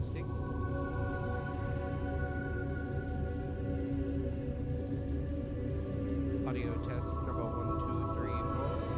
testing. Audio test number 1, 2, 3, 4.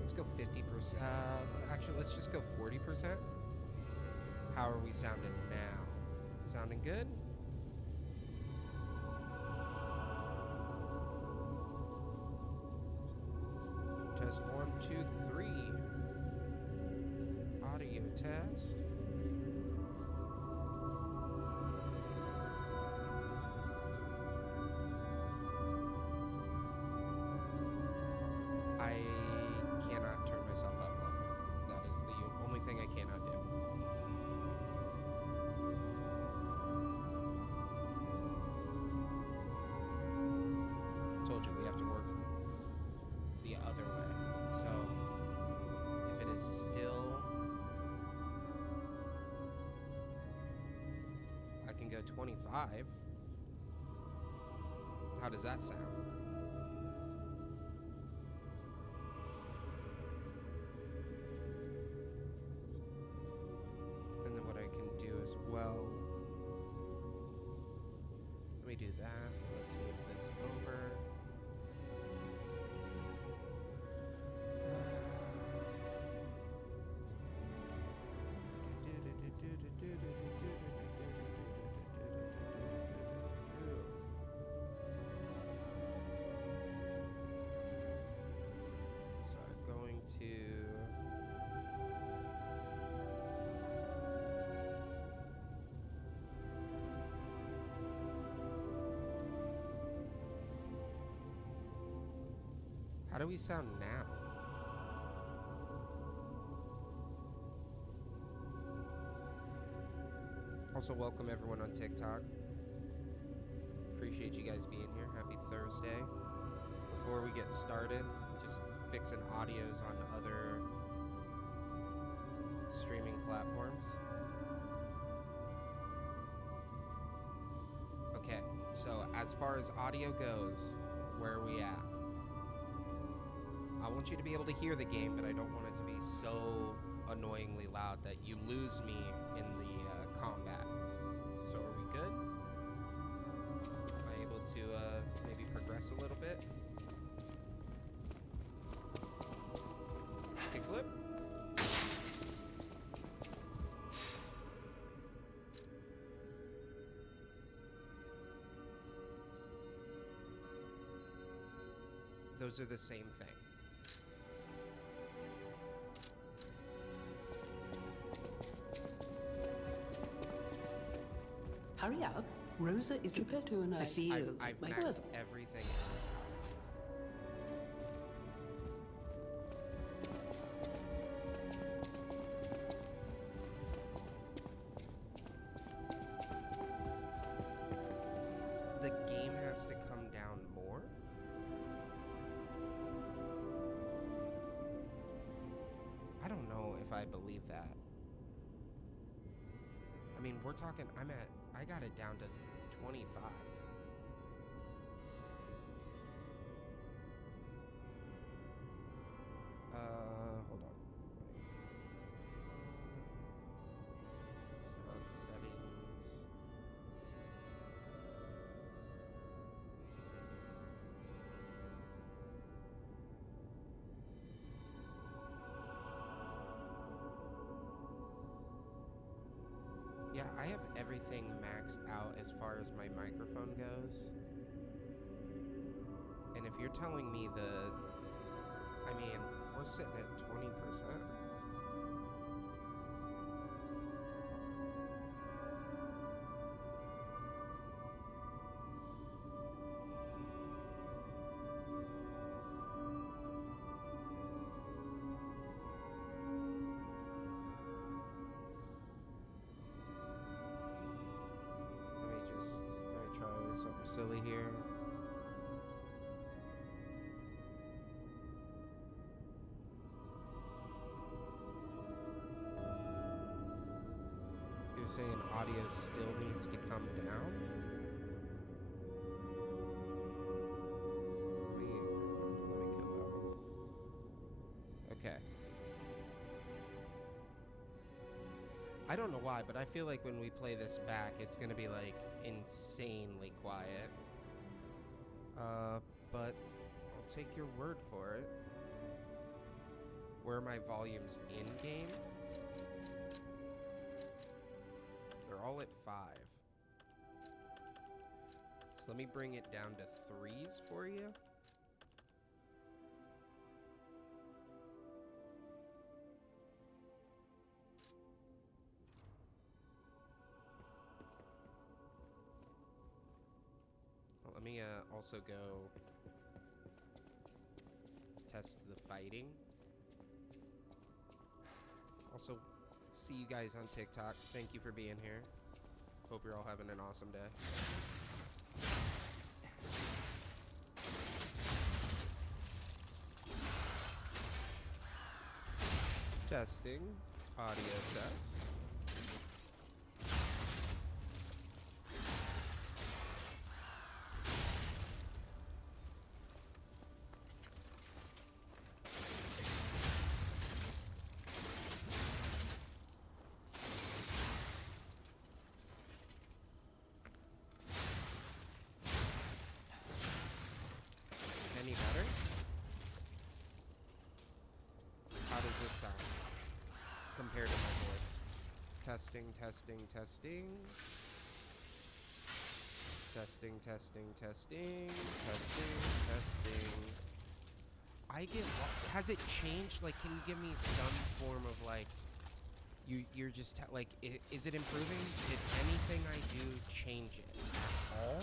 Let's go 50%. Actually, let's just go 40%. How are we sounding now? Sounding good? Test 1, 2, 3. Audio test. I cannot turn myself up, love. That is the only thing I cannot do. Told you we have to work the other way. So if it is still, I can go 25. How does that sound? And then what I can do as well, let me do that. Let's move this over. So I'm going to how do we sound now? Also, welcome everyone on TikTok. Appreciate you guys being here. Happy Thursday. Before we get started, just fixing audios on other streaming platforms. Okay, so as far as audio goes, where are we at? I want you to be able to hear the game, but I don't want it to be so annoyingly loud that you lose me in the combat. So are we good? Am I able to maybe progress a little bit? Kickflip? Those are the same thing. Hurry up. Rosa is prepared to and I feel I've my maxed work. everything else out. The game has to come down more? I believe that. I mean, we're talking, I got it down to 25. Hold on. Sound settings. Yeah, I have everything maxed out as far as my microphone goes. And if you're telling me I mean, we're sitting at 20%. Let me try something silly here. You're saying audio still needs to come down? Let me kill that one. Okay. I don't know why, but I feel like when we play this back, it's gonna be like insanely quiet. But I'll take your word for it. Where are my volumes in game? They're all at 5. So let me bring it down to 3s for you. Well, let me also go test the fighting. Also, see you guys on TikTok. Thank you for being here. Hope you're all having an awesome day. Testing. Audio test. Any better? How does this sound compared to my voice? Testing, testing, testing. Testing, testing, testing, testing, testing. Has it changed? Like, can you give me some form of, like, you're just, like, is it improving? Did anything I do change it at all?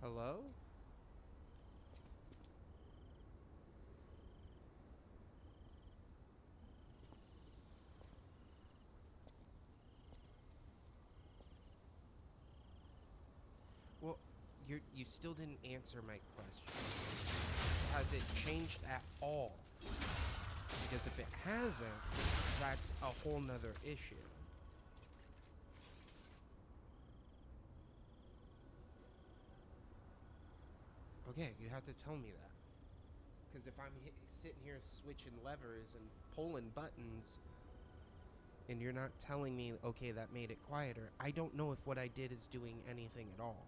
Hello? Well, you still didn't answer my question. Has it changed at all? Because if it hasn't, that's a whole nother issue. Okay, you have to tell me that. Because if I'm sitting here switching levers and pulling buttons, and you're not telling me, okay, that made it quieter, I don't know if what I did is doing anything at all.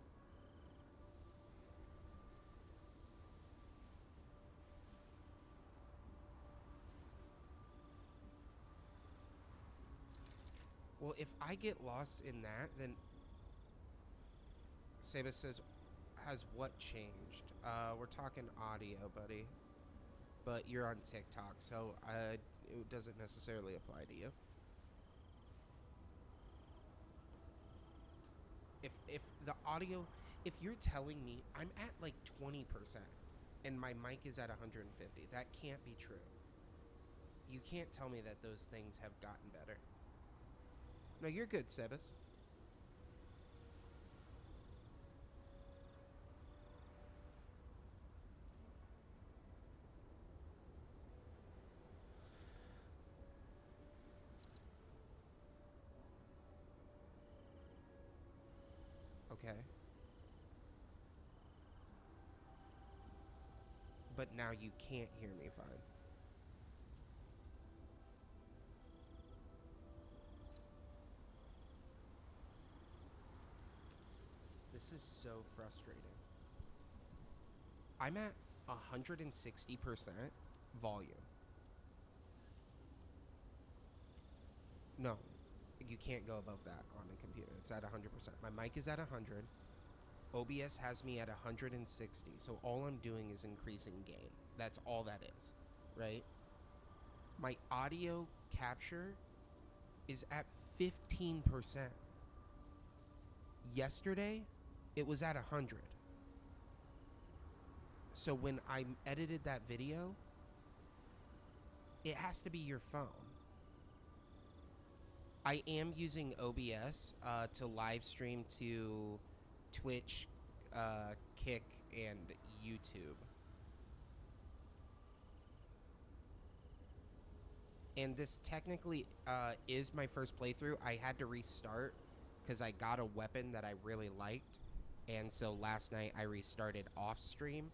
Well, if I get lost in that, then Seba says, has what changed? We're talking audio, buddy. But you're on TikTok, so it doesn't necessarily apply to you. If the audio, if you're telling me I'm at like 20%, and my mic is at 150. That can't be true. You can't tell me that those things have gotten better. No, you're good, Sebas. Okay. But now you can't hear me fine. This is so frustrating. I'm at 160% volume. No, you can't go above that on a computer. It's at 100%. My mic is at 100. OBS has me at 160. So all I'm doing is increasing gain. That's all that is, right? My audio capture is at 15%. Yesterday, it was at 100. So when I edited that video, it has to be your phone. I am using OBS to live stream to Twitch, Kick, and YouTube. And this technically is my first playthrough. I had to restart because I got a weapon that I really liked. And so last night I restarted off stream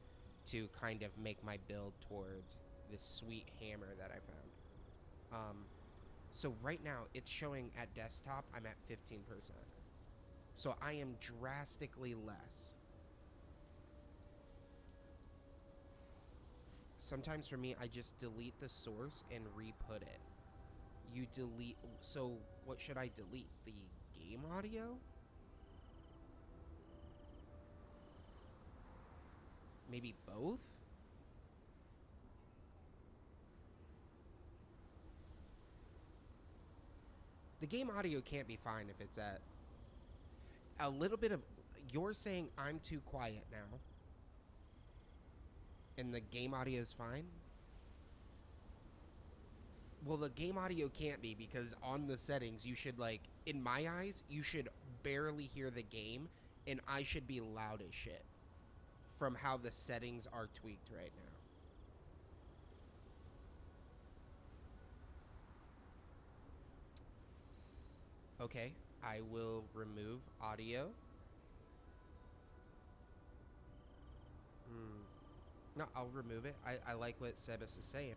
to kind of make my build towards this sweet hammer that I found. So right now it's showing at desktop I'm at 15%. So I am drastically less. Sometimes for me, I just delete the source and re-put it. You delete, so what should I delete? The game audio? Maybe both? The game audio can't be fine if it's at a little bit of, you're saying I'm too quiet now and the game audio is fine? Well, the game audio can't be, because on the settings you should, like, in my eyes, you should barely hear the game and I should be loud as shit from how the settings are tweaked right now. Okay, I will remove audio. No, I'll remove it. I like what Sebas is saying.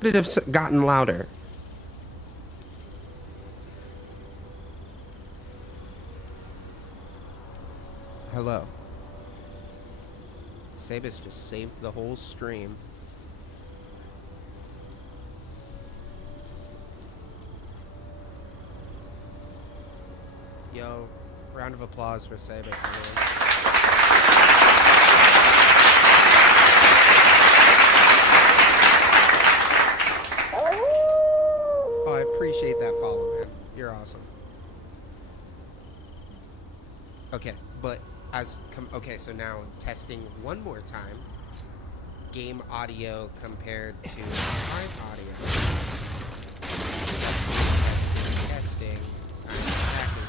Could it have gotten louder? Hello. Sebas just saved the whole stream. Yo, round of applause for Sebas. Oh, I appreciate that follow, man. You're awesome. Okay, but okay, so now testing one more time. Game audio compared to live audio. Testing. I'm tracking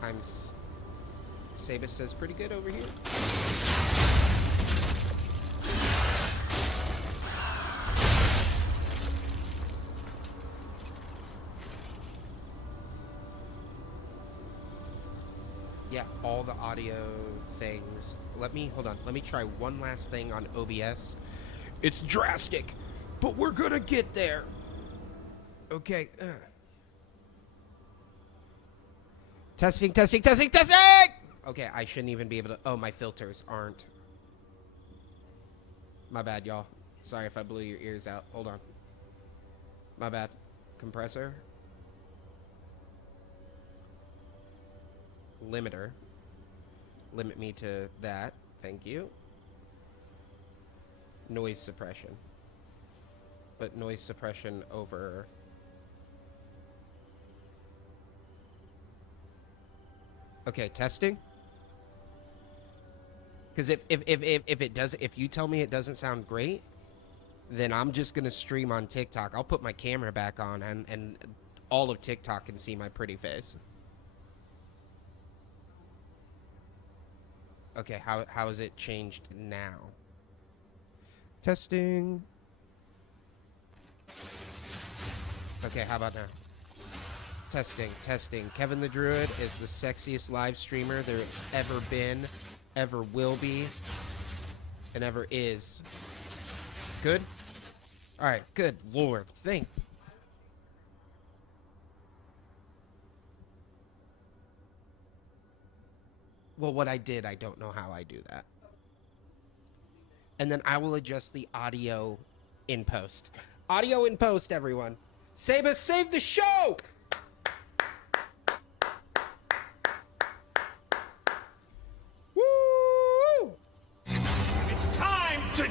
things. Sebas says pretty good over here. Yeah, all the audio things. Hold on. Let me try one last thing on OBS. It's drastic, but we're gonna get there. Okay. Testing. Okay, I shouldn't even be able to. Oh, my filters aren't. My bad, y'all. Sorry if I blew your ears out. Hold on. My bad. Compressor. Limiter. Limit me to that. Thank you. Noise suppression. But noise suppression over... Okay, testing. Because if it does, if you tell me it doesn't sound great, then I'm just gonna stream on TikTok. I'll put my camera back on, and all of TikTok can see my pretty face. Okay, how is it changed now? Testing. Okay, how about now? Testing. Kevin the Druid is the sexiest live streamer there's ever been, ever will be, and ever is. Good? Alright, good lord. Well, what I did, I don't know how I do that. And then I will adjust the audio in post. Audio in post, everyone. Sabus, save the show! Woo! It's time to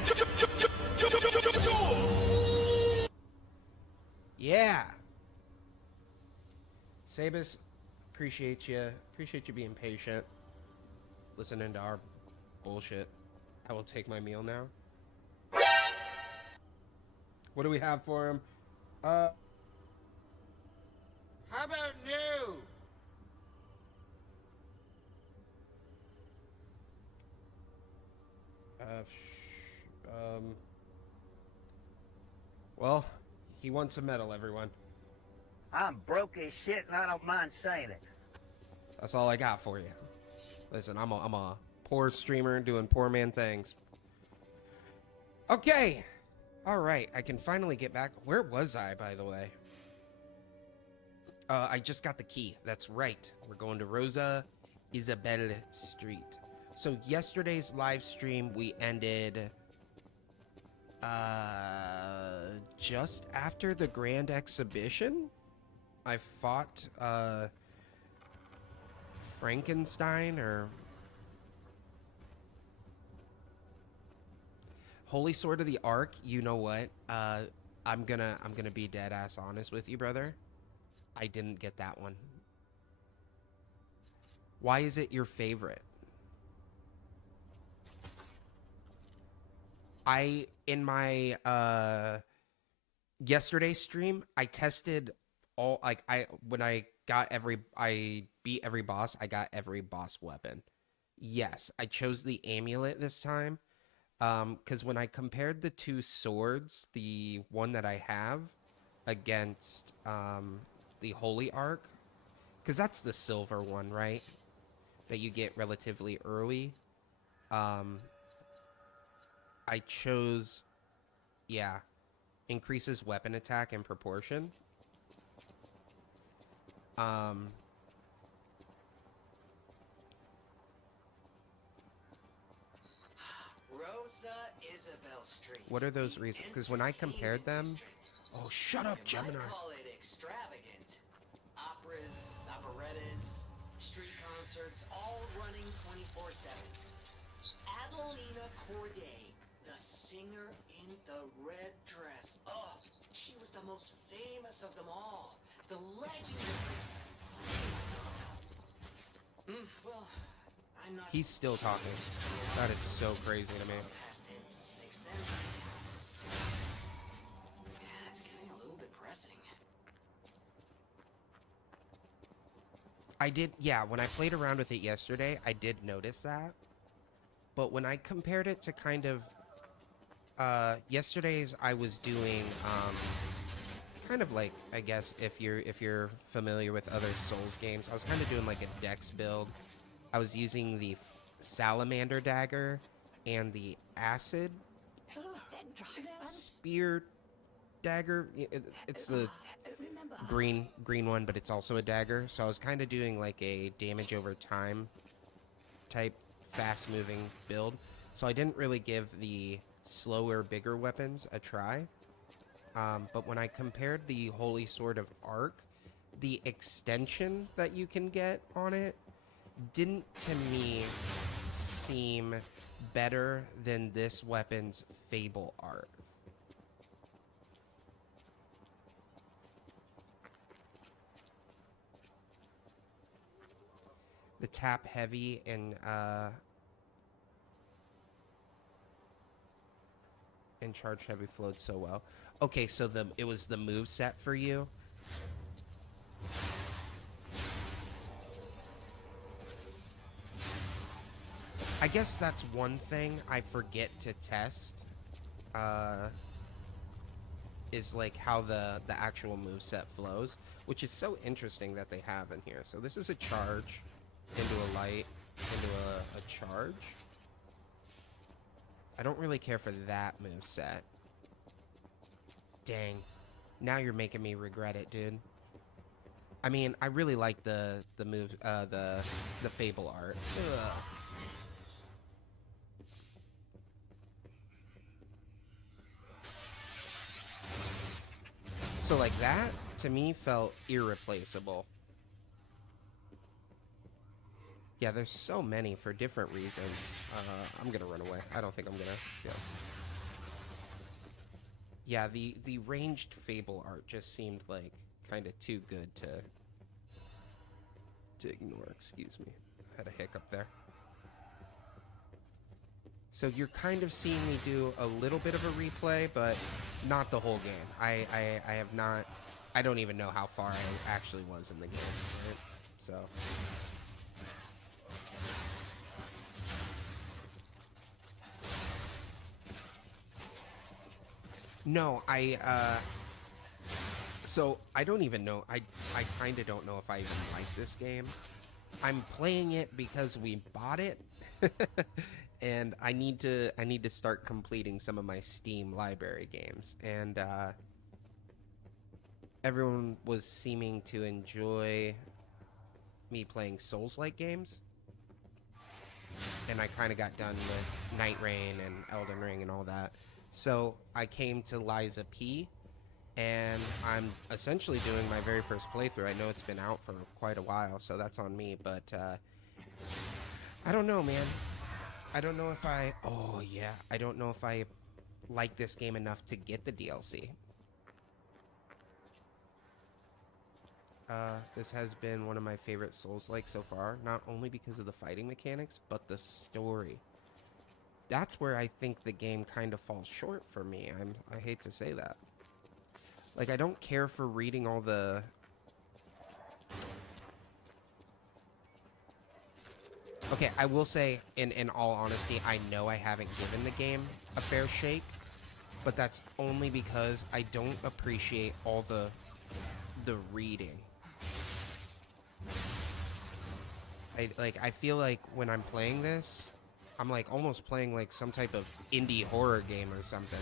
Yeah. Sabus, appreciate you. Appreciate you being patient. Listening to our bullshit. I will take my meal now. What do we have for him? How about new? Well, he wants a medal, everyone. I'm broke as shit and I don't mind saying it. That's all I got for you. Listen, I'm a poor streamer doing poor man things. Okay. All right, I can finally get back. Where was I, by the way? I just got the key. That's right. We're going to Rosa Isabel Street. So yesterday's live stream, we ended just after the Grand Exhibition. I fought Frankenstein or Holy Sword of the Ark. You know what? I'm gonna be dead ass honest with you, brother. I didn't get that one. Why is it your favorite? In my yesterday's stream, I tested all, like, when I beat every boss, I got every boss weapon. Yes, I chose the amulet this time. Because when I compared the two swords, the one that I have against the Holy Ark, because that's the silver one, right? That you get relatively early. I chose, yeah, increases weapon attack in proportion. Rosa Isabel Street. What are those reasons? Because when I compared them... Oh, shut up, Gemini. You might call it extravagant. Operas, operettas, street concerts, all running 24/7. Adelina Corday, the singer in the red dress. Oh, she was the most famous of them all. The legendary. Well, I'm not... He's still talking. That is so crazy to me. Past tense makes sense. It's getting a little depressing. I did, yeah, when I played around with it yesterday, I did notice that. But when I compared it to kind of, yesterday's I was doing, kind of like, I guess, if you're familiar with other Souls games, I was kind of doing like a Dex build. I was using the salamander dagger and the acid spear dagger. It's the green one, but it's also a dagger. So I was kind of doing like a damage over time type fast moving build. So I didn't really give the slower, bigger weapons a try. But when I compared the Holy Sword of Arc, the extension that you can get on it didn't, to me, seem better than this weapon's Fable art. The tap heavy and charge heavy flowed so well. Okay, so it was the move set for you. I guess that's one thing I forget to test. Is like how the actual move set flows, which is so interesting that they have in here. So this is a charge into a light into a charge. I don't really care for that move set. Dang. Now you're making me regret it, dude. I mean, I really like the move, the Fable art. Ugh. So like that, to me, felt irreplaceable. Yeah, there's so many for different reasons. I'm gonna run away. I don't think I'm gonna. Yeah, the ranged Fable art just seemed like kind of too good to ignore. Excuse me, I had a hiccup there. So you're kind of seeing me do a little bit of a replay, but not the whole game. I have not. I don't even know how far I actually was in the game. Right? So. No, so I don't even know. I kind of don't know if I even like this game. I'm playing it because we bought it, and I need to start completing some of my Steam library games. And everyone was seeming to enjoy me playing Souls-like games, and I kind of got done with Night Rain and Elden Ring and all that. So I came to Liza P, and I'm essentially doing my very first playthrough. I know it's been out for quite a while, so that's on me, but I don't know, man. I don't know if I don't know if I like this game enough to get the DLC. This has been one of my favorite Souls-like so far, not only because of the fighting mechanics, but the story. That's where I think the game kind of falls short for me. I hate to say that. Like, I don't care for reading all the... Okay, I will say, in all honesty, I know I haven't given the game a fair shake, but that's only because I don't appreciate all the reading. I feel like when I'm playing this, I'm like almost playing like some type of indie horror game or something.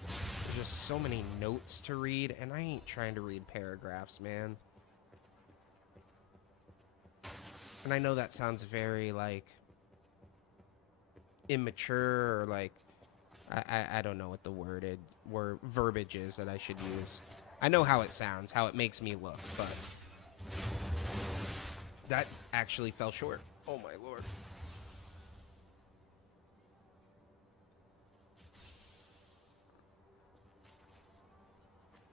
There's just so many notes to read, and I ain't trying to read paragraphs, man. And I know that sounds very like immature, or like I don't know what the verbiage is that I should use. I know how it sounds, how it makes me look, but that actually fell short. Oh my lord.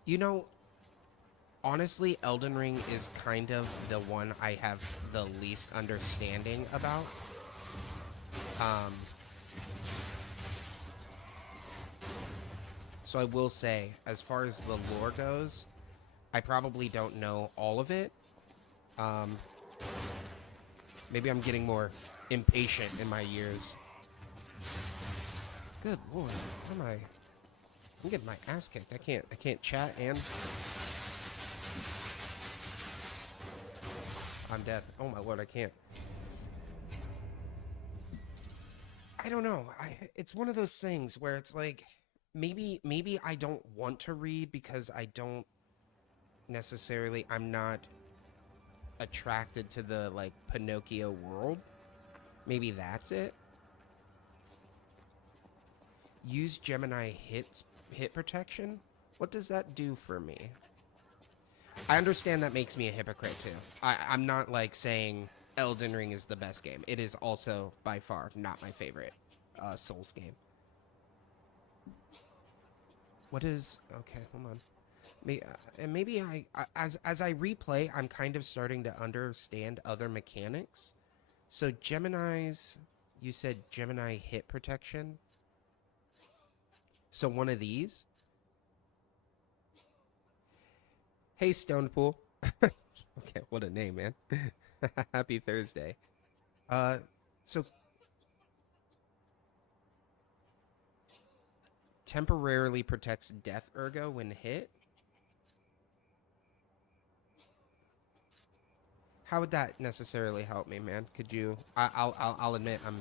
You know, honestly, Elden Ring is kind of the one I have the least understanding about. So I will say, as far as the lore goes, I probably don't know all of it. Maybe I'm getting more impatient in my years. Good lord, what am I? I'm getting my ass kicked. I can't chat and I'm dead. Oh my lord, I can't. don't know. It's one of those things where it's like maybe I don't want to read because I don't necessarily, I'm not attracted to the like Pinocchio world. Maybe that's it. Use Gemini hit protection? What does that do for me? I understand that makes me a hypocrite too. I'm not like saying Elden Ring is the best game. It is also by far not my favorite Souls game. What is... Okay, hold on. Maybe as I replay, I'm kind of starting to understand other mechanics. So Gemini's... You said Gemini hit protection? So one of these? Hey, Stonepool. Okay, what a name, man. Happy Thursday. So temporarily protects death ergo when hit. How would that necessarily help me, man? Could you? I'll admit I'm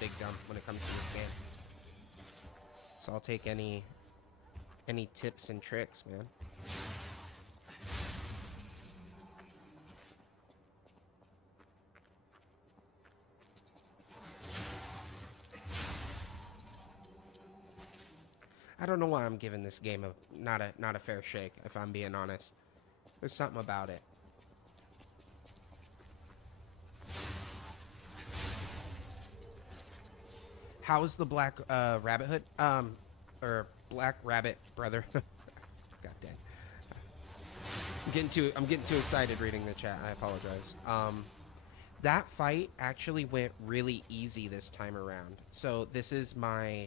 big dumb when it comes to this game. So I'll take any tips and tricks, man. I don't know why I'm giving this game not a fair shake, if I'm being honest. There's something about it. How's the Black Rabbit Hood? Or Black Rabbit brother? God dang. I'm getting too excited reading the chat. I apologize. That fight actually went really easy this time around. So this is my...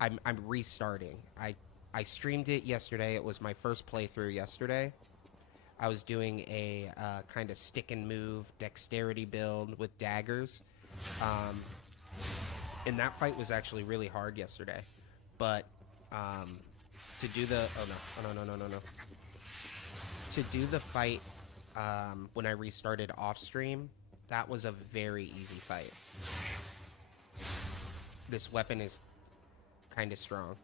I'm restarting. I streamed it yesterday. It was my first playthrough yesterday. I was doing a kind of stick and move dexterity build with daggers. And that fight was actually really hard yesterday. But to do the... Oh, no. To do the fight when I restarted off stream, that was a very easy fight. This weapon is kind of strong.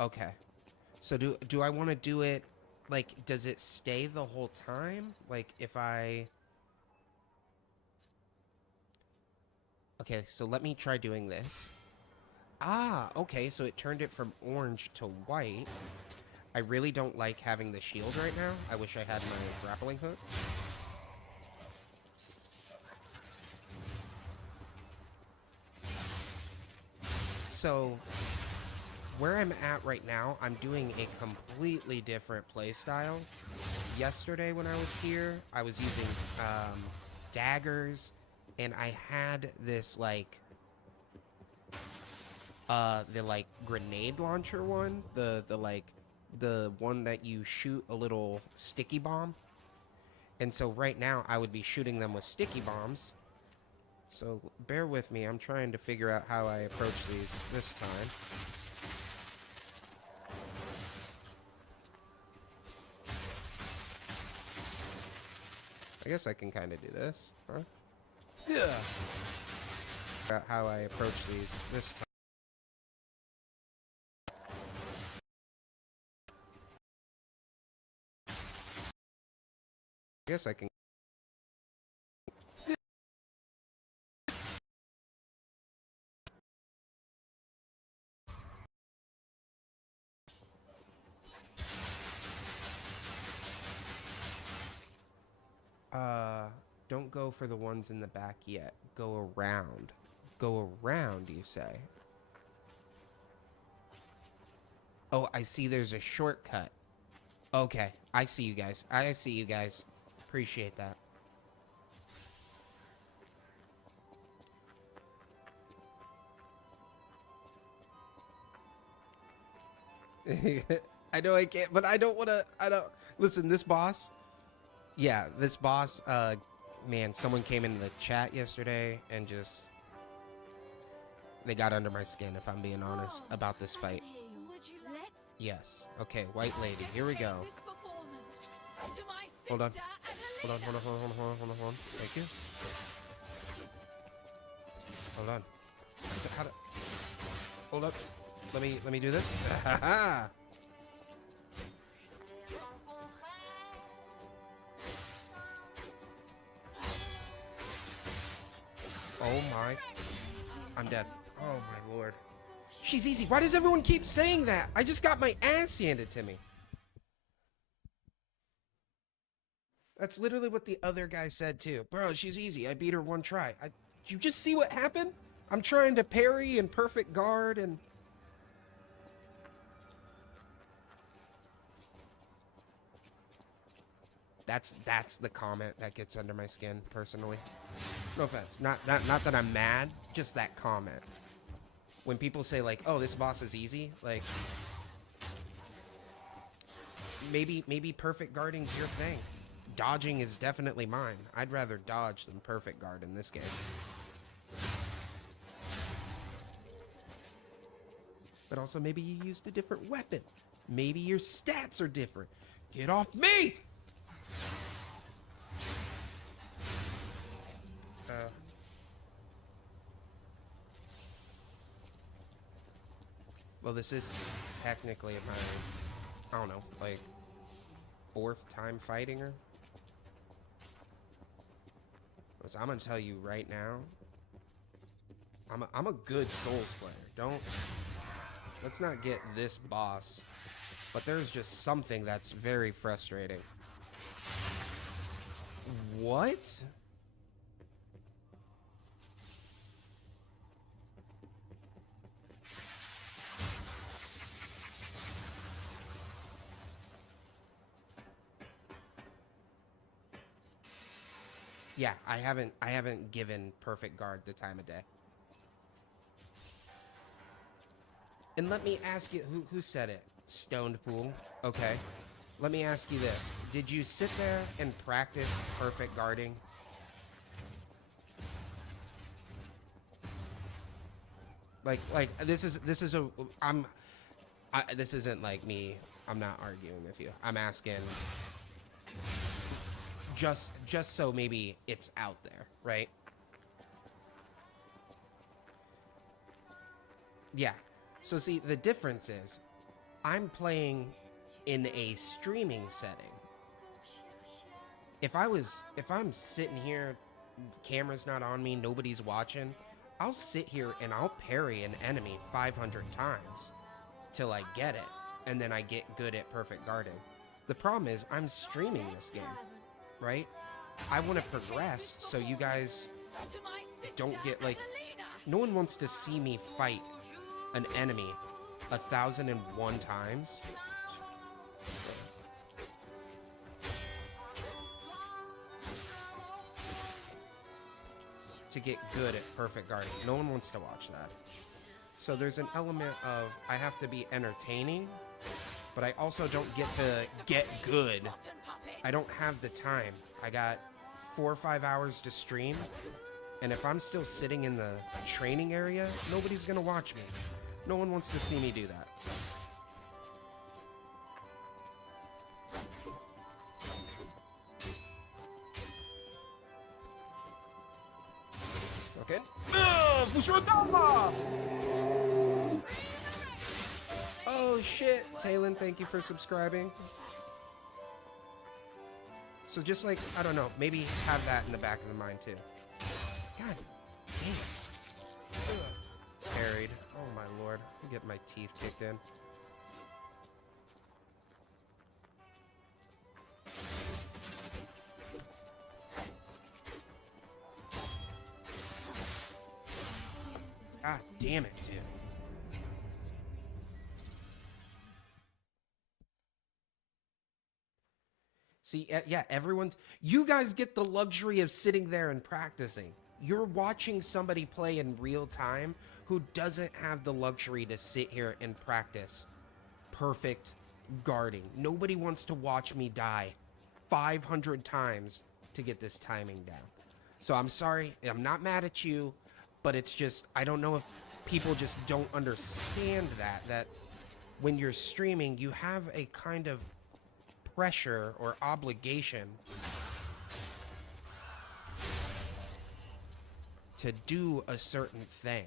Okay. So do I want to do it like, does it stay the whole time? Like if I... Okay, so let me try doing this. Ah, okay, so it turned it from orange to white. I really don't like having the shield right now. I wish I had my grappling hook. So, where I'm at right now, I'm doing a completely different playstyle. Yesterday when I was here, I was using daggers, and I had this, like... the, like, grenade launcher one. The one that you shoot a little sticky bomb. And so right now I would be shooting them with sticky bombs. So bear with me. I'm trying to figure out how I approach these this time. I guess I can kind of do this, huh? Yeah. How I approach these this time. I guess I can. Don't go for the ones in the back yet. Go around. Go around, you say? Oh, I see there's a shortcut. Okay, I see you guys. I see you guys. Appreciate that. I know I can't, but I don't want to, listen, this boss, yeah, this boss, man, someone came into the chat yesterday and just, they got under my skin, if I'm being honest, about this fight. Yes. Okay, white lady, here we go. Hold on. Hold on, hold on, hold on, hold on, hold on, hold on. Thank you. Hold on. How to... Hold up. Let me do this. Oh my. I'm dead. Oh my lord. She's easy. Why does everyone keep saying that? I just got my ass handed to me. That's literally what the other guy said too. Bro, she's easy. I beat her one try. Did you just see what happened? I'm trying to parry and perfect guard and... That's the comment that gets under my skin, personally. No offense. Not that I'm mad, just that comment. When people say like, oh, this boss is easy, like... Maybe perfect guarding's your thing. Dodging is definitely mine. I'd rather dodge than perfect guard in this game. But also maybe you used a different weapon. Maybe your stats are different. Get off me! Well, this is technically my, I don't know, like, 4th time fighting her. So I'm gonna tell you right now, I'm a good Souls player. Let's not get this boss, but there's just something that's very frustrating. What? Yeah, I haven't given perfect guard the time of day. And let me ask you, who said it? Stoned Pool. Okay. Let me ask you this. Did you sit there and practice perfect guarding? Like this isn't like me. I'm not arguing with you. I'm asking just so maybe it's out there, right? Yeah. So see, the difference is I'm playing in a streaming setting. If I'm sitting here, camera's not on me, nobody's watching, I'll sit here and I'll parry an enemy 500 times till I get it, and then I get good at perfect guarding. The problem is I'm streaming this game, right? I want to progress so you guys don't get like, no one wants to see me fight an enemy 1,001 times. To get good at perfect guarding. No one wants to watch that. So there's an element of I have to be entertaining, but I also don't get to get good. I don't have the time. I got 4 or 5 hours to stream, and if I'm still sitting in the training area, nobody's gonna watch me. No one wants to see me do that. Okay. Oh shit, Talon, thank you for subscribing. So just like, I don't know, maybe have that in the back of the mind too. God damn it. Parried. Oh my lord. I'm getting my teeth kicked in. God damn it, dude. See, yeah, you guys get the luxury of sitting there and practicing. You're watching somebody play in real time who doesn't have the luxury to sit here and practice perfect guarding. Nobody wants to watch me die 500 times to get this timing down. So I'm sorry, I'm not mad at you, but it's just, I don't know if people just don't understand that when you're streaming, you have a kind of pressure or obligation to do a certain thing.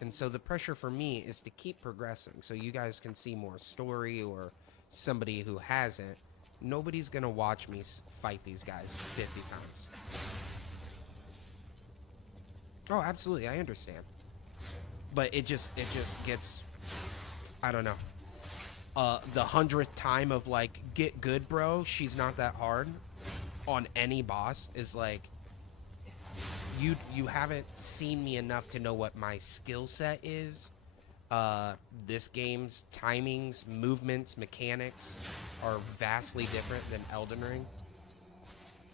And so the pressure for me is to keep progressing so you guys can see more story, or somebody who hasn't. Nobody's gonna watch me fight these guys 50 times. Oh, absolutely, I understand. But it just gets, I don't know. The 100th time of like, get good, bro, she's not that hard on any boss is like, you haven't seen me enough to know what my skill set is. This game's timings, movements, mechanics are vastly different than Elden Ring.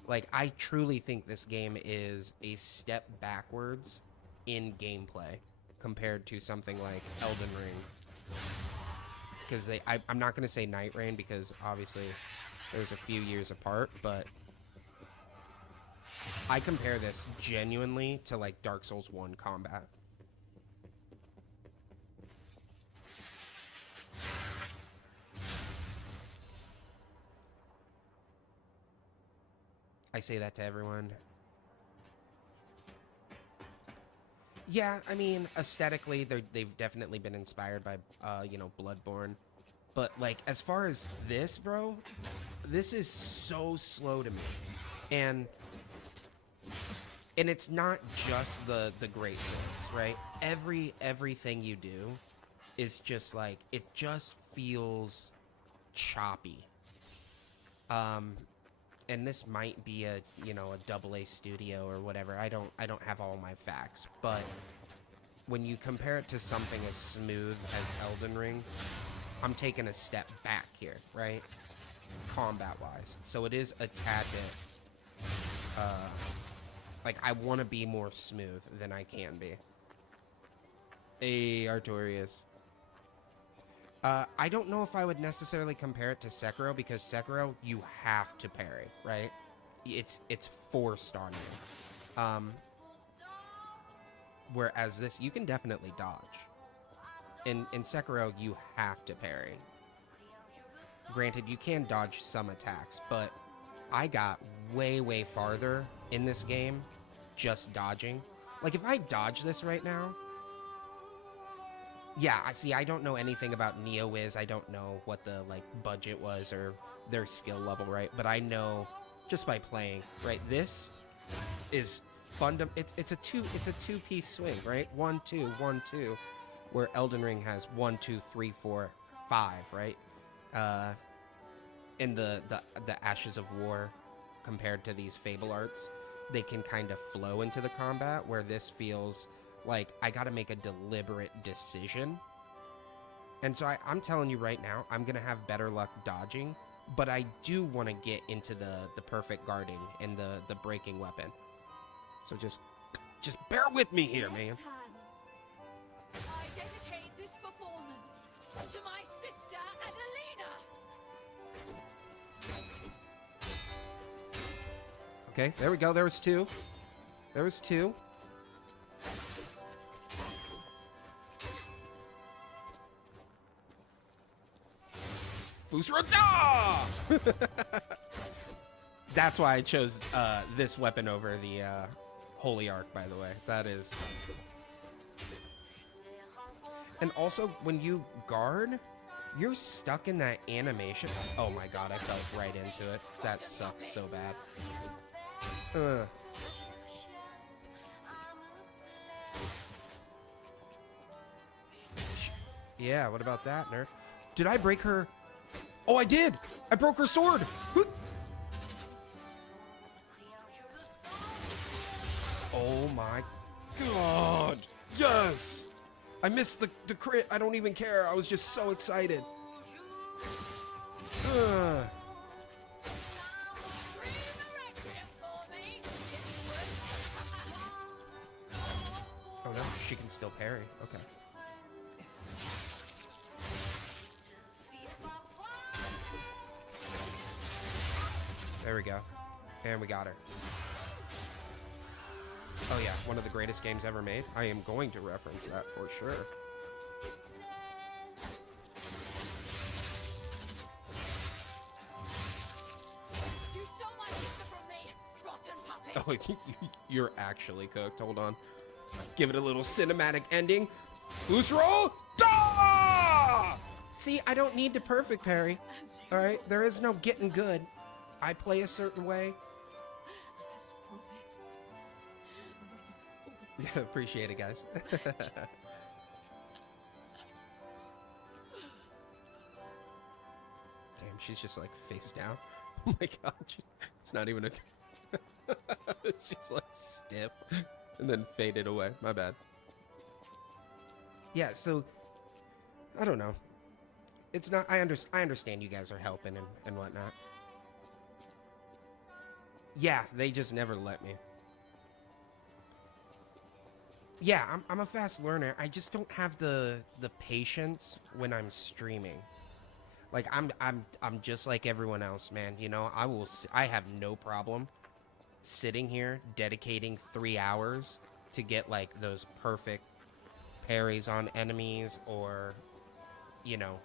Like, I truly think this game is a step backwards in gameplay compared to something like Elden Ring. Because I'm not going to say Night Rain because obviously there's a few years apart, but I compare this genuinely to like Dark Souls 1 combat. I say that to everyone. Yeah, I mean, aesthetically, they've definitely been inspired by, you know, Bloodborne. But, like, as far as this, bro, this is so slow to me. And it's not just the Great Swords, right? Everything you do is just, like, it just feels choppy. And this might be a, you know, a AA studio or whatever. I don't have all my facts, but when you compare it to something as smooth as Elden Ring, I'm taking a step back here, right? Combat-wise. So it is a tad bit, like, I want to be more smooth than I can be. Hey, Artorias. I don't know if I would necessarily compare it to Sekiro, because Sekiro, you have to parry, right? It's forced on you. Whereas this, you can definitely dodge. In Sekiro, you have to parry. Granted, you can dodge some attacks, but I got way farther in this game just dodging. Like, if I dodge this right now, yeah, I don't know anything about NeoWiz. I don't know what the, like, budget was or their skill level, right? But I know just by playing, right? This is it's a two-piece swing, right? 1 2 1 2, where Elden Ring has 1 2 3 4 5, right? In the Ashes of War, compared to these Fable Arts, they can kind of flow into the combat, where this feels like I gotta make a deliberate decision. And so I'm telling you right now, I'm gonna have better luck dodging, but I do want to get into the perfect guarding and the breaking weapon. So just bear with me here, man. I dedicate this performance to my sister Adelina. Okay, there we go. There was two. There was two. Fusrada! That's why I chose this weapon over the Holy Arc, by the way. That is... And also, when you guard, you're stuck in that animation. Oh my god, I fell right into it. That sucks so bad. Yeah, what about that, nerd? Did I break her? Oh, I did! I broke her sword! Oh my god! Yes! I missed the crit. I don't even care. I was just so excited. Oh no, she can still parry. Okay. There we go. And we got her. Oh yeah, one of the greatest games ever made. I am going to reference that for sure. You're actually cooked. Hold on. Give it a little cinematic ending. Boost roll. Da! See, I don't need to perfect parry. All right, there is no getting good. I play a certain way. As promised. Yeah, appreciate it, guys. Damn, she's just like face down. Oh my god, it's not even a. She's like stiff, and then faded away. My bad. Yeah, so I don't know. It's not. I understand you guys are helping and whatnot. Yeah, they just never let me. Yeah, I'm a fast learner. I just don't have the patience when I'm streaming. Like I'm just like everyone else, man. You know, I have no problem sitting here dedicating 3 hours to get like those perfect parries on enemies, or you know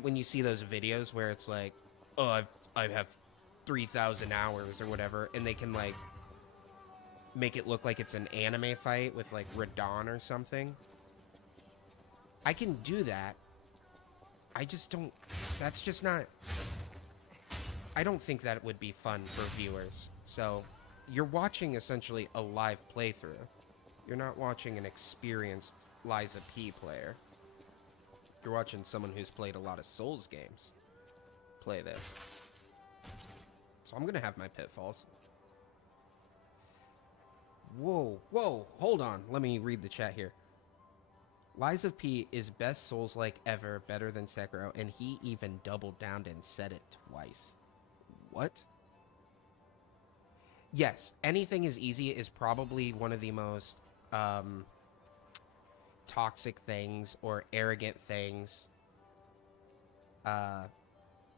when you see those videos where it's like, oh, I have 3,000 hours or whatever, and they can like make it look like it's an anime fight with like Radon or something. I can do that. I just don't. That's just not. I don't think that would be fun for viewers. So, you're watching essentially a live playthrough. You're not watching an experienced Liza P player. You're watching someone who's played a lot of Souls games play this. So I'm gonna have my pitfalls. Whoa, hold on. Let me read the chat here. Lies of P is best Souls-like ever, better than Sekiro, and he even doubled down and said it twice. What? Yes, anything is easy is probably one of the most toxic things or arrogant things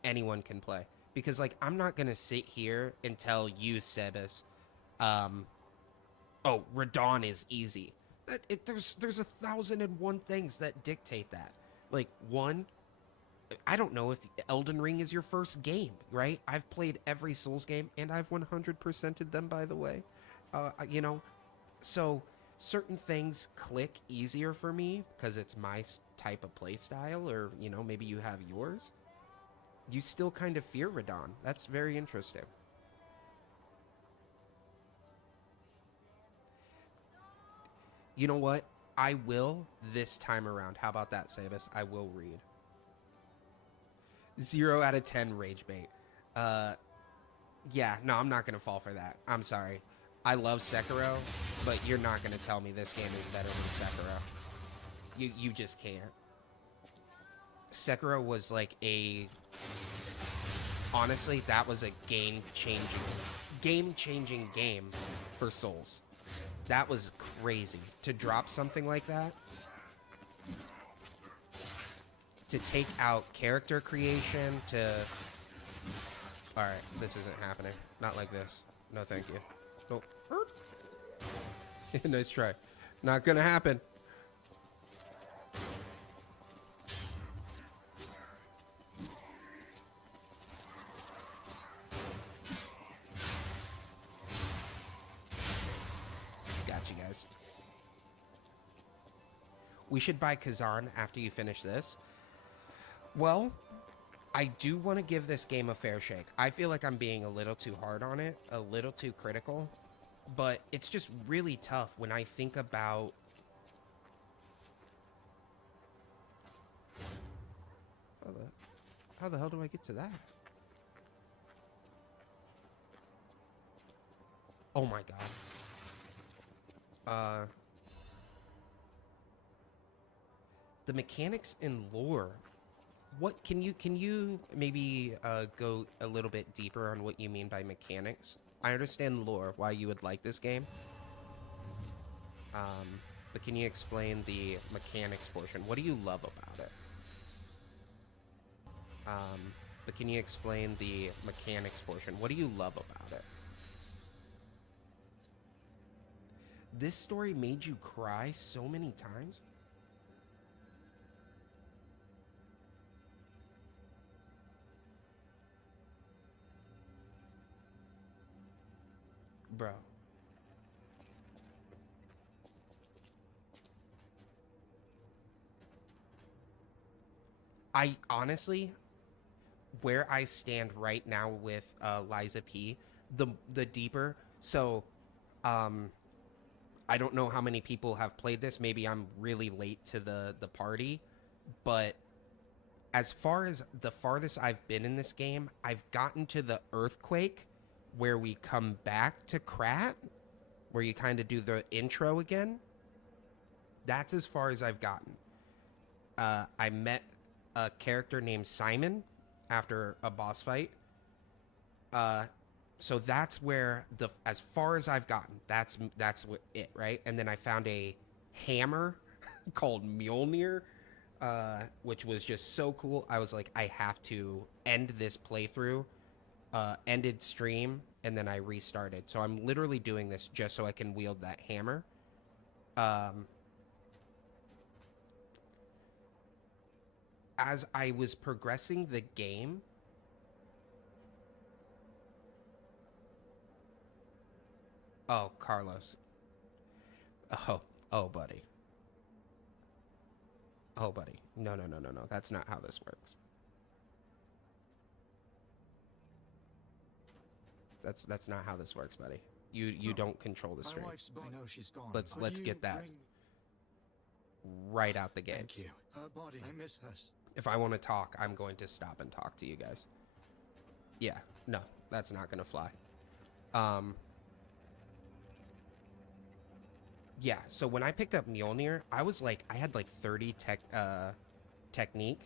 anyone can play. Because, like, I'm not going to sit here and tell you, Sebas, oh, Radon is easy. There's 1,001 things that dictate that. Like, one, I don't know if Elden Ring is your first game, right? I've played every Souls game, and I've 100%ed them, by the way. You know, so certain things click easier for me because it's my type of play style, or, you know, maybe you have yours. You still kind of fear Radon. That's very interesting. You know what? I will this time around. How about that, Sabus? I will read. 0 out of 10 rage bait. Yeah, no, I'm not going to fall for that. I'm sorry. I love Sekiro, but you're not going to tell me this game is better than Sekiro. You just can't. Sekiro was like a... Honestly, that was a game-changing game for Souls. That was crazy. To drop something like that, to take out character creation, to... Alright, this isn't happening. Not like this. No, thank you. Don't hurt. Nice try. Not gonna happen. We should buy Kazan after you finish this. Well, I do want to give this game a fair shake. I feel like I'm being a little too hard on it, a little too critical, but it's just really tough when I think about... How the hell do I get to that? Oh my god. The mechanics and lore. What can you maybe go a little bit deeper on what you mean by mechanics? I understand lore, why you would like this game. But can you explain the mechanics portion? What do you love about it? But can you explain the mechanics portion? What do you love about it? This story made you cry so many times? Bro, I honestly, where I stand right now with Liza P, the deeper. So, I don't know how many people have played this. Maybe I'm really late to the party, but as far as the farthest I've been in this game, I've gotten to the earthquake where we come back to Krat, where you kind of do the intro again. That's as far as I've gotten. I met a character named Simon after a boss fight. So that's where as far as I've gotten, that's it, right? And then I found a hammer called Mjolnir, which was just so cool. I was like, I have to end this playthrough, ended stream, and then I restarted. So I'm literally doing this just so I can wield that hammer. As I was progressing the game, oh, Carlos. Oh, buddy. Oh, buddy. No. That's not how this works. That's not how this works, buddy. You don't control the stream. I know she's gone. Let's get that right out the gates. Thank you. Her body, I miss her. If I want to talk, I'm going to stop and talk to you guys. Yeah, no, that's not gonna fly. Yeah, so when I picked up Mjolnir, I was like, I had like 30 technique.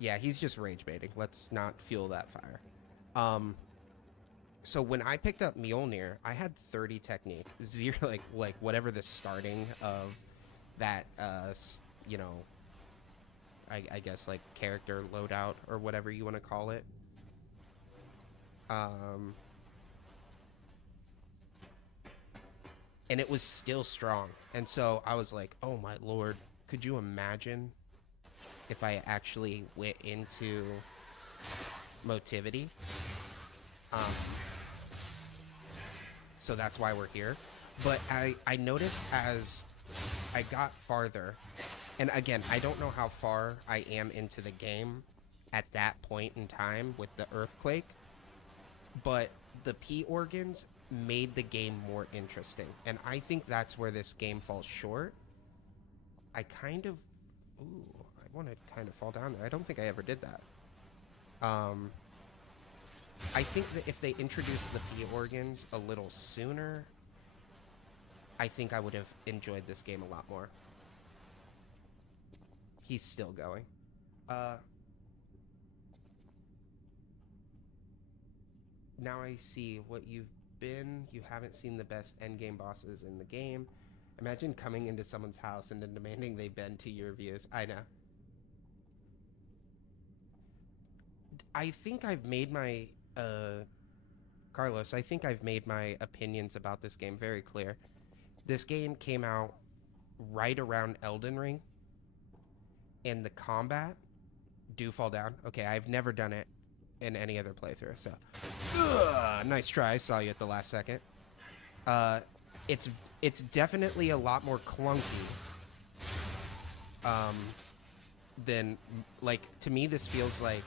Yeah, he's just rage baiting. Let's not fuel that fire. So when I picked up Mjolnir, I had 30 technique. Zero, like whatever the starting of that, you know, I guess like character loadout or whatever you want to call it. And it was still strong. And so I was like, oh my lord, could you imagine if I actually went into Motivity? So that's why we're here. But I noticed as I got farther, and again, I don't know how far I am into the game at that point in time with the earthquake, but the P organs made the game more interesting. And I think that's where this game falls short. I kind of... Ooh, I want to kind of fall down there. I don't think I ever did that. I think that if they introduced the P organs a little sooner, I think I would have enjoyed this game a lot more. He's still going. Now I see what you've been. You haven't seen the best endgame bosses in the game. Imagine coming into someone's house and then demanding they bend to your views. I know. I think I've made my... Carlos, I think I've made my opinions about this game very clear. This game came out right around Elden Ring, and the combat do fall down. Okay, I've never done it in any other playthrough, so... nice try, saw you at the last second. It's definitely a lot more clunky. Than, like, to me this feels like...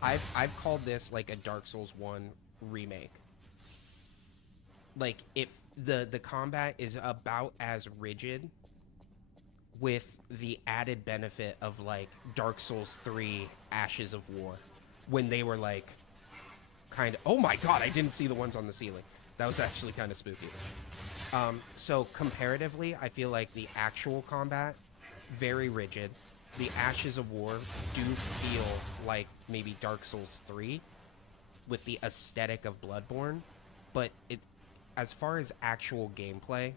I've called this like a Dark Souls 1 remake. Like, the combat is about as rigid, with the added benefit of like Dark Souls 3 Ashes of War, when they were like kind of... Oh my god, I didn't see the ones on the ceiling. That was actually kind of spooky. So comparatively, I feel like the actual combat, very rigid. The Ashes of War do feel like maybe Dark Souls 3 with the aesthetic of Bloodborne, but it, as far as actual gameplay,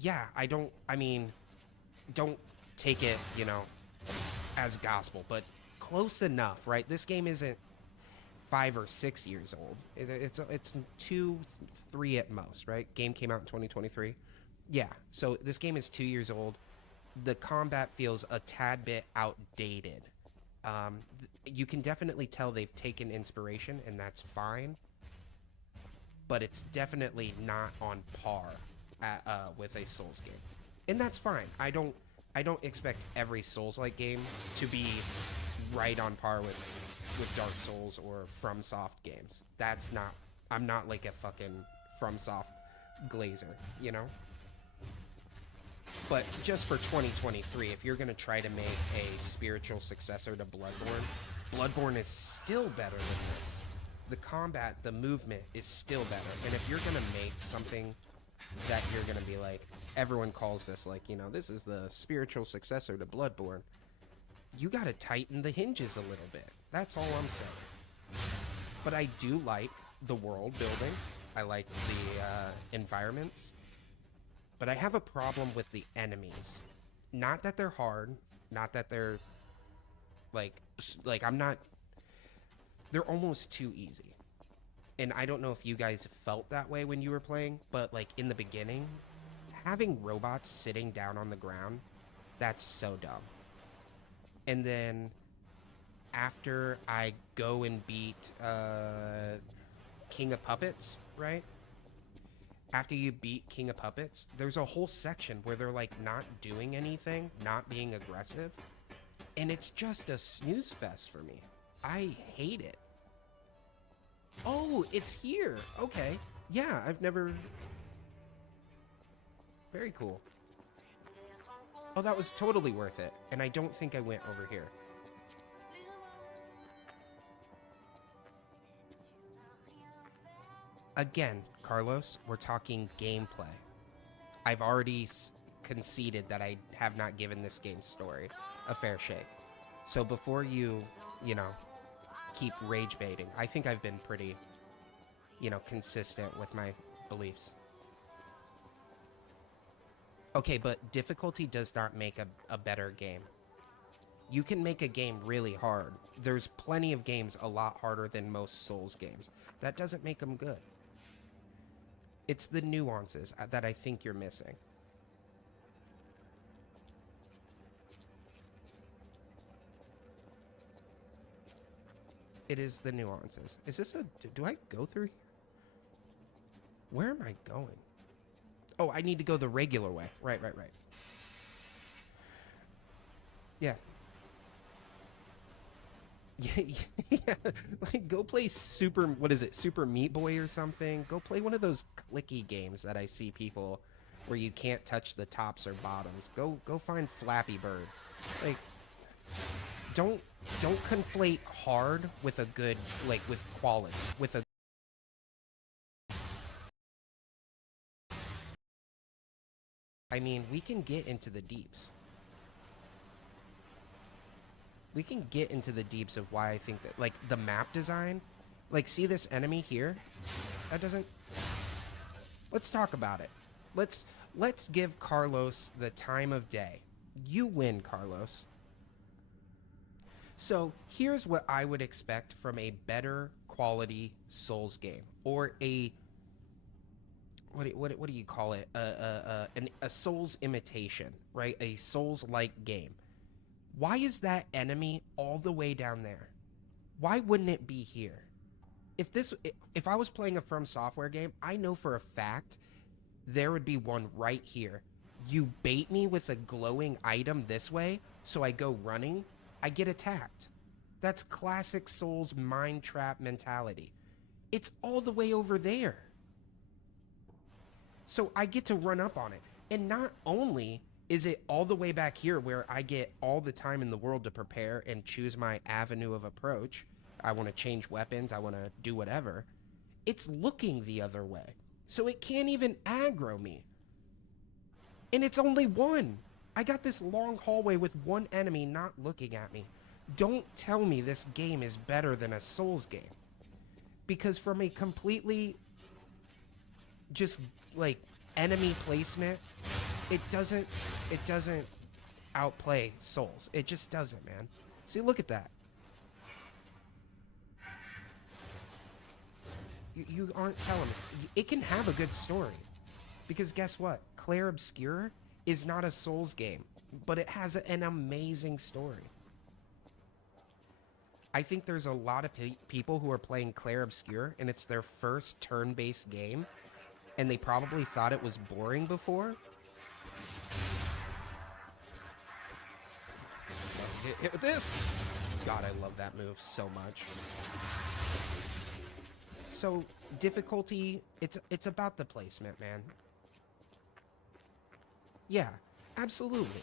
yeah, don't take it, you know, as gospel, but close enough, right? This game isn't 5 or 6 years old. It's 2, 3 at most, right? Game came out in 2023. Yeah, so this game is 2 years old. The combat feels a tad bit outdated. You can definitely tell they've taken inspiration, and that's fine. but it's definitely not on par with a Souls game, and that's fine. I don't expect every Souls-like game to be right on par with Dark Souls or FromSoft games. That's not. I'm not like a fucking FromSoft glazer, you know? But just for 2023, if you're going to try to make a spiritual successor to Bloodborne is still better than this. The combat, the movement is still better. And if you're going to make something that you're going to be like, everyone calls this like, you know, this is the spiritual successor to Bloodborne, you got to tighten the hinges a little bit. That's all I'm saying. But I do like the world building. I like the environments. But I have a problem with the enemies. Not that they're hard, not that they're like I'm not, they're almost too easy. And I don't know if you guys felt that way when you were playing, but like in the beginning, having robots sitting down on the ground, that's so dumb. And then after I go and beat King of Puppets, right? After you beat King of Puppets, there's a whole section where they're like not doing anything, not being aggressive, and it's just a snooze fest for me. I hate it. Oh, it's here. Okay. Yeah, I've never... Very cool. Oh, that was totally worth it, and I don't think I went over here. Again, Carlos, we're talking gameplay. I've already conceded that I have not given this game's story a fair shake. So before you know, keep rage baiting, I think I've been pretty, you know, consistent with my beliefs. Okay, but difficulty does not make a better game. You can make a game really hard. There's plenty of games a lot harder than most Souls games. That doesn't make them good. It's the nuances that I think you're missing. It is the nuances. Is this a... Do I go through here? Where am I going? Oh, I need to go the regular way. Right. Yeah. Yeah. Like, go play Super... What is it? Super Meat Boy or something? Go play one of those clicky games that I see people where you can't touch the tops or bottoms. Go find Flappy Bird. Like, don't conflate hard with a good... Like, with quality. With a... I mean, we can get into the deeps. We can get into the deeps of why I think that, like, the map design, like, see this enemy here? That doesn't... Let's talk about it. Let's give Carlos the time of day. You win, Carlos. So, here's what I would expect from a better quality Souls game. Or a... What do you call it? A Souls imitation, right? A Souls-like game. Why is that enemy all the way down there? Why wouldn't it be here? If I was playing a From Software game, I know for a fact there would be one right here. You bait me with a glowing item this way, so I go running, I get attacked. That's classic Souls mind trap mentality. It's all the way over there. So I get to run up on it. And not only is it all the way back here where I get all the time in the world to prepare and choose my avenue of approach. I want to change weapons. I want to do whatever. It's looking the other way. So it can't even aggro me. And it's only one. I got this long hallway with one enemy not looking at me. Don't tell me this game is better than a Souls game. Because from a completely just like enemy placement, it doesn't outplay Souls. It just doesn't, man. See, look at that. You aren't telling me. It can have a good story. Because guess what? Clair Obscur is not a Souls game, but it has an amazing story. I think there's a lot of people who are playing Clair Obscur, and it's their first turn-based game, and they probably thought it was boring before. Hit with this. God, I love that move so much. So, difficulty, it's about the placement, man. Yeah, absolutely.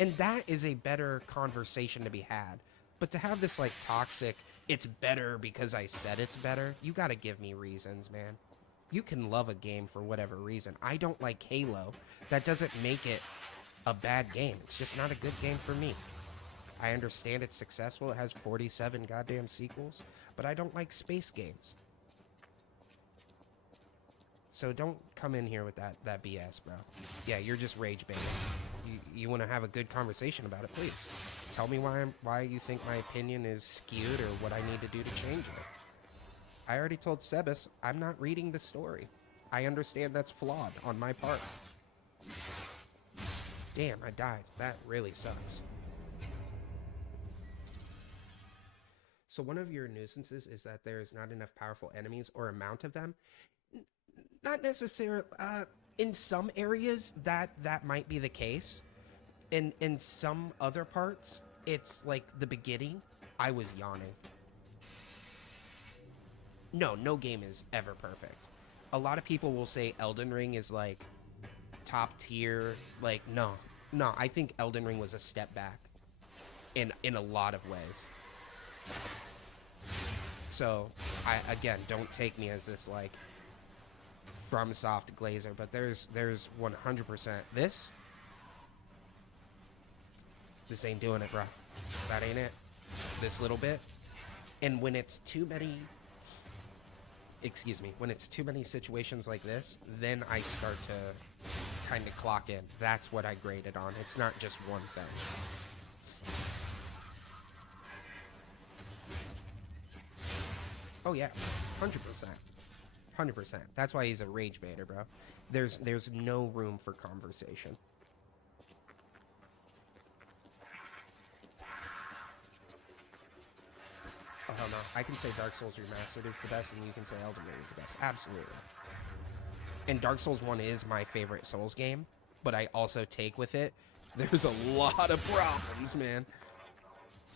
And that is a better conversation to be had. But to have this, like, toxic, it's better because I said it's better, you gotta give me reasons, man. You can love a game for whatever reason. I don't like Halo. That doesn't make it a bad game. It's just not a good game for me. I understand it's successful. It has 47 goddamn sequels. But I don't like space games. So don't come in here with that BS, bro. Yeah, you're just rage baiting. You want to have a good conversation about it, please. Tell me why you think my opinion is skewed or what I need to do to change it. I already told Sebas I'm not reading the story. I understand that's flawed on my part. Damn, I died. That really sucks. So one of your nuisances is that there's not enough powerful enemies or amount of them. Not necessarily. In some areas, that might be the case. In some other parts, it's like the beginning. I was yawning. No game is ever perfect. A lot of people will say Elden Ring is like top tier. Like, no. I think Elden Ring was a step back in a lot of ways. So, again, don't take me as this like FromSoft glazer, but there's 100% this ain't doing it, bro. That ain't it. This little bit. And when it's too many situations like this, then I start to kind of clock in. That's what I graded on. It's not just one thing. Oh yeah, 100%. 100%. That's why he's a rage baiter, bro. There's no room for conversation. Oh hell no. I can say Dark Souls Remastered is the best, and you can say Elden Ring is the best. Absolutely. And Dark Souls 1 is my favorite Souls game, but I also take with it, there's a lot of problems, man.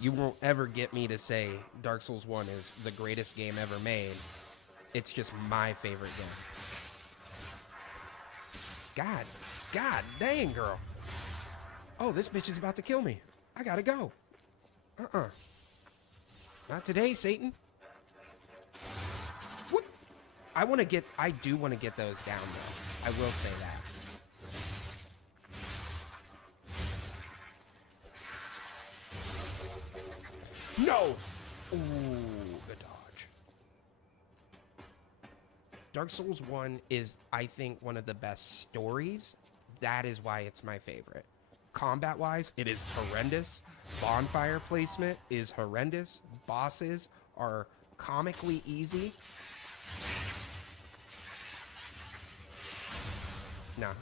You won't ever get me to say Dark Souls 1 is the greatest game ever made. It's just my favorite game. God dang, girl. Oh, this bitch is about to kill me. I gotta go. Not today, Satan. What? I do want to get those down, though. I will say that. No! Ooh, good dodge. Dark Souls 1 is, I think, one of the best stories. That is why it's my favorite. Combat-wise, it is horrendous. Bonfire placement is horrendous. Bosses are comically easy. Nah.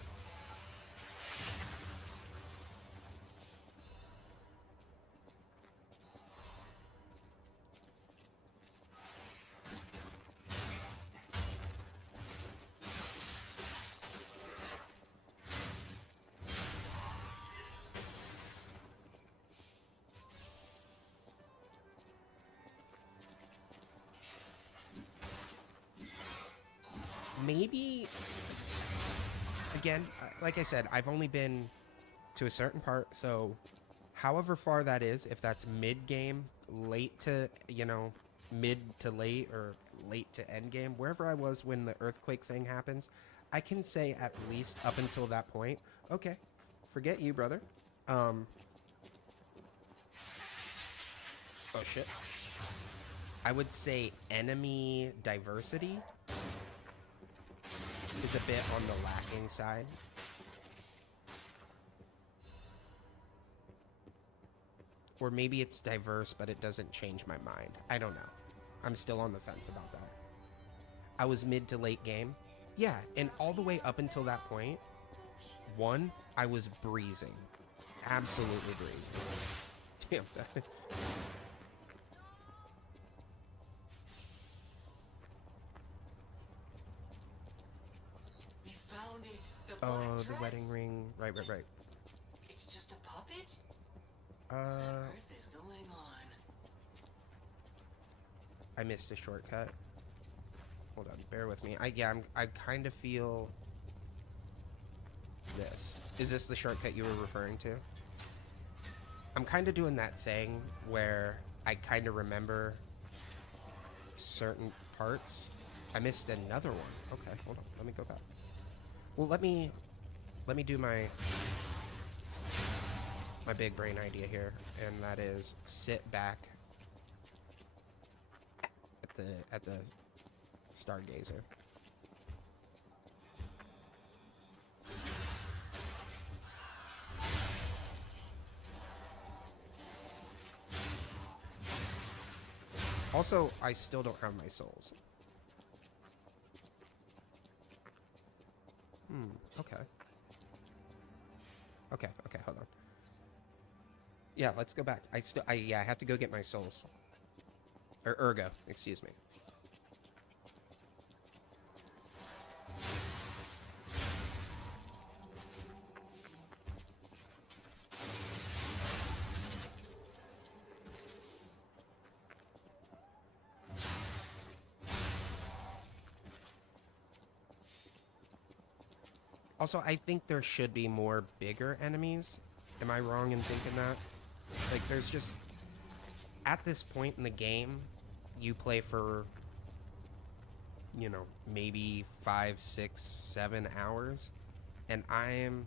Maybe, again, like I said, I've only been to a certain part, so however far that is, if that's mid-game, late to, mid to late, or late to end game, wherever I was when the earthquake thing happens, I can say at least up until that point, okay, forget you, brother. Oh, shit. I would say enemy diversity is a bit on the lacking side. Or maybe it's diverse, but it doesn't change my mind. I don't know. I'm still on the fence about that. I was mid to late game. Yeah, and all the way up until that point, I was breezing. Absolutely breezing. Damn. wedding ring. Right. It's just a puppet? Uh, What on earth is going on? I missed a shortcut. Hold on, bear with me. I kind of feel this. Is this the shortcut you were referring to? I'm kind of doing that thing where I kind of remember certain parts. I missed another one. Okay, hold on. Let me go back. Well, let me do my big brain idea here, and that is sit back at the Stargazer. Also, I still don't have my souls. Okay. Okay, hold on. Yeah, let's go back. I have to go get my souls. Or Ergo, excuse me. Also, I think there should be more bigger enemies. Am I wrong in thinking that? Like, there's just... At this point in the game, you play for, you know, maybe 5, 6, 7 hours. And I am...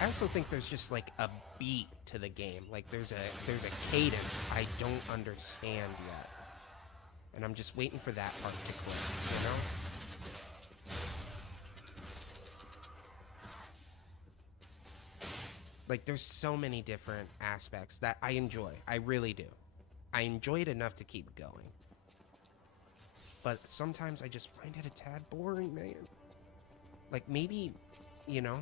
I also think there's just like a beat to the game. Like there's a cadence I don't understand yet. And I'm just waiting for that part to click, you know? Like there's so many different aspects that I enjoy. I really do. I enjoy it enough to keep going. But sometimes I just find it a tad boring, man. Like maybe, you know,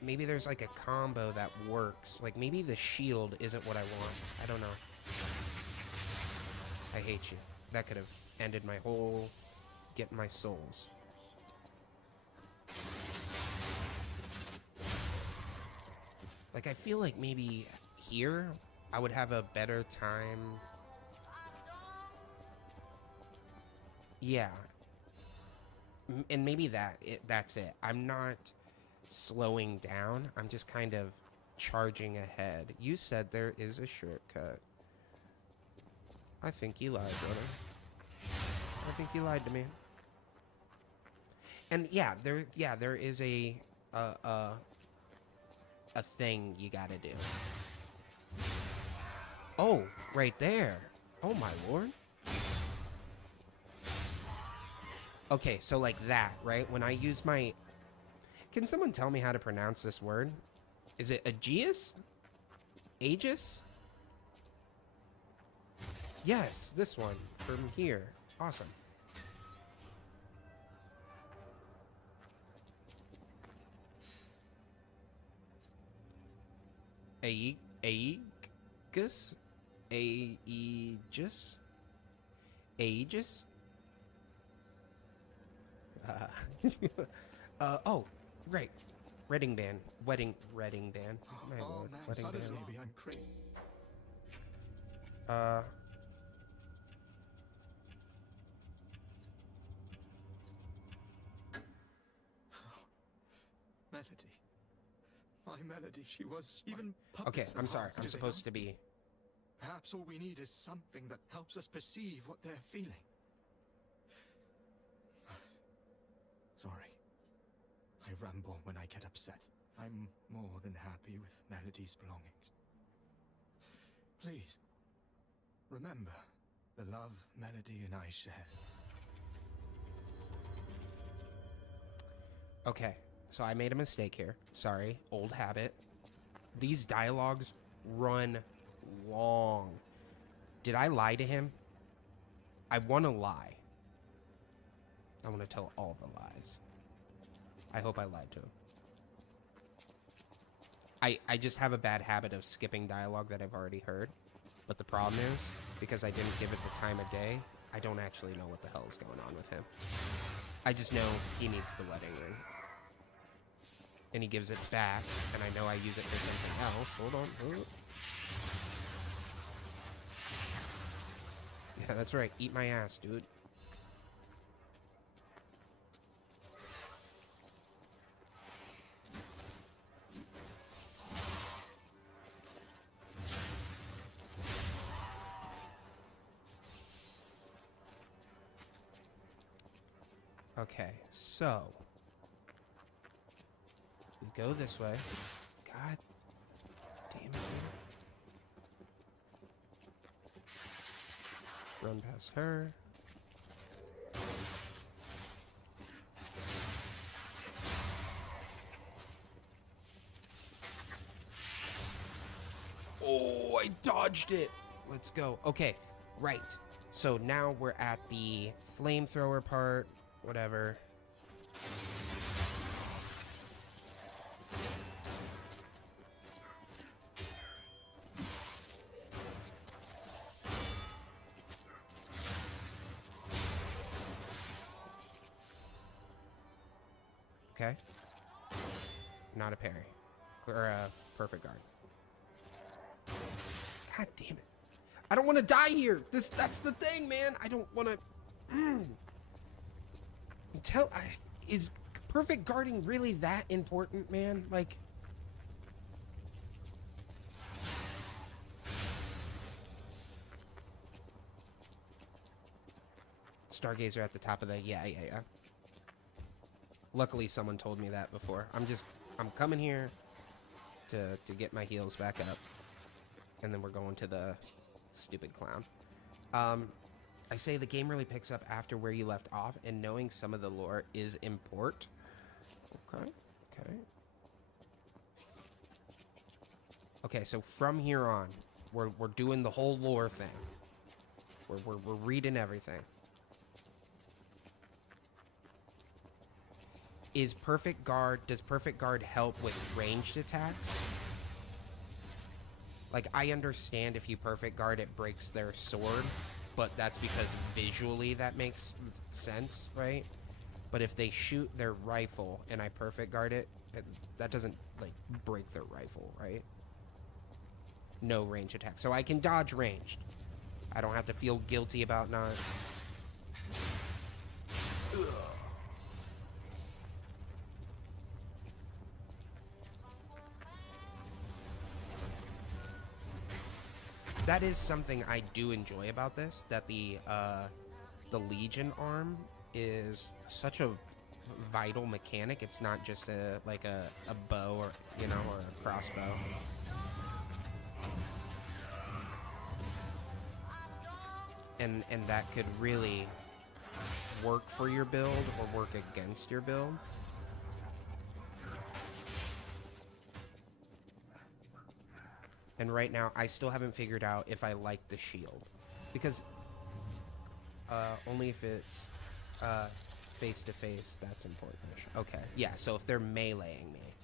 maybe there's like a combo that works. Like maybe the shield isn't what I want. I don't know. I hate you. That could have ended my whole getting my souls. Like I feel like maybe here I would have a better time. Yeah. And maybe that's it. I'm not slowing down. I'm just kind of charging ahead. You said there is a shortcut. I think you lied, brother. I think you lied to me. And yeah, there is a thing you gotta do. Oh, right there. Oh my lord. Okay, so like that, right? When I use my... Can someone tell me how to pronounce this word? Is it Aegeus? Aegis? Yes, this one. From here. Awesome. Aegis? Aegis? Aegis? Oh, right. Wedding band. Wedding band. My lord. man, Wedding suddenly band. maybe I'm crazy. Melody. My Melody, she was even Okay, I'm sorry. I'm supposed to be... Perhaps all we need is something that helps us perceive what they're feeling. Sorry. I ramble when I get upset. I'm more than happy with Melody's belongings. Please, remember the love Melody and I share. Okay, so I made a mistake here. Sorry, old habit. These dialogues run long. Did I lie to him? I want to lie. I want to tell all the lies. I hope I lied to him. I just have a bad habit of skipping dialogue that I've already heard. But the problem is, because I didn't give it the time of day, I don't actually know what the hell is going on with him. I just know he needs the wedding ring. And he gives it back, and I know I use it for something else. Hold on. Oh. Yeah, that's right. Eat my ass, dude. Okay, so we go this way. God damn it. Run past her. Oh, I dodged it. Let's go. Okay, right. So now we're at the flamethrower part. Whatever. Okay. Not a parry. Or a perfect guard. God damn it. I don't want to die here. That's the thing, man. I don't want to... Is perfect guarding really that important, man? Like... Stargazer at the top of the... Yeah. Luckily, someone told me that before. I'm coming here to get my heals back up. And then we're going to the stupid clown. I say the game really picks up after where you left off, and knowing some of the lore is important. Okay. Okay, so from here on, we're doing the whole lore thing. We're reading everything. Does Perfect Guard help with ranged attacks? Like, I understand if you Perfect Guard, it breaks their sword, but that's because visually that makes sense, right? But if they shoot their rifle and I Perfect Guard it, that doesn't, like, break their rifle, right? No range attack. So I can dodge ranged. I don't have to feel guilty about not... Ugh. That is something I do enjoy about this, that the Legion arm is such a vital mechanic. It's not just a bow or, or a crossbow. And that could really work for your build or work against your build. And right now, I still haven't figured out if I like the shield. Because only if it's face-to-face, that's important. Okay, yeah, so if they're meleeing me.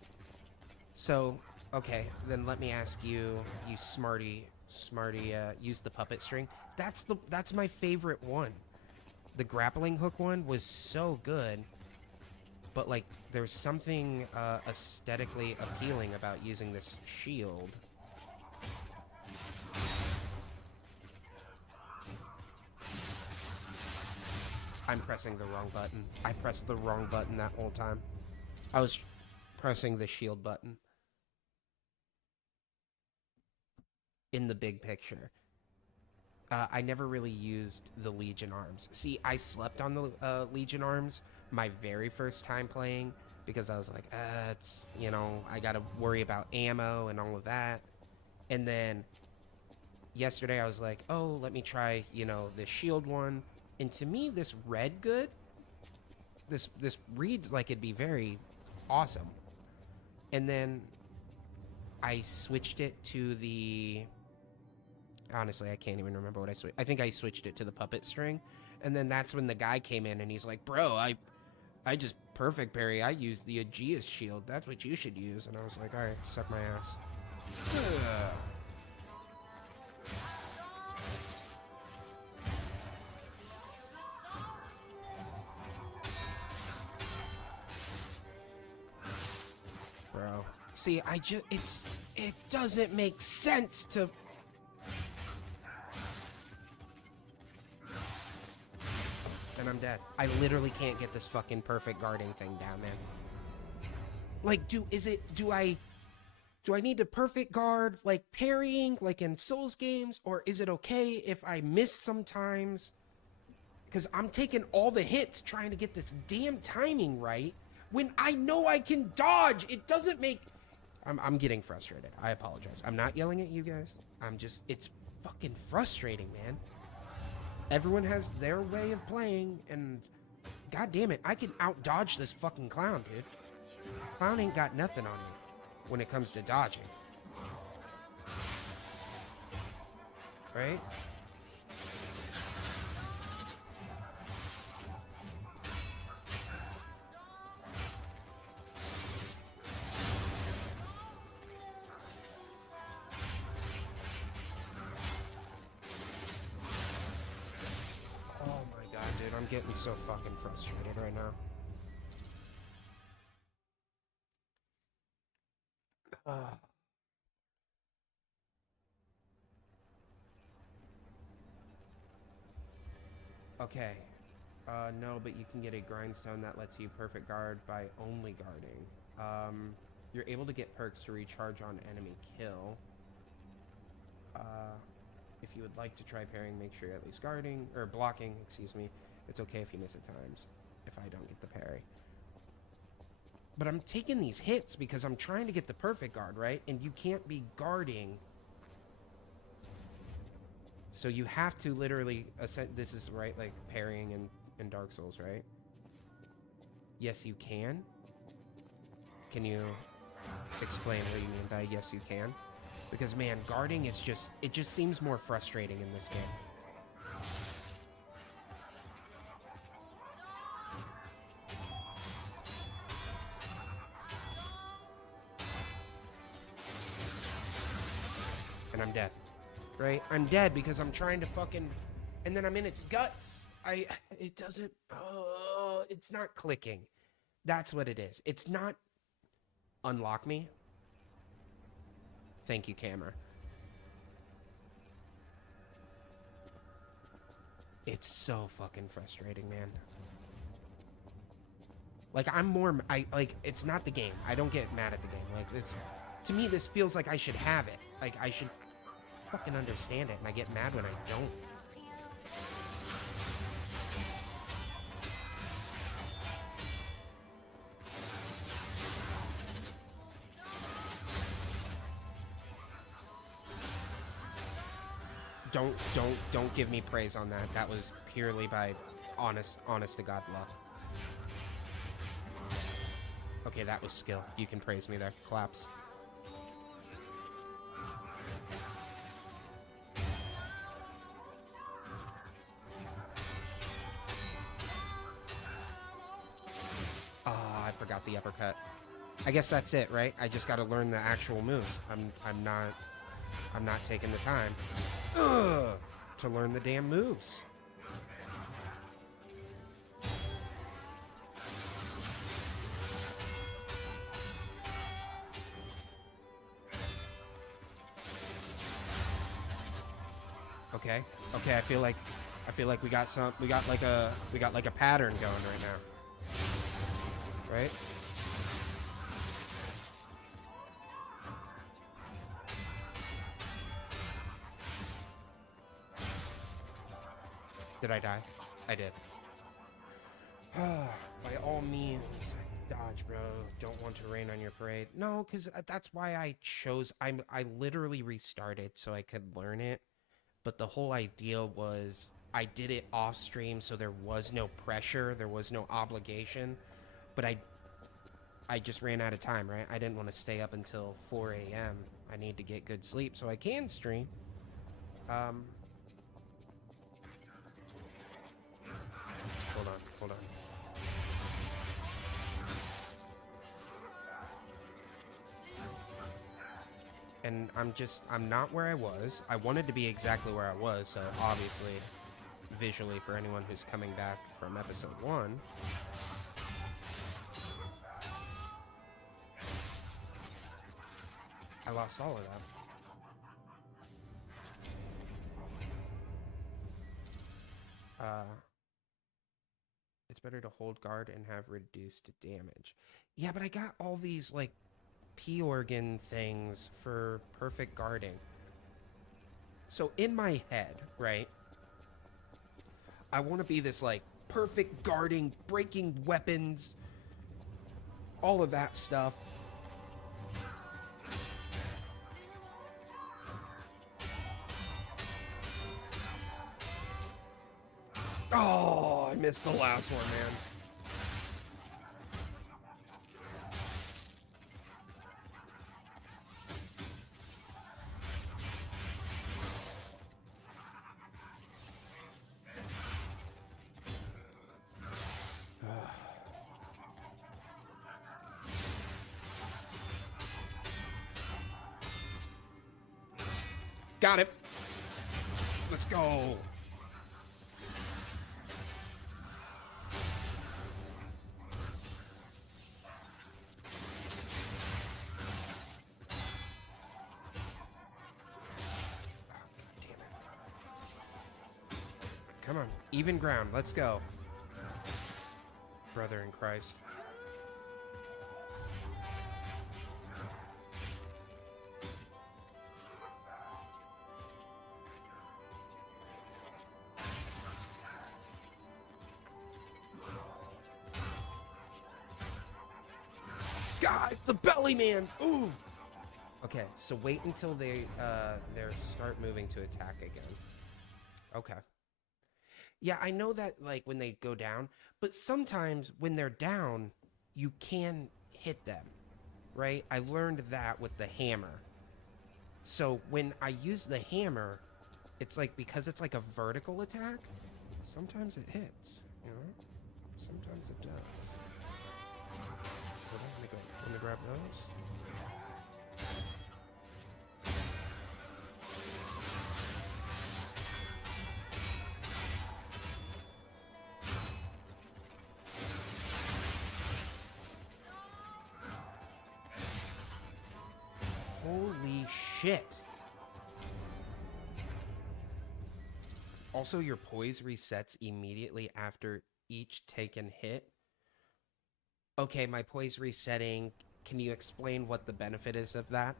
So, okay, then let me ask you, you smarty, use the puppet string. That's my favorite one. The grappling hook one was so good. But, like, there's something aesthetically appealing about using this shield. I'm pressing the wrong button. I pressed the wrong button that whole time. I was pressing the shield button. In the big picture. I never really used the Legion arms. See, I slept on the Legion arms my very first time playing because I was like, it's, I gotta worry about ammo and all of that. And then yesterday I was like, oh, let me try, the shield one. And to me, this red good, this reads like it'd be very awesome. And then I switched it to the... Honestly, I can't even remember what I switched. I think I switched it to the puppet string. And then that's when the guy came in and he's like, bro, I just perfect parry. I use the Aegeus shield. That's what you should use. And I was like, all right, suck my ass. Bro. See, it doesn't make sense to... And I'm dead. I literally can't get this fucking perfect guarding thing down, man. Like, do I need to perfect guard, like, parrying, like in Souls games? Or is it okay if I miss sometimes? Because I'm taking all the hits trying to get this damn timing right when I know I can dodge. It doesn't make... I'm getting frustrated. I apologize. I'm not yelling at you guys. It's fucking frustrating, man. Everyone has their way of playing, and god damn it, I can out-dodge this fucking clown, dude. Clown ain't got nothing on me when it comes to dodging. Right? I'm getting so fucking frustrated right now. Okay. No, but you can get a grindstone that lets you perfect guard by only guarding. You're able to get perks to recharge on enemy kill. If you would like to try parrying, make sure you're at least guarding, or blocking, excuse me. It's okay if you miss at times, if I don't get the parry. But I'm taking these hits because I'm trying to get the perfect guard, right? And you can't be guarding. So you have to literally ascend. This is right, like parrying in Dark Souls, right? Yes, you can. Can you explain what you mean by yes, you can? Because man, guarding is it just seems more frustrating in this game. And I'm dead, right? I'm dead because I'm trying to fucking, and then I'm in its guts. It doesn't, it's not clicking. That's what it is. It's not, unlock me. Thank you, camera. It's so fucking frustrating, man. Like, it's not the game. I don't get mad at the game. Like, to me, this feels like I should have it. Like, I should fucking understand it, and I get mad when I don't. Don't give me praise on that. That was purely by honest to God luck. Okay, that was skill. You can praise me there. Claps. I forgot the uppercut. I guess that's it, right? I just got to learn the actual moves. I'm not taking the time to learn the damn moves. Okay. I feel like we got like a pattern going right now. Right? Did I die? I did. By all means, dodge, bro. Don't want to rain on your parade. No, because that's why I chose... I literally restarted so I could learn it. But the whole idea was I did it off stream, so there was no pressure. There was no obligation. But I just ran out of time, right? I didn't want to stay up until 4 a.m. I need to get good sleep so I can stream. And I'm not where I was. I wanted to be exactly where I was, so obviously, visually, for anyone who's coming back from episode 1, I lost all of that. It's better to hold guard and have reduced damage. Yeah, but I got all these, like, P-organ things for perfect guarding. So in my head, right, I want to be this, like, perfect guarding, breaking weapons, all of that stuff. Oh, I missed the last one, man. Got it. Let's go. Come on, even ground. Let's go. Brother in Christ. God, the belly man. Ooh. Okay, so wait until they start moving to attack again. Okay. Yeah, I know that, like, when they go down, but sometimes when they're down, you can hit them, right? I learned that with the hammer. So when I use the hammer, it's like, because it's like a vertical attack, sometimes it hits, you know? Sometimes it does. Hold on, let me grab those. Holy shit. Also, your poise resets immediately after each taken hit. Okay, my poise resetting. Can you explain what the benefit is of that?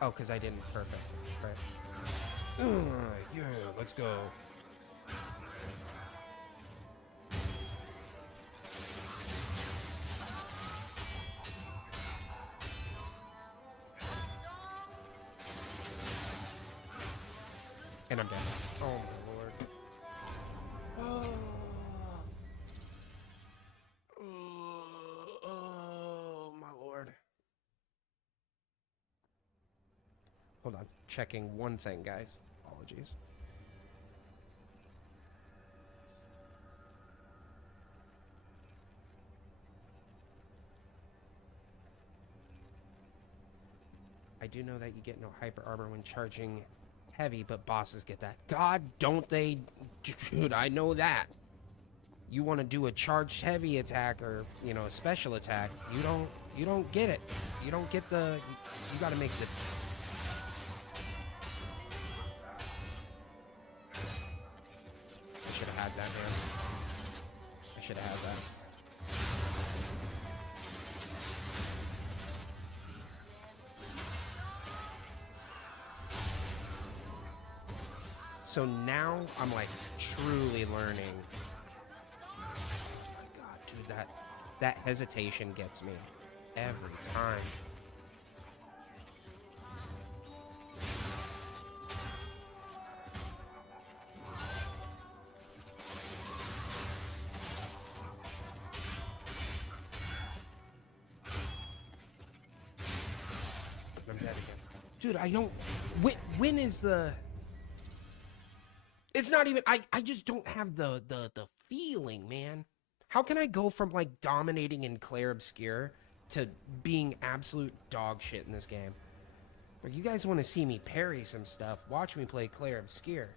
Oh, because I didn't. Perfect. Right. Yeah, let's go. And I'm dead. Oh, my lord. Oh, my lord. Hold on. Checking one thing, guys. Apologies. I do know that you get no hyper armor when charging heavy, but bosses get that. God, don't they? Dude, I know that. You want to do a charged heavy attack or, you know, a special attack, you don't get it. You don't get the, you got to make the... I should have had that, man. I should have had that. So now I'm like truly learning. Oh my god, dude, that hesitation gets me every time. I'm dead again. Dude, I don't... When is the... It's not even... I just don't have the feeling, man. How can I go from, like, dominating in Clair Obscure to being absolute dog shit in this game? Or you guys want to see me parry some stuff, watch me play Clair Obscure.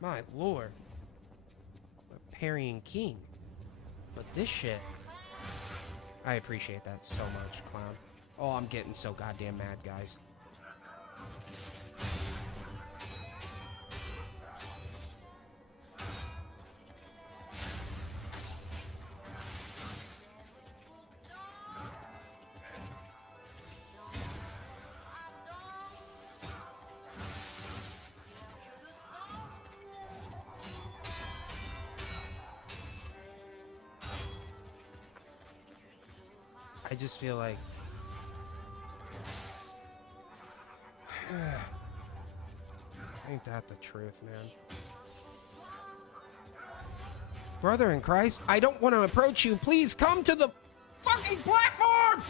My lord. I'm a parrying king. But this shit... I appreciate that so much, clown. Oh, I'm getting so goddamn mad, guys. I just feel like... Ain't that the truth, man? Brother in Christ, I don't want to approach you. Please come to the fucking platform!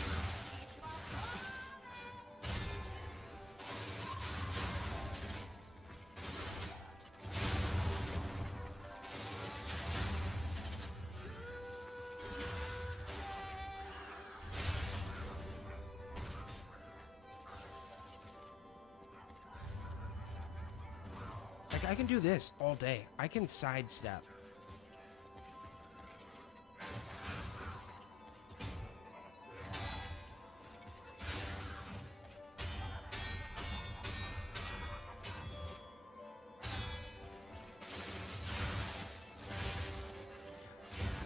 Like, I can do this all day. I can sidestep.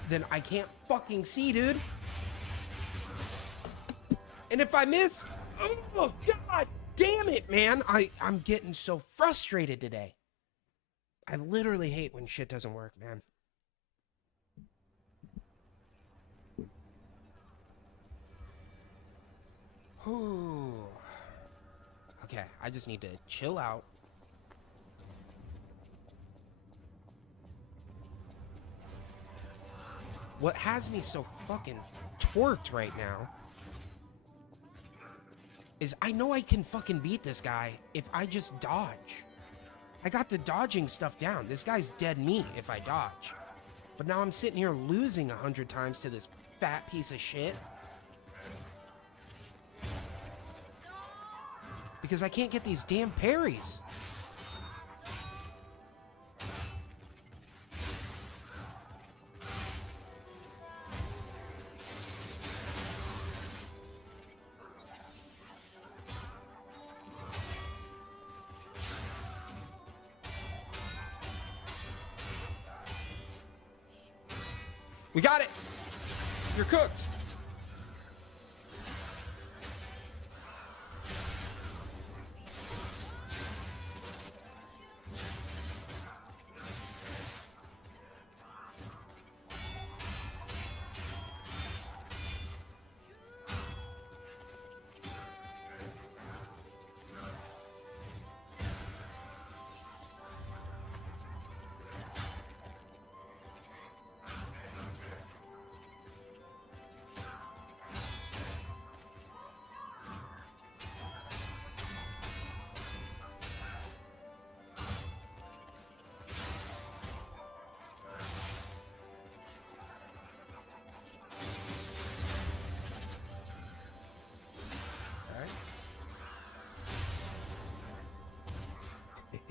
Then I can't fucking see, dude. And if I miss, oh god damn it, man. I'm getting so frustrated today. I literally hate when shit doesn't work, man. Ooh. Okay, I just need to chill out. What has me so fucking twerked right now is I know I can fucking beat this guy if I just dodge. I got the dodging stuff down. This guy's dead meat if I dodge. But now I'm sitting here losing 100 times to this fat piece of shit. Because I can't get these damn parries. We got it. You're cooked.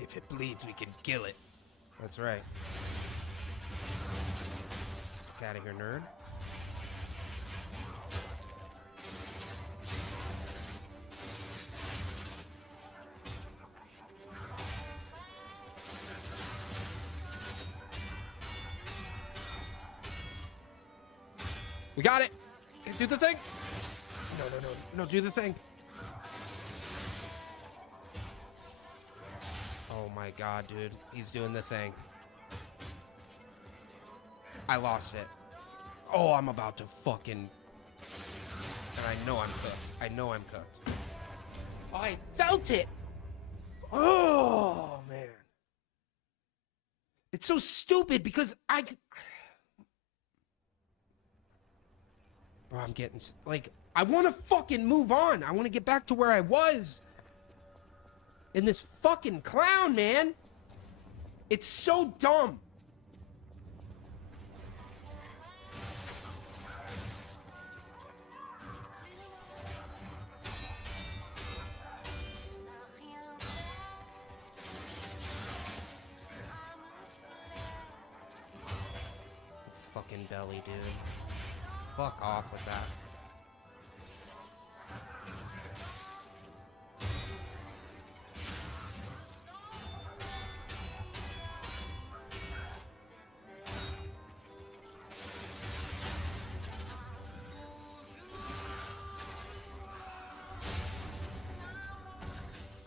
If it bleeds, we can kill it. That's right. Get out of here, nerd. We got it. Do the thing. No, do the thing. Oh my god, dude. He's doing the thing. I lost it. Oh, I'm about to fucking... And I know I'm cooked. I know I'm cooked. Oh, I felt it! Oh, man. It's so stupid because Bro, I'm getting... Like, I want to fucking move on. I want to get back to where I was. And this fucking clown, man. It's so dumb. Fucking belly, dude. Fuck off with that.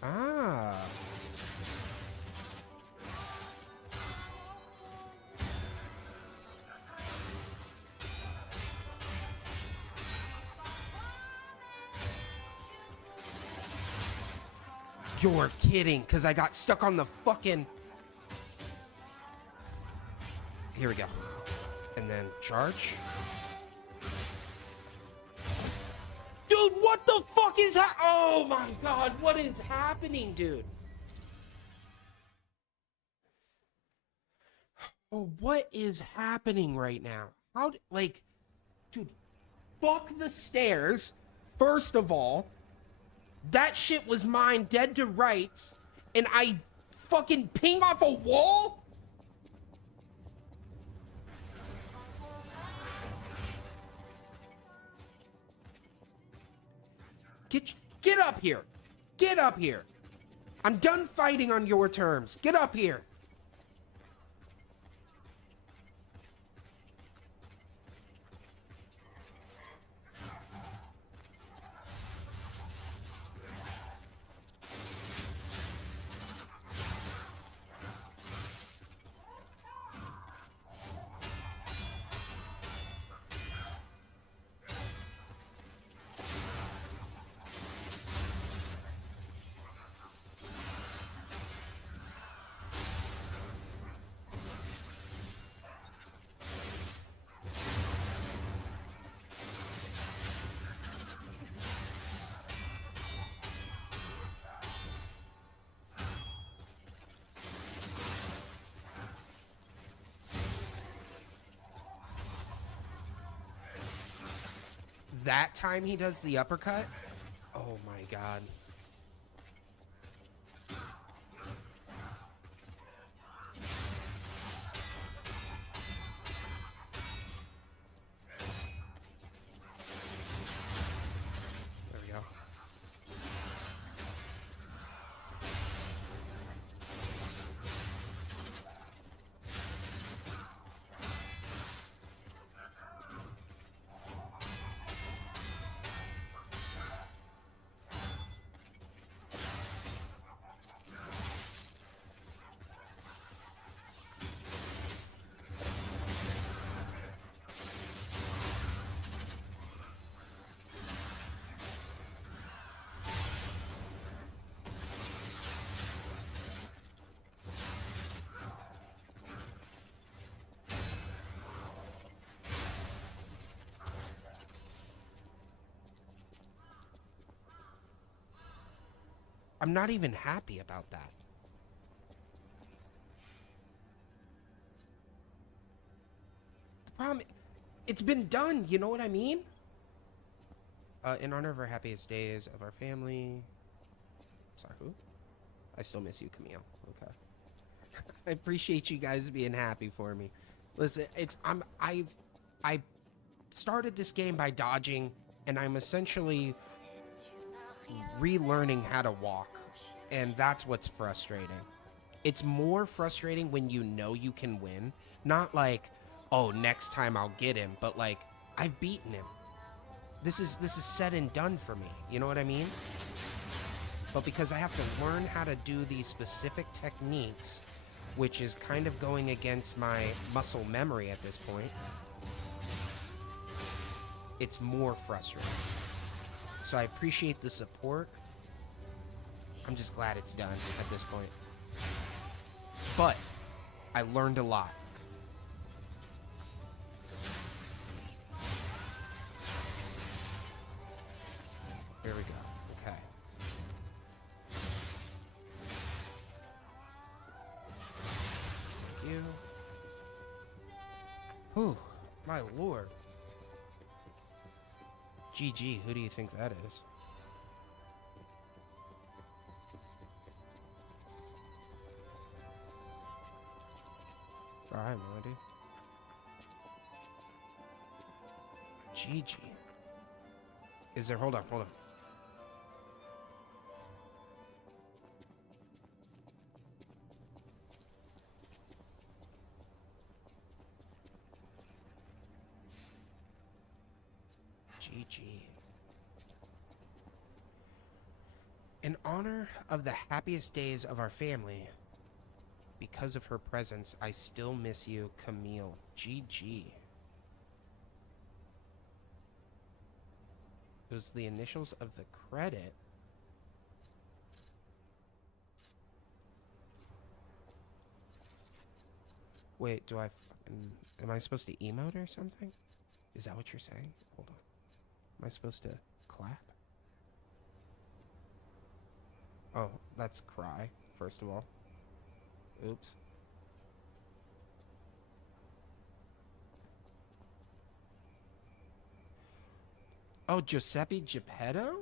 Ah. You're kidding, because I got stuck on the fucking... Here we go. And then charge. Dude, what the fuck is oh my god, what is happening, dude? Oh, what is happening right now? How, like, dude, fuck the stairs, first of all. That shit was mine, dead to rights, and I fucking ping off a wall? Get up here. Get up here. I'm done fighting on your terms. Get up here. That time he does the uppercut? Oh my god. There we go. I'm not even happy about that. The problem, it's been done, you know what I mean? In honor of our happiest days of our family. Sorry, who? I still miss you, Camille. Okay. I appreciate you guys being happy for me. Listen, I started this game by dodging, and I'm essentially relearning how to walk, and that's what's frustrating. It's more frustrating when you know you can win, not like, oh, next time I'll get him, but like, I've beaten him. This is said and done for me, you know what I mean? But because I have to learn how to do these specific techniques, which is kind of going against my muscle memory at this point, it's more frustrating. So I appreciate the support. I'm just glad it's done at this point. But I learned a lot. My lord. GG, who do you think that is? I have no idea. GG. Is there, hold on. GG. In honor of the happiest days of our family, because of her presence, I still miss you, Camille. GG. Those the initials of the credit. Wait, do I fucking... Am I supposed to emote or something? Is that what you're saying? Hold on. Am I supposed to clap? Oh, that's cry, first of all. Oops. Oh, Giuseppe Geppetto?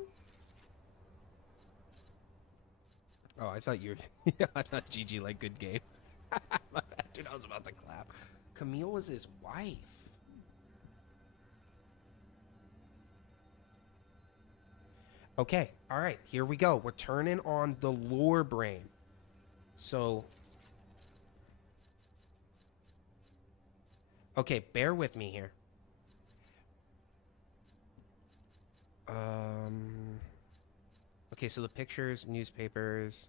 Oh, I thought you were... Yeah, I thought GG like good game. My bad, dude, I was about to clap. Camille was his wife. Okay, alright, here we go. We're turning on the lore brain. So... Okay, bear with me here. Okay, so the pictures, newspapers.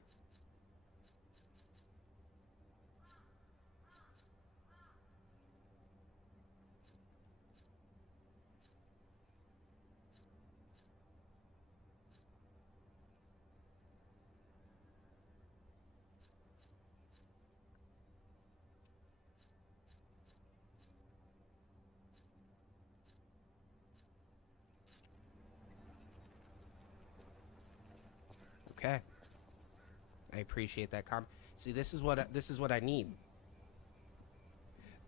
Okay. I appreciate that See, this is what I need.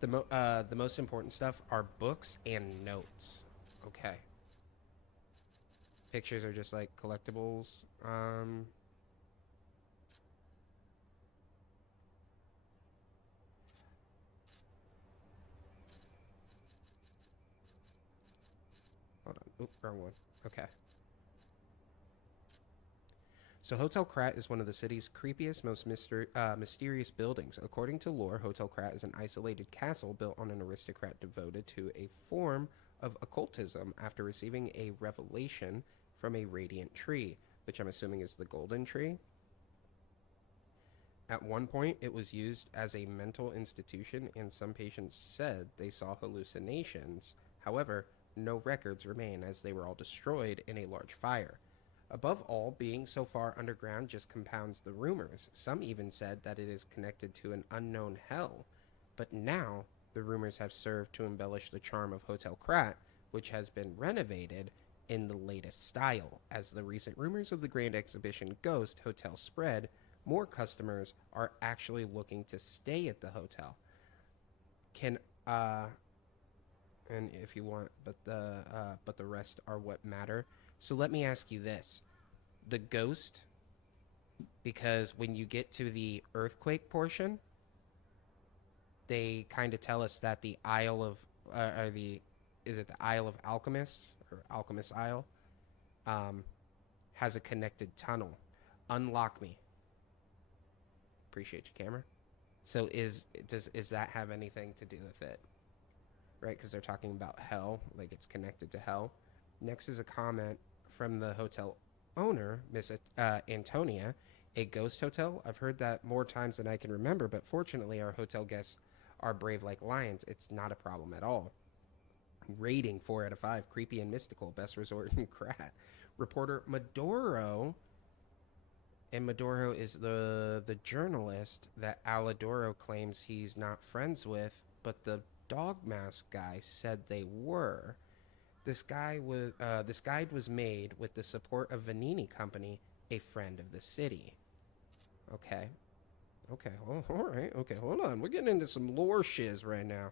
The most important stuff are books and notes. Okay. Pictures are just like collectibles. Hold on. Oop, wrong one. Okay. So Hotel Krat is one of the city's creepiest, most mysterious buildings. According to lore, Hotel Krat is an isolated castle built on an aristocrat devoted to a form of occultism after receiving a revelation from a radiant tree, which I'm assuming is the golden tree. At one point, it was used as a mental institution, and some patients said they saw hallucinations. However, no records remain as they were all destroyed in a large fire. Above all, being so far underground just compounds the rumors. Some even said that it is connected to an unknown hell. But now, the rumors have served to embellish the charm of Hotel Krat, which has been renovated in the latest style. As the recent rumors of the Grand Exhibition Ghost Hotel spread, more customers are actually looking to stay at the hotel. And if you want, but the rest are what matter. So let me ask you this. The ghost, because when you get to the earthquake portion, they kind of tell us that the Isle of, is it the Isle of Alchemists, or Alchemist Isle, has a connected tunnel. Unlock me. Appreciate you, camera. So does that have anything to do with it? Right, because they're talking about hell, like it's connected to hell. Next is a comment from the hotel owner, Miss Antonia. A ghost hotel? I've heard that more times than I can remember, but fortunately our hotel guests are brave like lions. It's not a problem at all. Rating 4 out of 5. Creepy and mystical. Best resort in Krat. Reporter Maduro. And Maduro is the journalist that Aladoro claims he's not friends with, but the dog mask guy said they were. This guide was made with the support of Vanini Company, a friend of the city. Okay. Okay, well, all right. Okay, hold on. We're getting into some lore shiz right now.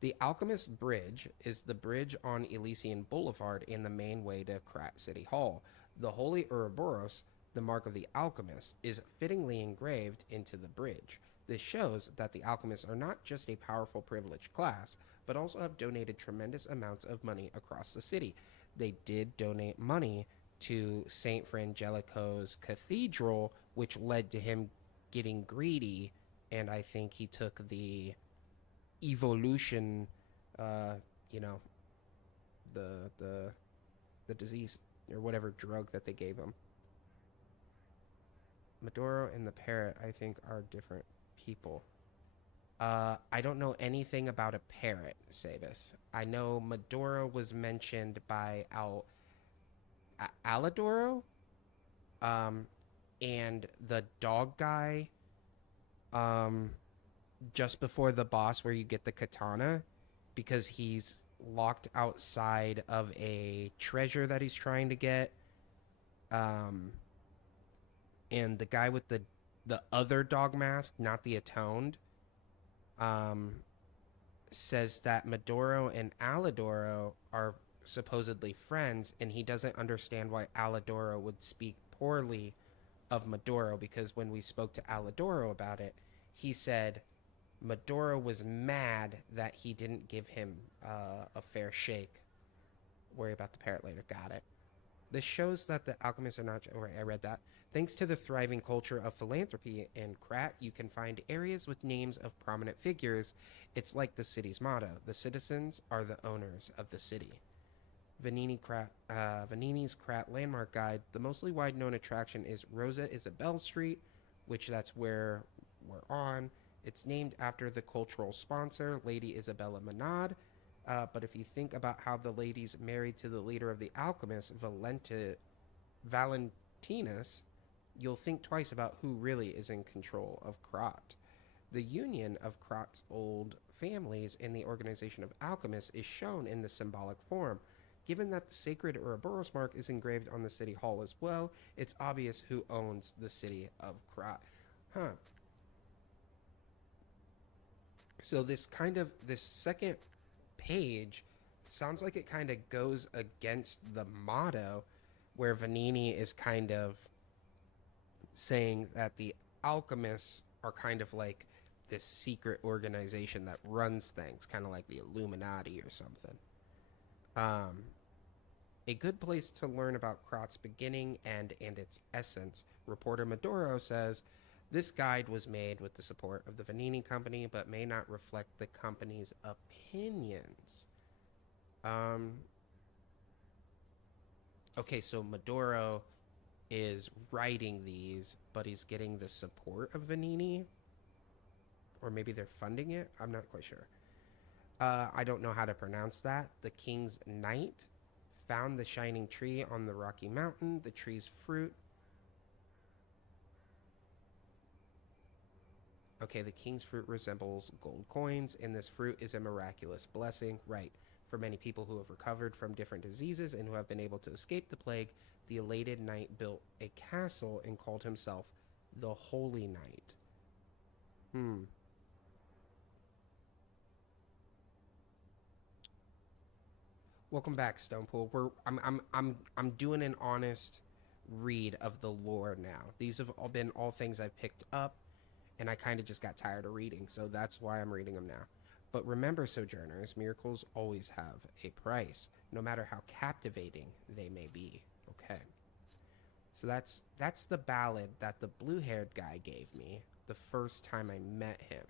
The Alchemist Bridge is the bridge on Elysian Boulevard in the main way to Krat City Hall. The Holy Ouroboros, the mark of the alchemist, is fittingly engraved into the bridge. This shows that the alchemists are not just a powerful privileged class, but also have donated tremendous amounts of money across the city. They did donate money to St. Frangelico's cathedral, which led to him getting greedy, and I think he took the evolution, you know, the disease or whatever drug that they gave him. Maduro and the parrot, I think, are different people. I don't know anything about a parrot, Savis. I know Maduro was mentioned by Alidoro, and the dog guy, just before the boss where you get the katana, because he's locked outside of a treasure that he's trying to get. And the guy with the other dog mask, not the Atoned, says that Maduro and Alidoro are supposedly friends, and he doesn't understand why Alidoro would speak poorly of Maduro, because when we spoke to Alidoro about it, he said Maduro was mad that he didn't give him a fair shake. Worry about the parrot later. Got it. This shows that the alchemists are not... Oh, right, I read that. Thanks to the thriving culture of philanthropy in Krat, you can find areas with names of prominent figures. It's like the city's motto. The citizens are the owners of the city. Vanini's Krat Landmark Guide. The mostly wide-known attraction is Rosa Isabel Street, which that's where we're on. It's named after the cultural sponsor, Lady Isabella Manad. But if you think about how the lady's married to the leader of the alchemists, Valentinus, you'll think twice about who really is in control of Krat. The union of Krat's old families in the organization of alchemists is shown in the symbolic form. Given that the sacred Ouroboros mark is engraved on the city hall as well, it's obvious who owns the city of Krat. Huh. So this second page sounds like it kind of goes against the motto, where Vanini is kind of saying that the alchemists are kind of like this secret organization that runs things, kind of like the Illuminati or something. A good place to learn about Krat's beginning and its essence. Reporter Maduro says, this guide was made with the support of the Vanini Company, but may not reflect the company's opinions. Okay, so Maduro is writing these, but he's getting the support of Vanini? Or maybe they're funding it? I'm not quite sure. I don't know how to pronounce that. The King's Knight found the shining tree on the rocky mountain. The tree's fruit... Okay, the king's fruit resembles gold coins, and this fruit is a miraculous blessing. Right. For many people who have recovered from different diseases and who have been able to escape the plague, the elated knight built a castle and called himself the Holy Knight. Welcome back, Stonepool. I'm doing an honest read of the lore now. These have all been things I've picked up, and I kind of just got tired of reading, so that's why I'm reading them now. But remember, Sojourners, miracles always have a price, no matter how captivating they may be. Okay. So that's the ballad that the blue-haired guy gave me the first time I met him.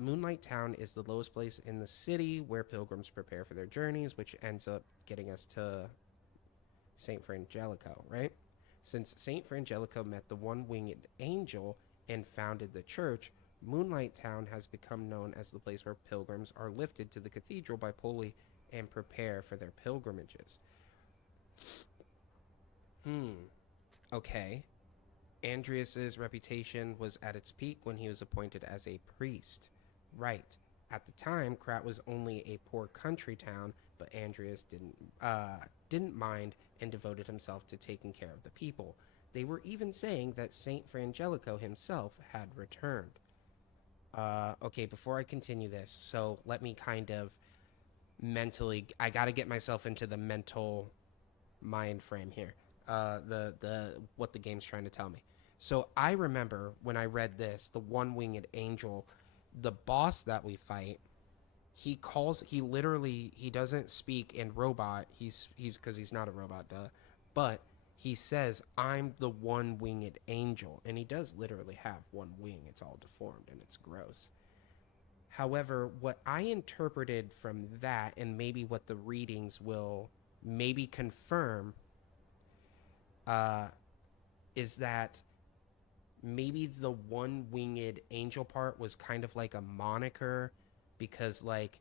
Moonlight Town is the lowest place in the city where pilgrims prepare for their journeys, which ends up getting us to St. Frangelico, right? Since St. Frangelico met the one-winged angel and founded the church, Moonlight Town has become known as the place where pilgrims are lifted to the cathedral by Poli and prepare for their pilgrimages. Okay. Andreas's reputation was at its peak when he was appointed as a priest. Right. At the time, Krat was only a poor country town, but Andreas didn't mind and devoted himself to taking care of the people. They were even saying that St. Frangelico himself had returned. Okay, before I continue this, so let me kind of mentally, I got to get myself into the mental mind frame here. The what the game's trying to tell me. So I remember when I read this, the one-winged angel, the boss that we fight, he literally, he doesn't speak in robot. He's because he's not a robot, duh. But he says, "I'm the one-winged angel," and he does literally have one wing. It's all deformed and it's gross. However, what I interpreted from that, and maybe what the readings will maybe confirm, is that maybe the one-winged angel part was kind of like a moniker, because like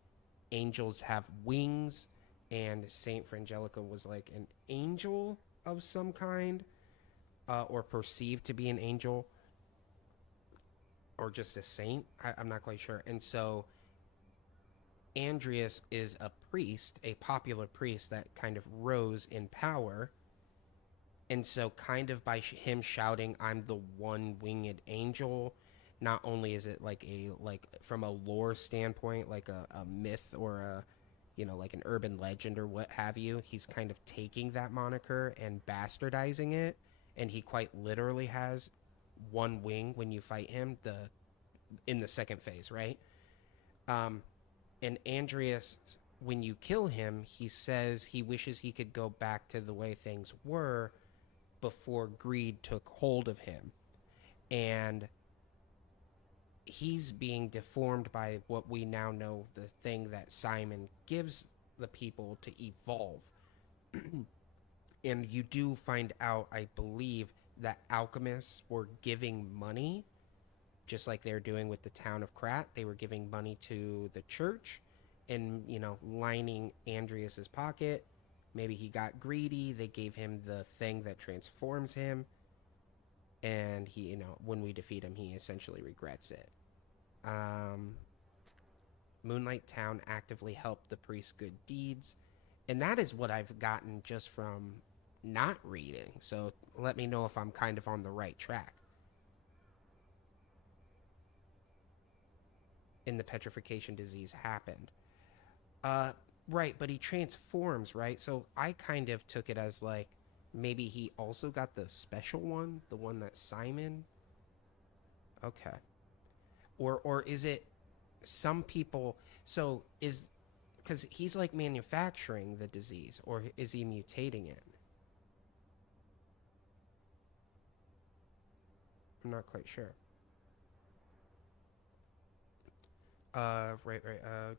angels have wings, and Saint Frangelico was like an angel of some kind, or perceived to be an angel, or just a saint. I'm not quite sure. And so Andreas is a priest, a popular priest that kind of rose in power. And so kind of by him shouting, "I'm the one-winged angel," not only is it like from a lore standpoint, like a myth or a, you know, like an urban legend or what have you, he's kind of taking that moniker and bastardizing it. And he quite literally has one wing when you fight him in the second phase, right? And Andreas, when you kill him, he says he wishes he could go back to the way things were before greed took hold of him. And he's being deformed by what we now know, the thing that Simon gives the people to evolve. And you do find out, I believe, that alchemists were giving money, just like they're doing with the town of Krat. They were giving money to the church and, you know, lining Andreas's pocket. Maybe he got greedy. They gave him the thing that transforms him. And he, you know, when we defeat him, he essentially regrets it. Moonlight Town actively helped the priest's good deeds. And that is what I've gotten just from not reading. So let me know if I'm kind of on the right track. And the petrification disease happened. Right, but he transforms, right? So I kind of took it as like, maybe he also got the special one, the one that Simon. Okay. Or is it some people? So is, because he's like manufacturing the disease, or is he mutating it? I'm not quite sure. Right.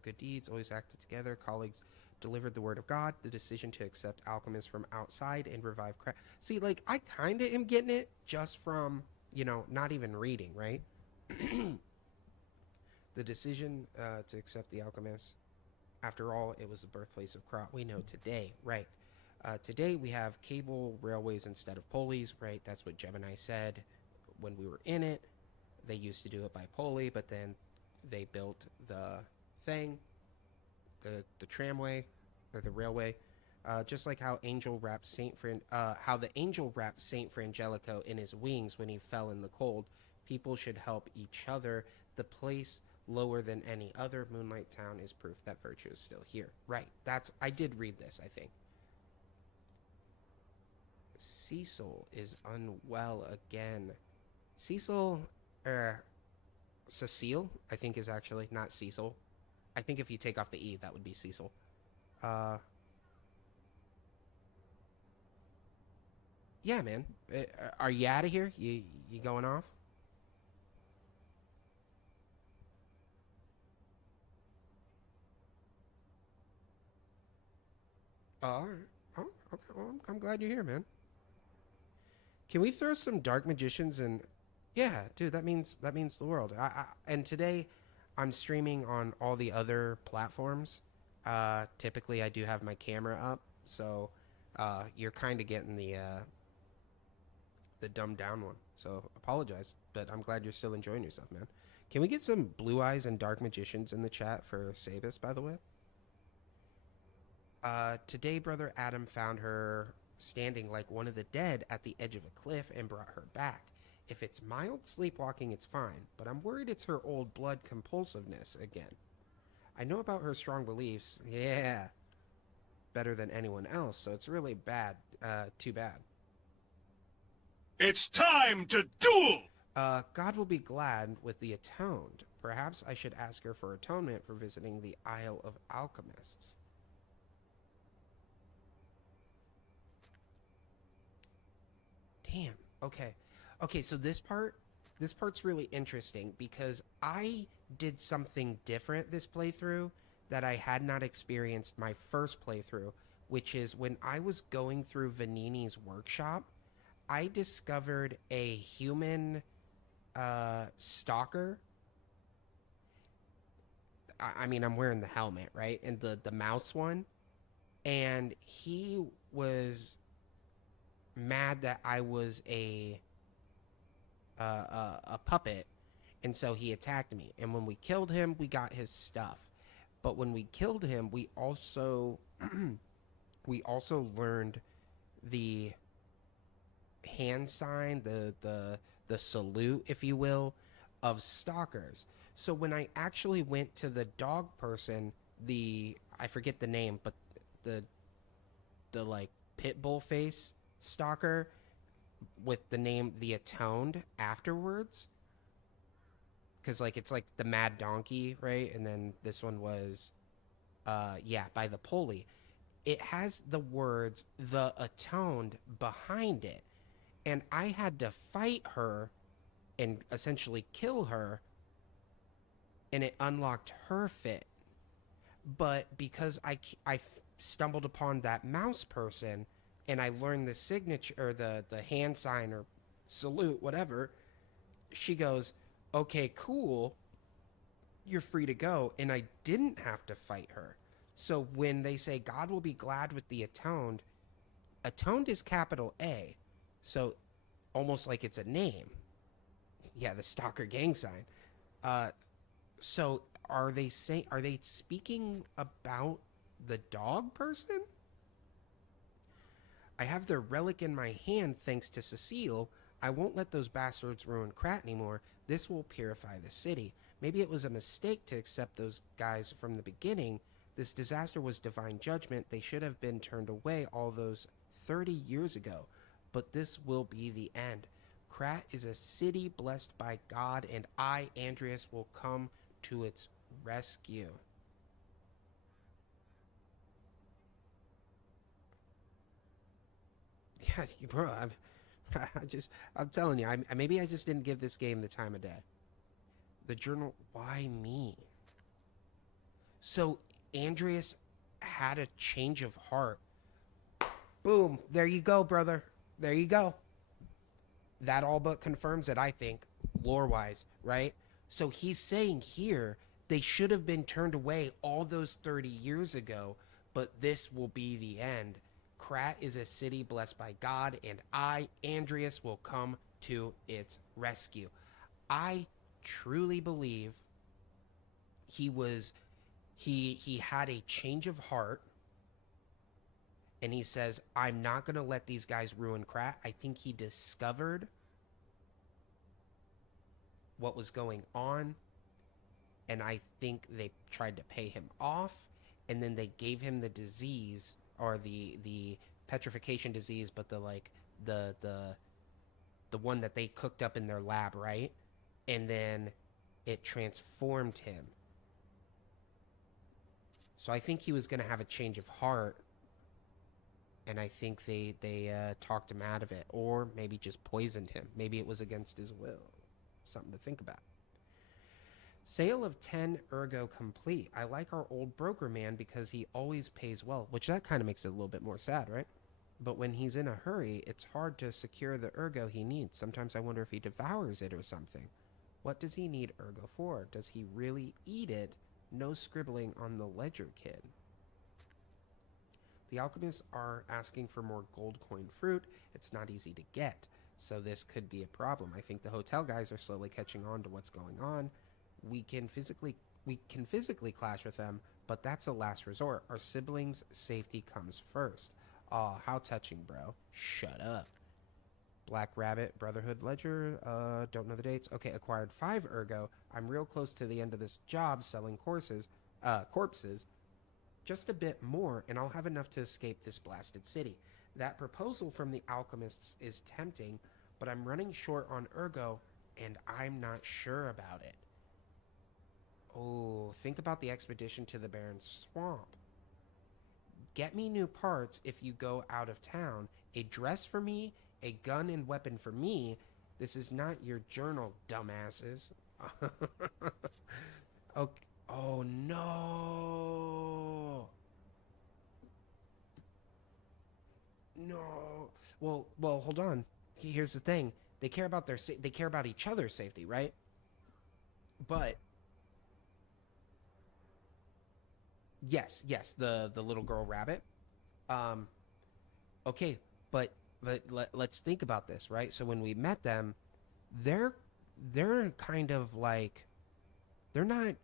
Good deeds always acted together. Colleagues delivered the word of God. The decision to accept alchemists from outside and revive craft. See, like, I kind of am getting it just from, you know, not even reading, right? The decision to accept the alchemists. After all, it was the birthplace of Krat. We know today, right? Today we have cable railways instead of pulleys, right? That's what Gemini said when we were in it. They used to do it by pulley, but then they built the thing, the tramway or the railway, just like how the angel wrapped Saint Frangelico in his wings when he fell in the cold. People should help each other. The place lower than any other, Moonlight Town, is proof that virtue is still here. Right. I did read this, I think. Cecil is unwell again. Cecile, I think, is actually not Cecil. I think if you take off the E, that would be Cecil. Yeah, man. Are you out of here? You going off? All right. Oh, okay. Well, I'm glad you're here, man. Can we throw some Dark Magicians and... Yeah, dude, that means the world. And today, I'm streaming on all the other platforms. Typically, I do have my camera up, so you're kind of getting the dumbed down one. So apologize, but I'm glad you're still enjoying yourself, man. Can we get some Blue Eyes and Dark Magicians in the chat for Sabis, by the way? Today, Brother Adam found her standing like one of the dead at the edge of a cliff and brought her back. If it's mild sleepwalking, it's fine, but I'm worried it's her old blood compulsiveness again. I know about her strong beliefs, yeah, better than anyone else, so it's really bad, too bad. It's time to duel! God will be glad with the atoned. Perhaps I should ask her for atonement for visiting the Isle of Alchemists. Damn, okay. Okay, so this part's really interesting because I did something different this playthrough that I had not experienced my first playthrough, which is when I was going through Vanini's workshop, I discovered a human stalker. I mean, I'm wearing the helmet, right? And the mouse one. And he was mad that I was a puppet, and so he attacked me. And when we killed him, we got his stuff. But when we killed him, we also learned the hand sign, the salute, if you will, of stalkers. So when I actually went to the dog person, I forget the name, but the like pit bull face stalker with the name The Atoned afterwards, because like it's like the Mad Donkey, right? And then this one was by the pulley. It has the words The Atoned behind it, and I had to fight her and essentially kill her, and it unlocked her fit. But because I stumbled upon that mouse person and I learned the signature or the hand sign or salute, whatever, she goes, okay, cool, you're free to go. And I didn't have to fight her. So when they say God will be glad with the atoned, atoned is capital A. So almost like it's a name. Yeah, the stalker gang sign. So are they speaking about the dog person? I have their relic in my hand thanks to Cecile. I won't let those bastards ruin Krat anymore. This will purify the city. Maybe it was a mistake to accept those guys from the beginning. This disaster was divine judgment. They should have been turned away all those 30 years ago. But this will be the end. Krat is a city blessed by God, and I, Andreas, will come to its rescue. Yeah, bro, I'm telling you, maybe I just didn't give this game the time of day. The journal, why me? So Andreas had a change of heart. Boom, there you go, brother. There you go. That all but confirms it, I think, lore-wise, right? So he's saying here, they should have been turned away all those 30 years ago, but this will be the end. Krat is a city blessed by God, and I, Andreas, will come to its rescue. I truly believe he had a change of heart, and he says, I'm not going to let these guys ruin Krat. I think he discovered what was going on, and I think they tried to pay him off, and then they gave him the disease, or the petrification disease, but the one that they cooked up in their lab, right? And then it transformed him. So I think he was going to have a change of heart, and I think they talked him out of it, or maybe just poisoned him. Maybe it was against his will. Something to think about. Sale of 10 ergo complete. I like our old broker man because he always pays well, which that kind of makes it a little bit more sad, right? But when he's in a hurry, it's hard to secure the ergo he needs. Sometimes I wonder if he devours it or something. What does he need ergo for? Does he really eat it? No scribbling on the ledger, kid. The alchemists are asking for more gold coin fruit. It's not easy to get, so this could be a problem. I think the hotel guys are slowly catching on to what's going on. We can physically clash with them, but that's a last resort. Our siblings' safety comes first. Aw, how touching, bro. Shut up. Black Rabbit Brotherhood Ledger. Don't know the dates. Okay, acquired 5 ergo. I'm real close to the end of this job selling corpses. Just a bit more, and I'll have enough to escape this blasted city. That proposal from the alchemists is tempting, but I'm running short on ergo, and I'm not sure about it. Oh, think about the expedition to the Barren Swamp. Get me new parts if you go out of town. A dress for me, a gun and weapon for me. This is not your journal, dumbasses. Okay. Oh no. No. Well, hold on. Here's the thing. They care about they care about each other's safety, right? But yes, the little girl rabbit. Okay, but let's think about this, right? So when we met them, they're kind of like, they're not,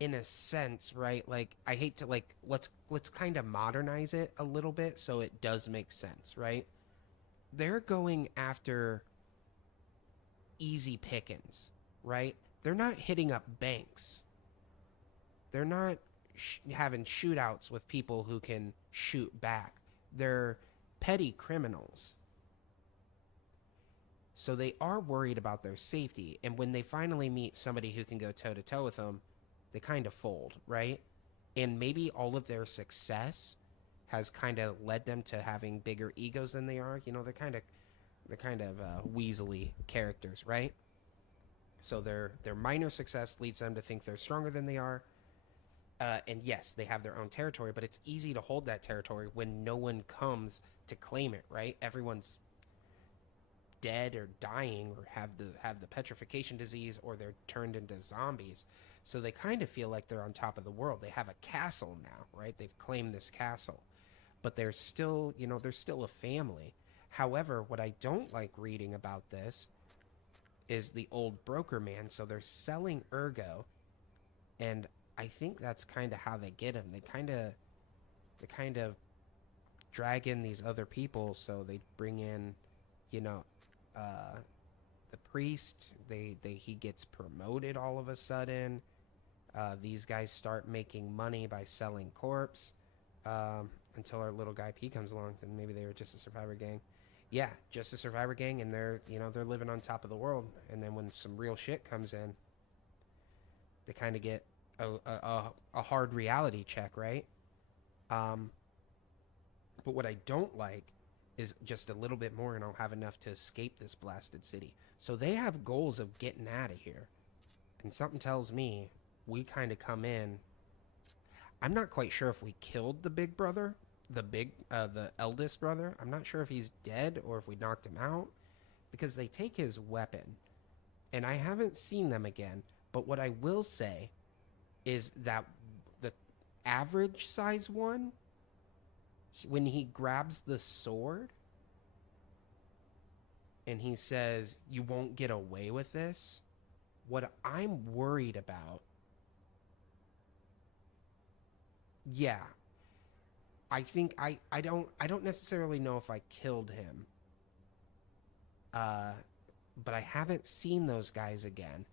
in a sense, right? Like, I hate to, like, let's kind of modernize it a little bit so it does make sense, right? They're going after easy pickings, right? They're not hitting up banks. They're not having shootouts with people who can shoot back. They're petty criminals. So they are worried about their safety, and when they finally meet somebody who can go toe-to-toe with them, they kind of fold, right? And maybe all of their success has kind of led them to having bigger egos than they are. You know, they're kind of weaselly characters, right? So their minor success leads them to think they're stronger than they are. And yes, they have their own territory, but it's easy to hold that territory when no one comes to claim it, right? Everyone's dead or dying or have the petrification disease, or they're turned into zombies. So they kind of feel like they're on top of the world. They have a castle now, right? They've claimed this castle, but they're still, you know, they're still a family. However, what I don't like reading about this is the old broker man. So they're selling ergo, and I think that's kind of how they get him. They kind of drag in these other people. So they bring in, you know, the priest. He gets promoted all of a sudden. These guys start making money by selling corpse, until our little guy P comes along. Then maybe they were just a survivor gang. Yeah, just a survivor gang, and they're living on top of the world. And then when some real shit comes in, they kind of get a hard reality check, right? But what I don't like is just a little bit more, and I'll have enough to escape this blasted city. So they have goals of getting out of here, and something tells me we kind of come in. I'm not quite sure if we killed the big brother, the eldest brother. I'm not sure if he's dead or if we knocked him out, because they take his weapon, and I haven't seen them again. But what I will say is that the average size one, when he grabs the sword and he says, "You won't get away with this," what I'm worried about, yeah, I think I don't necessarily know if I killed him, but I haven't seen those guys again,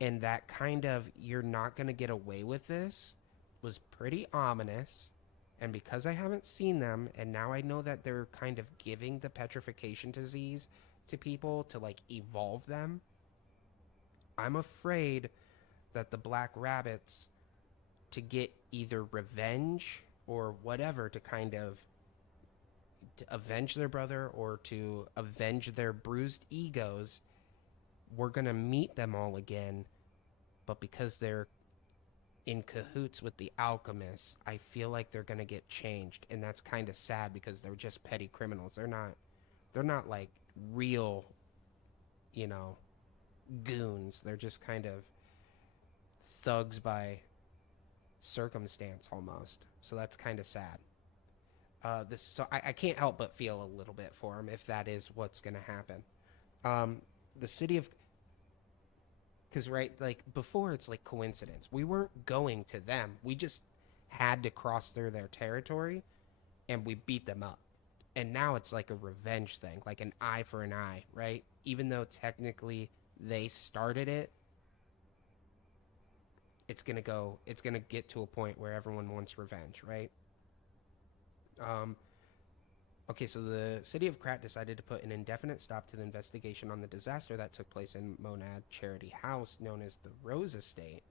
and that kind of "you're not gonna get away with this" was pretty ominous. And because I haven't seen them, and now I know that they're kind of giving the petrification disease to people to, like, evolve them, I'm afraid that the Black Rabbits, to get either revenge or whatever, to kind of to avenge their brother or to avenge their bruised egos, we're gonna meet them all again. But because they're in cahoots with the alchemists, I feel like they're gonna get changed, and that's kind of sad because they're just petty criminals. They're not like real, you know, goons. They're just kind of thugs by circumstance almost. So that's kind of sad. So I can't help but feel a little bit for him if that is what's gonna happen. The city of, because, right, like, before it's like coincidence. We weren't going to them. We just had to cross through their territory, and we beat them up. And now it's like a revenge thing, like an eye for an eye, right? Even though technically they started it, it's gonna get to a point where everyone wants revenge, right? Okay, so the city of Krat decided to put an indefinite stop to the investigation on the disaster that took place in Monad Charity House, known as the Rose Estate.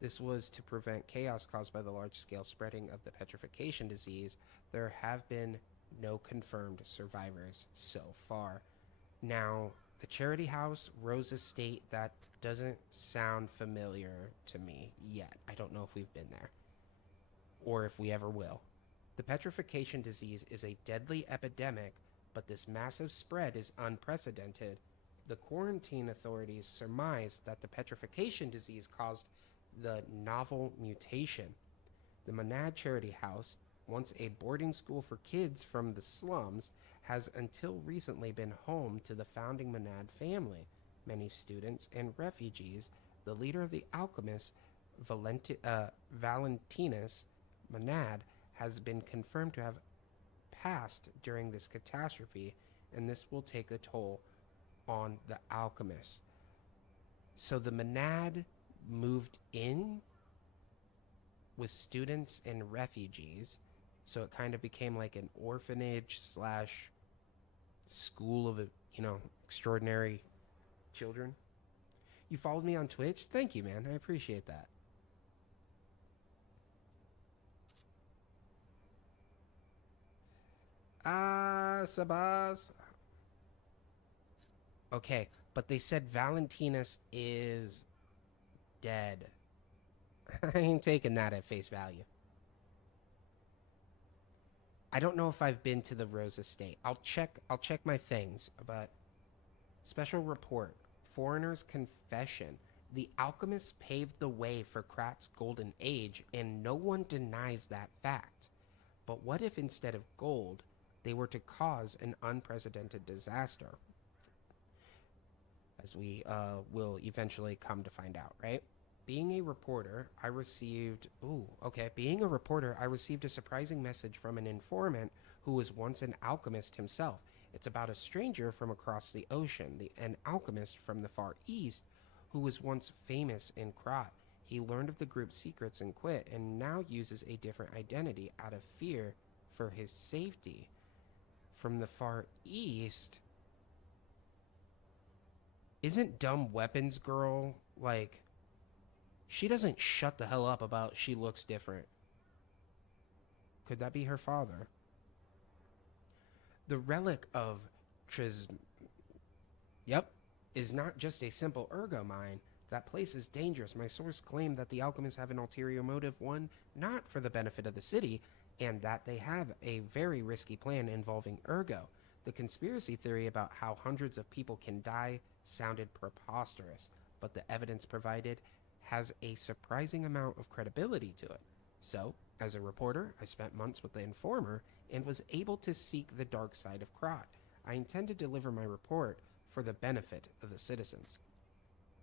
This was to prevent chaos caused by the large-scale spreading of the petrification disease. There have been no confirmed survivors so far. Now, the Charity House, Rose Estate, that doesn't sound familiar to me yet. I don't know if we've been there or if we ever will. The petrification disease is a deadly epidemic, but this massive spread is unprecedented. The quarantine authorities surmise that the petrification disease caused the novel mutation. The Monad Charity House, once a boarding school for kids from the slums, has until recently been home to the founding Monad family. Many students and refugees, the leader of the alchemists, Valentinus Monad, has been confirmed to have passed during this catastrophe, and this will take a toll on the alchemists. So the Monad moved in with students and refugees, so it kind of became like an orphanage slash school of, extraordinary children. You followed me on Twitch? Thank you, man. I appreciate that. Sabaz. Okay, but they said Valentinus is dead. I ain't taking that at face value. I don't know if I've been to the Rose Estate. I'll check my things, but special report. Foreigner's confession. The alchemists paved the way for Krat's golden age, and no one denies that fact. But what if instead of gold, they were to cause an unprecedented disaster? As we will eventually come to find out, right? Being a reporter, I received a surprising message from an informant who was once an alchemist himself. It's about a stranger from across the ocean, an alchemist from the Far East who was once famous in Krat. He learned of the group's secrets and quit, and now uses a different identity out of fear for his safety. From the Far East? Isn't Dumb Weapons Girl, like... She doesn't shut the hell up about she looks different. Could that be her father? The relic of is not just a simple ergo mine. That place is dangerous. My source claimed that the alchemists have an ulterior motive, one not for the benefit of the city, and that they have a very risky plan involving ergo. The conspiracy theory about how hundreds of people can die sounded preposterous, but the evidence provided has a surprising amount of credibility to it. So, as a reporter, I spent months with the informer and was able to seek the dark side of Krat. I intend to deliver my report for the benefit of the citizens.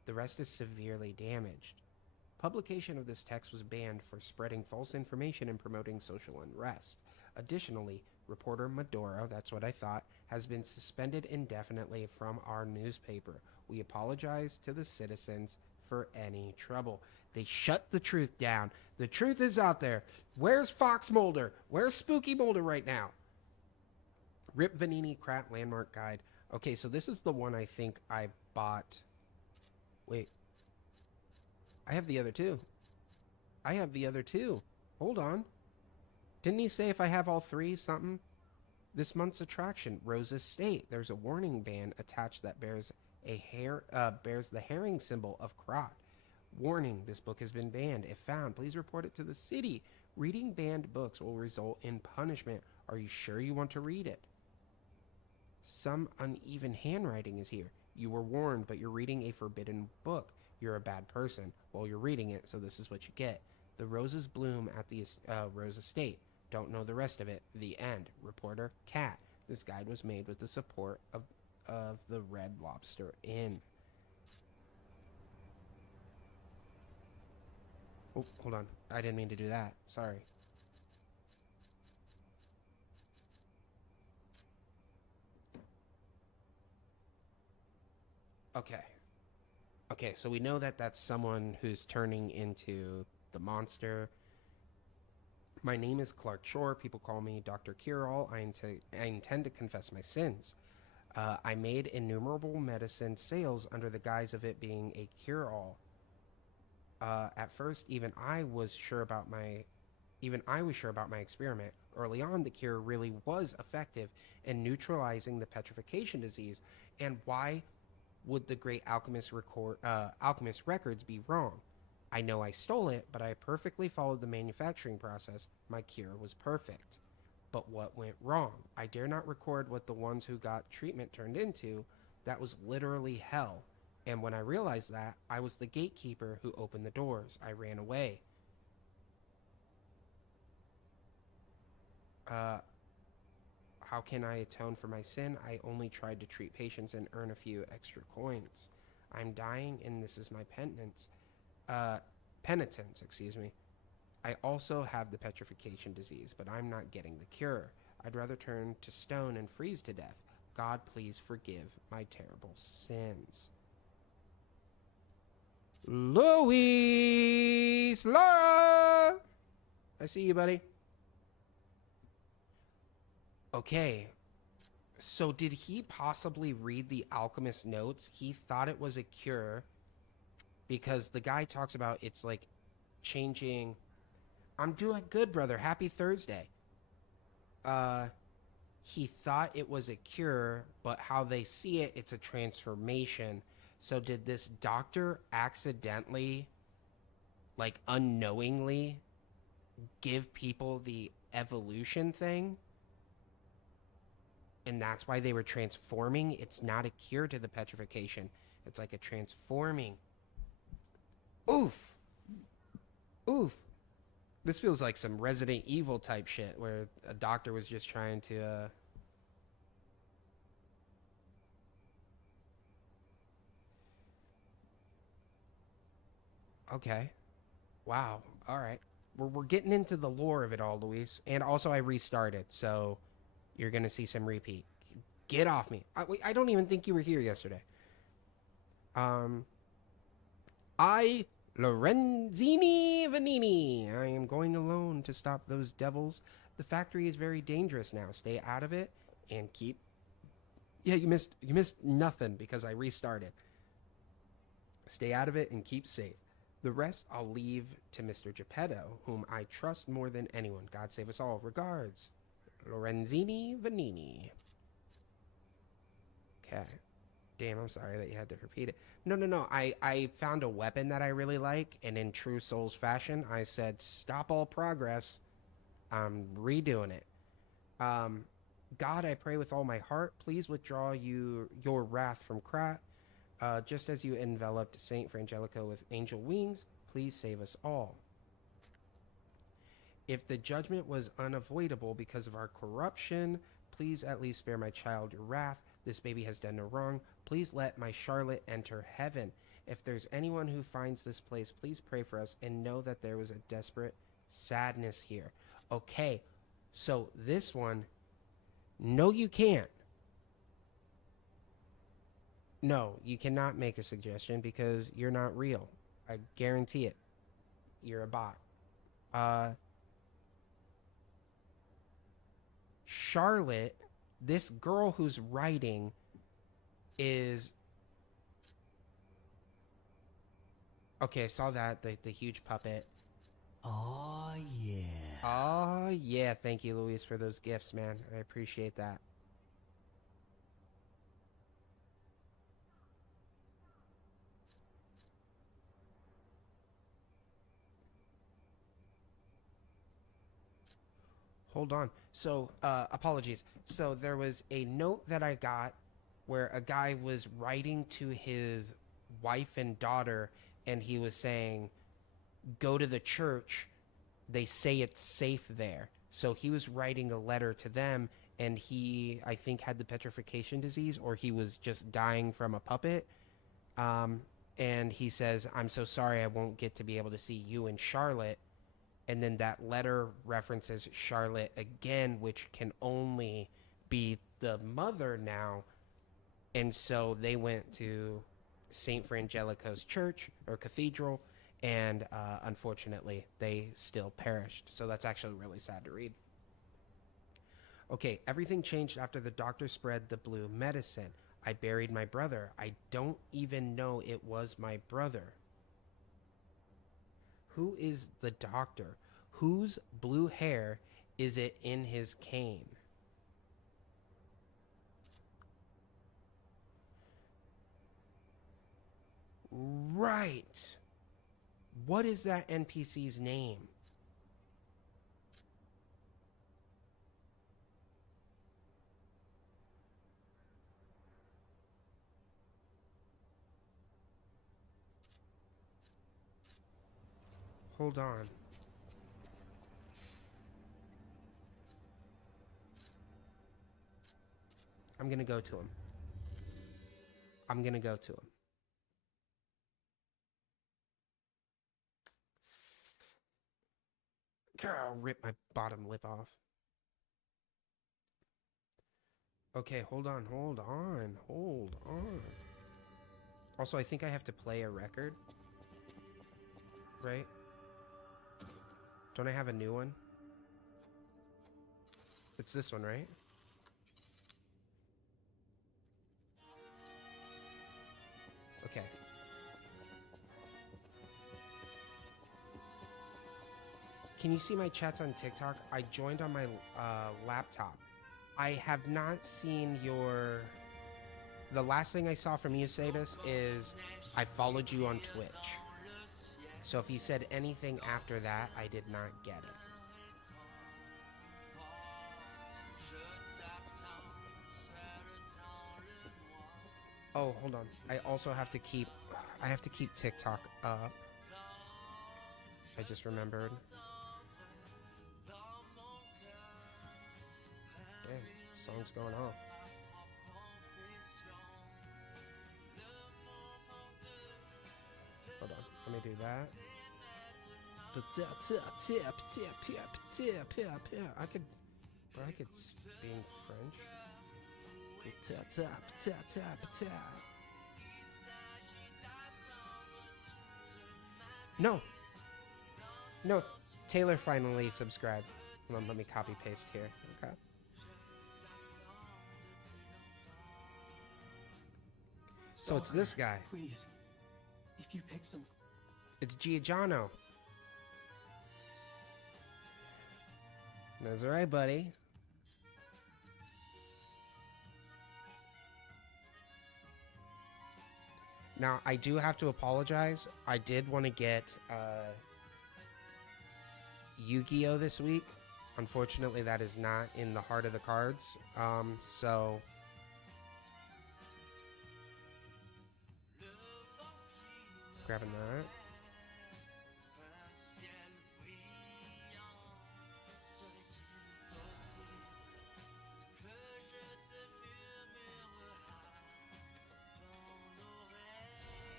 The rest is severely damaged. Publication of this text was banned for spreading false information and promoting social unrest. Additionally, reporter Medora, that's what I thought, has been suspended indefinitely from our newspaper. We apologize to the citizens for any trouble. They shut the truth down. The truth is out there. Where's Fox Mulder? Where's Spooky Mulder right now? Rip Vanini Krat Landmark Guide. Okay, so this is the one I think I bought. Wait. I have the other two. Hold on. Didn't he say if I have all three something? This month's attraction, Rose Estate. There's a warning band attached that bears the herring symbol of Krat. Warning, this book has been banned. If found, please report it to the city. Reading banned books will result in punishment. Are you sure you want to read it? Some uneven handwriting is here. You were warned, but you're reading a forbidden book. You're a bad person. Well, you're reading it, so this is what you get. The roses bloom at the Rose Estate. Don't know the rest of it. The end. Reporter Cat. This guide was made with the support of the Red Lobster Inn. Oh, hold on. I didn't mean to do that. Sorry. Okay. Okay, so we know that that's someone who's turning into the monster. My name is Clark Shore. People call me Dr. Cure-All. I intend to confess my sins. I made innumerable medicine sales under the guise of it being a cure-all. At first, even I was sure about my experiment. Early on, the cure really was effective in neutralizing the petrification disease. And why would the great alchemist records be wrong? I know I stole it, but I perfectly followed the manufacturing process. My cure was perfect. But what went wrong? I dare not record what the ones who got treatment turned into. That was literally hell. And when I realized that, I was the gatekeeper who opened the doors. I ran away. How can I atone for my sin? I only tried to treat patients and earn a few extra coins. I'm dying, and this is my penitence, excuse me. I also have the petrification disease, but I'm not getting the cure. I'd rather turn to stone and freeze to death. God, please forgive my terrible sins. Luis! Laura! I see you, buddy. Okay. So did he possibly read the alchemist notes? He thought it was a cure because the guy talks about it's like changing. I'm doing good, brother. Happy Thursday. He thought it was a cure, but how they see it, it's a transformation. So did this doctor accidentally, like unknowingly, give people the evolution thing? And that's why they were transforming? It's not a cure to the petrification. It's like a transforming. Oof. Oof. This feels like some Resident Evil type shit where a doctor was just trying to, Okay. Wow. All right. We're getting into the lore of it all, Luis. And also I restarted, so you're going to see some repeat. Get off me. I don't even think you were here yesterday. I, Lorenzini Vanini. I am going alone to stop those devils. The factory is very dangerous now. Stay out of it and keep... Yeah, you missed nothing because I restarted. Stay out of it and keep safe. The rest I'll leave to Mr. Geppetto, whom I trust more than anyone. God save us all. Regards, Lorenzini Vanini. Okay. Damn, I'm sorry that you had to repeat it. No. I found a weapon that I really like, and in true Souls fashion, I said, stop all progress. I'm redoing it. God, I pray with all my heart, please withdraw your wrath from Krat. Just as you enveloped Saint Frangelico with angel wings, please save us all. If the judgment was unavoidable because of our corruption, please at least spare my child your wrath. This baby has done no wrong. Please let my Charlotte enter heaven. If there's anyone who finds this place, please pray for us and know that there was a desperate sadness here. Okay, so this one, no, you can't. No, you cannot make a suggestion because you're not real. I guarantee it. You're a bot. Charlotte, this girl who's writing is... Okay, I saw that, the huge puppet. Oh, yeah. Oh, yeah. Thank you, Luis, for those gifts, man. I appreciate that. Hold on. So, apologies. So there was a note that I got where a guy was writing to his wife and daughter, and he was saying, go to the church. They say it's safe there. So he was writing a letter to them, and he, I think, had the petrification disease, or he was just dying from a puppet. And he says, I'm so sorry I won't get to be able to see you and Charlotte. And then that letter references Charlotte again, which can only be the mother now. And so they went to St. Frangelico's church or cathedral, and unfortunately, they still perished. So that's actually really sad to read. Okay, everything changed after the doctor spread the blue medicine. I buried my brother. I don't even know it was my brother. Who is the doctor? Whose blue hair is it in his cane? Right. What is that NPC's name? Hold on. I'm gonna go to him. I'm gonna go to him. God, I'll rip my bottom lip off. Okay, hold on. Also, I think I have to play a record. Right? Don't I have a new one? It's this one, right? Okay. Can you see my chats on TikTok? I joined on my laptop. I have not seen your... The last thing I saw from you, Sabus, is I followed you on Twitch. So if you said anything after that, I did not get it. Oh, hold on. I also have to keep... I have to keep TikTok up. I just remembered. Damn, song's going off. Hold on, let me do that. I could speak French. No, Taylor finally subscribed. Hold on, let me copy paste here. Okay. So it's this guy. Please, if you pick some... It's Giugiano. That's all right, buddy. Now, I do have to apologize. I did want to get Yu-Gi-Oh! This week. Unfortunately, that is not in the heart of the cards. So... Grabbing that.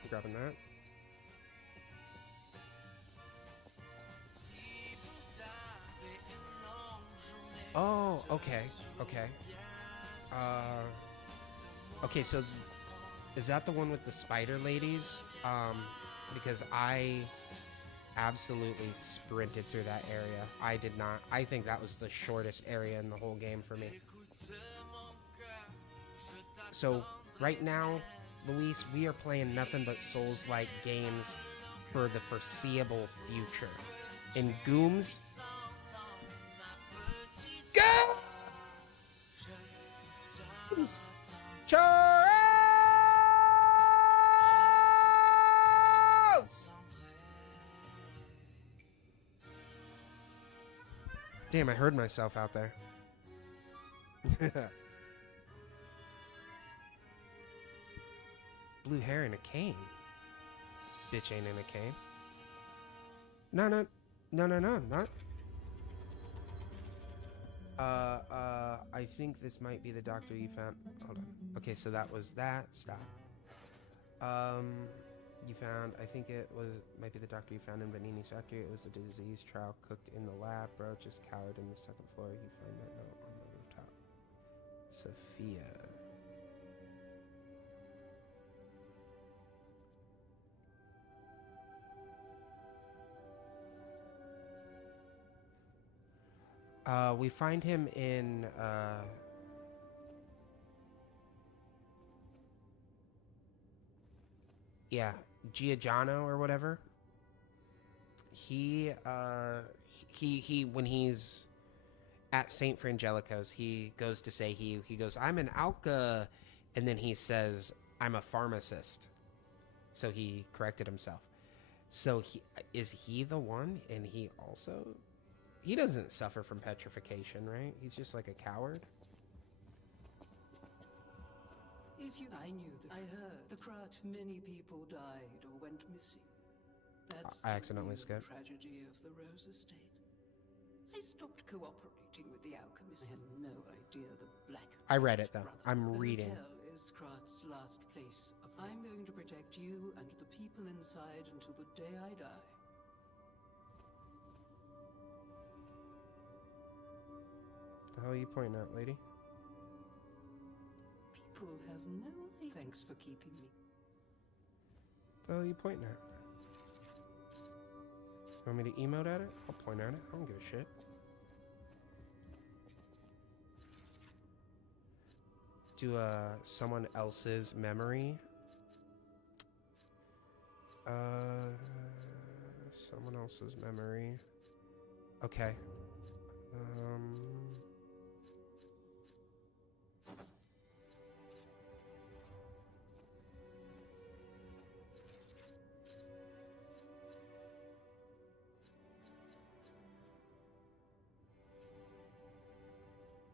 Grabbing that. Oh, okay. Okay, so is that the one with the spider ladies? Because I absolutely sprinted through that area. I did not. I think that was the shortest area in the whole game for me. So right now, Luis, we are playing nothing but Souls-like games for the foreseeable future. In Gooms... Gooms! Charles! Damn, I heard myself out there. Blue hair and a cane. This bitch ain't in a cane. No, not. I think this might be the doctor you found. Hold on. Okay, so that was that. Stop. You found, I think it might be the doctor you found in Benini's factory. It was a disease trial cooked in the lab. Bro just cowered in the second floor. You find that note on the rooftop. Sophia. We find him in yeah, Giugiano or whatever. He when he's at St. Frangelico's, he goes to say he goes, I'm an Alka, and then he says, I'm a pharmacist. So he corrected himself. So is he the one? And he doesn't suffer from petrification, right? He's just like a coward. I knew that. I heard the Krat. Many people died or went missing. That's I accidentally the skipped. tragedy of the Rose Estate. I stopped cooperating with the alchemists. I had no idea the Black. I read it though. Brother. I'm The reading. hotel is Krat's last place of. I'm going to protect you and the people inside until the day I die. The hell are you pointing at, lady? People have no idea. Thanks for keeping me. The hell are you pointing at? Want me to emote at it? I'll point at it. I don't give a shit. Do someone else's memory. Someone else's memory. Okay.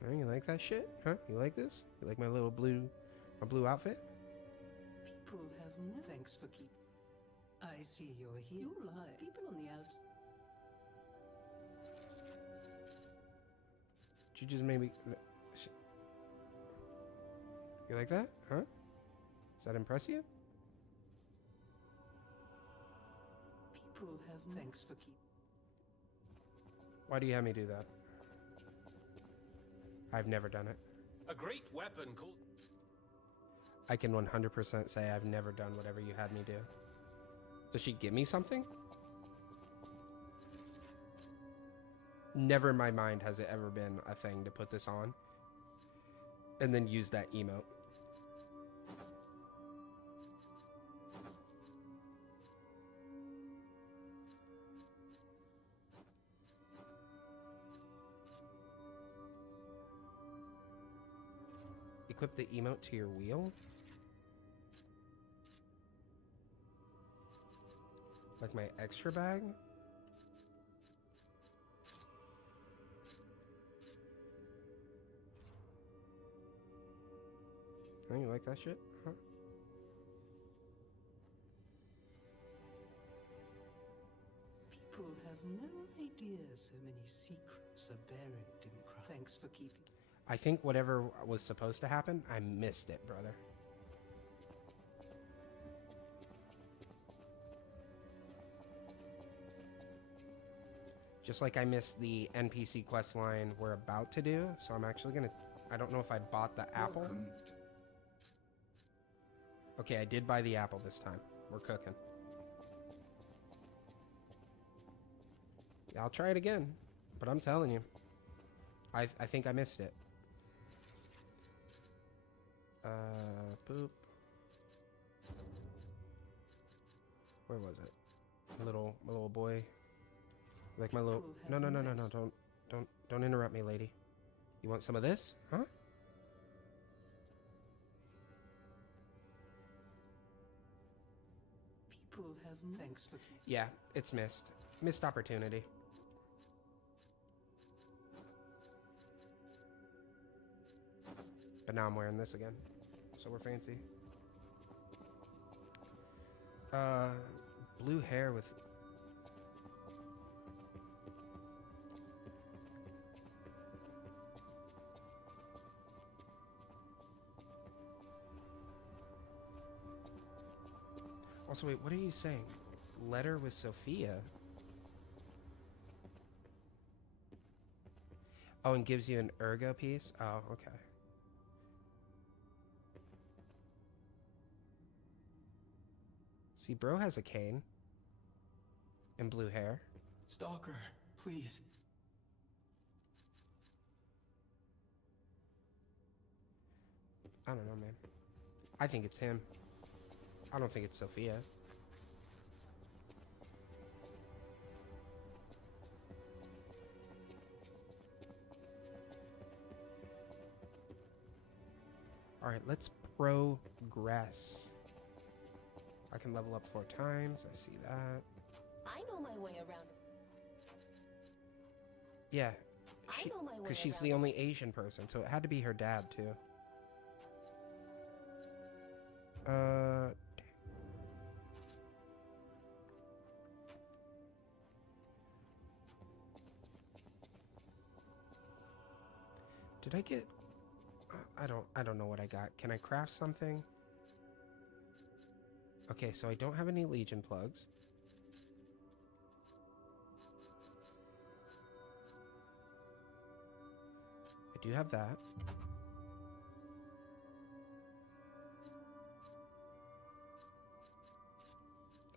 Oh, you like that shit? Huh? You like this? You like my blue outfit? People have no thanks for keep. I see you're here. You lie. People on the outs. You just made me. You like that? Huh? Does that impress you? People have thanks for keep. Why do you have me do that? I've never done it. A great weapon called... I can 100% say I've never done whatever you had me do. Does she give me something? Never in my mind has it ever been a thing to put this on and then use that emote. Equip the emote to your wheel? Like my extra bag? Oh, you like that shit? Huh? People have no idea so many secrets are buried in craft. Thanks for keeping. I think whatever was supposed to happen, I missed it, brother. Just like I missed the NPC quest line we're about to do, so I'm actually gonna... I don't know if I bought the apple. Okay, I did buy the apple this time. We're cooking. I'll try it again, but I'm telling you. I think I missed it. Boop. Where was it? My little boy. Like my little... No, don't interrupt me, lady. You want some of this? Huh? People have thanks for keeping. Yeah, it's missed. Missed opportunity. But now I'm wearing this again. So we're fancy. Blue hair with... Also, wait, what are you saying? Letter with Sophia? Oh, and gives you an ergo piece? Oh, okay. See, bro has a cane. And blue hair. Stalker, please. I don't know, man. I think it's him. I don't think it's Sophia. All right, let's progress. I can level up 4 times. I see that. I know my way around. Yeah. I know my way Because she's around. the only Asian person, so it had to be her dad, too. Did I get... I don't know what I got. Can I craft something? Okay, so I don't have any Legion plugs. I do have that.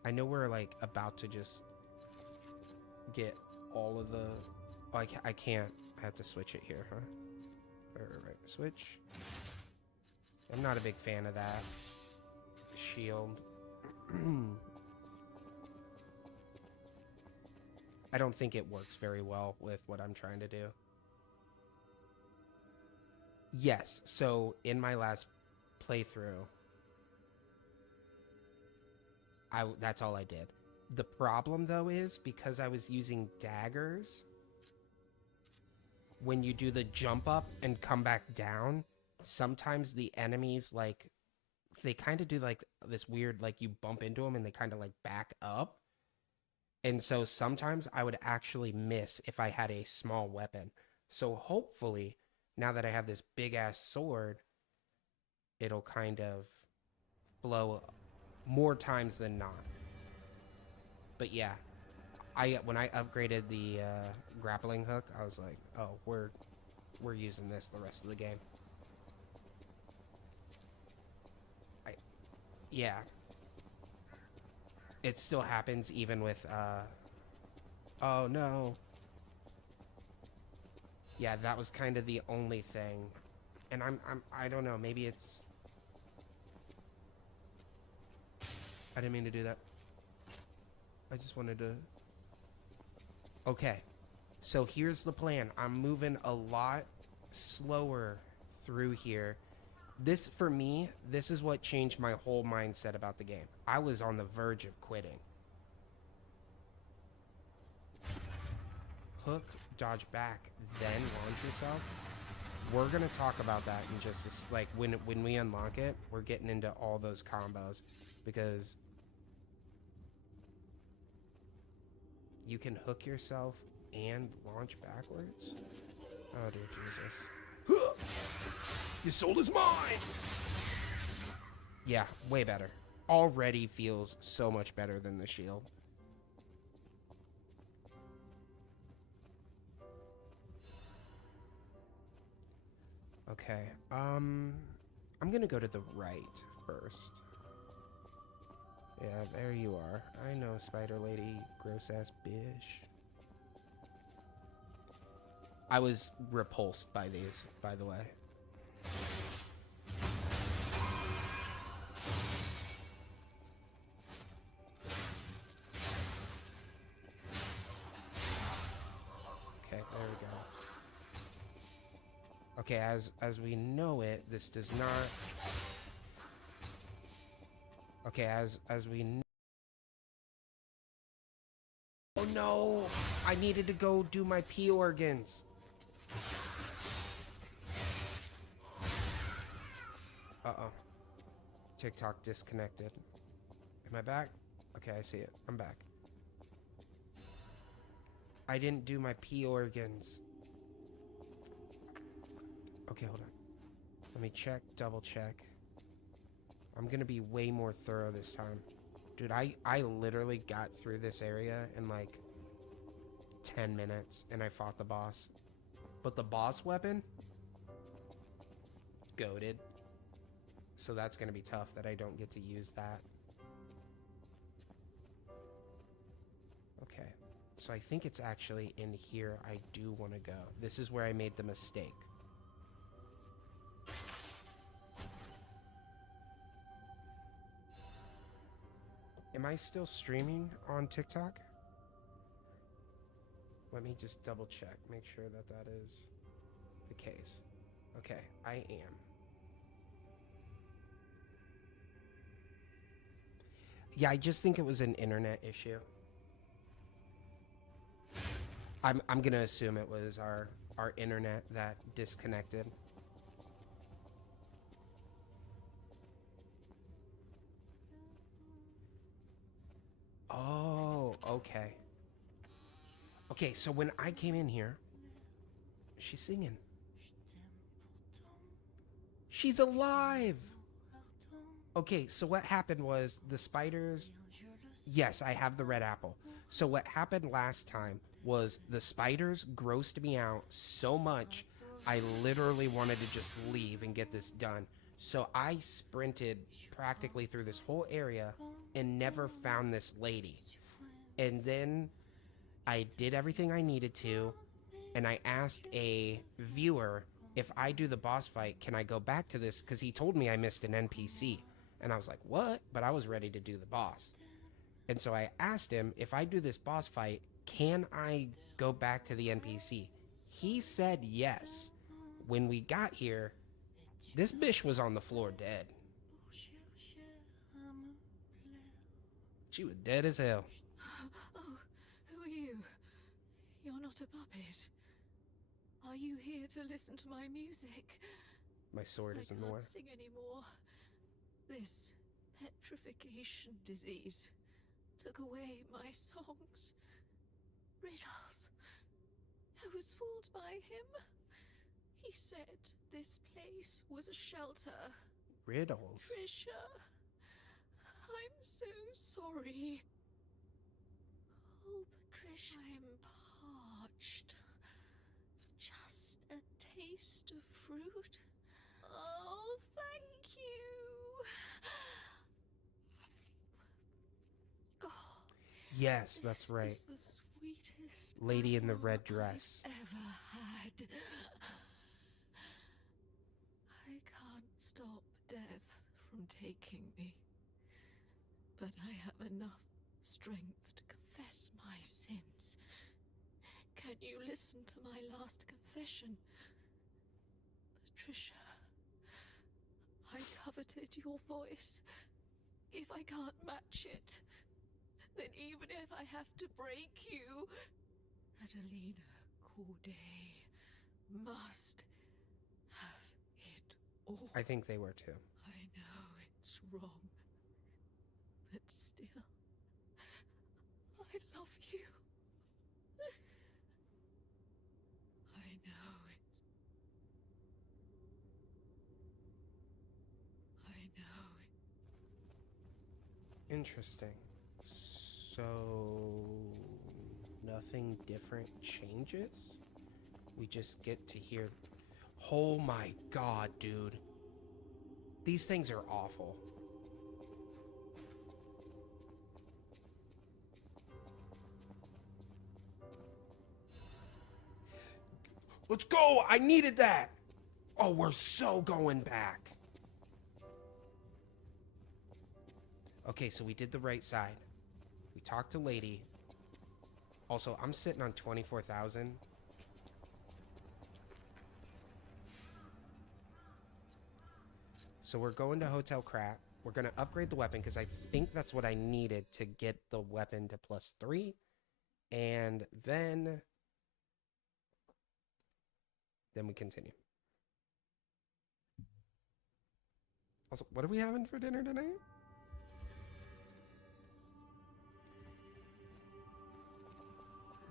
I know we're like about to just get all of the... Oh, I can't. I have to switch it here, huh? Right, switch. I'm not a big fan of that. Shield. I don't think it works very well with what I'm trying to do. Yes, so in my last playthrough, that's all I did. The problem though is because I was using daggers, when you do the jump up and come back down, sometimes the enemies, like, they kind of do like this weird, like you bump into them and they kind of like back up. And so sometimes I would actually miss if I had a small weapon. So hopefully, now that I have this big ass sword, it'll kind of blow more times than not. But yeah, when I upgraded the grappling hook, I was like, oh, we're using this the rest of the game. Yeah. It still happens even with oh no. Yeah, that was kind of the only thing. And I don't know, maybe it's... I didn't mean to do that. I just wanted to... Okay. So here's the plan. I'm moving a lot slower through here. This, for me, this is what changed my whole mindset about the game. I was on the verge of quitting. Hook, dodge back, then launch yourself. We're gonna talk about that in just a, like when we unlock it. We're getting into all those combos because you can hook yourself and launch backwards. Oh dear Jesus! Your soul is mine! Yeah, way better. Already feels so much better than the shield. Okay, I'm gonna go to the right first. Yeah, there you are. I know, Spider Lady, gross ass bitch. I was repulsed by these, by the way. Okay, there we go. Okay, as we know it, this does not... Okay, as we know... Oh no! I needed to go do my pee organs. Uh-oh. TikTok disconnected. Am I back? Okay, I see it. I'm back. I didn't do my pee organs. Okay, hold on. Let me check, double check. I'm gonna be way more thorough this time. Dude, I literally got through this area in like 10 minutes and I fought the boss. But the boss weapon? Goated. So that's gonna be tough that I don't get to use that. Okay. So I think it's actually in here I do want to go. This is where I made the mistake. Am I still streaming on TikTok? Let me just double check, make sure that that is the case. Okay, I am. Yeah, I just think it was an internet issue. I'm gonna assume it was our internet that disconnected. Oh, okay. Okay, so when I came in here, she's singing. She's alive! Okay, so what happened was the spiders... Yes, I have the red apple. So what happened last time was the spiders grossed me out so much, I literally wanted to just leave and get this done. So I sprinted practically through this whole area and never found this lady. And then I did everything I needed to, and I asked a viewer, if I do the boss fight, can I go back to this? Because he told me I missed an NPC. And I was like, what? But I was ready to do the boss. And so I asked him, if I do this boss fight, can I go back to the NPC? He said yes. When we got here, this bitch was on the floor dead. She was dead as hell. Oh, who are you? You're not a puppet. Are you here to listen to my music? My sword is in the way. I can't sing anymore. This petrification disease took away my songs. Riddles. I was fooled by him. He said this place was a shelter. Riddles? Trisha, I'm so sorry. Oh, Patricia, I'm parched. Just a taste of fruit. Oh, thank you. Oh, Yes, that's right. this is the sweetest Lady in the red apple dress. I've ever had. I can't stop death from taking me, but I have enough strength to confess my sins. Can you listen to my last confession? Patricia, I coveted your voice. If I can't match it, then even if I have to break you, Adelina Corday must have it all. I think they were too. I know it's wrong, but still, I love you. I know I know Interesting. So nothing different changes? We just get to hear... Oh my god, dude. These things are awful. Let's go! I needed that! Oh, we're so going back. Okay, so we did the right side. We talked to Lady. Also, I'm sitting on 24,000. So we're going to Hotel Crap. We're going to upgrade the weapon because I think that's what I needed to get the weapon to +3. And then we continue. Also, what are we having for dinner tonight?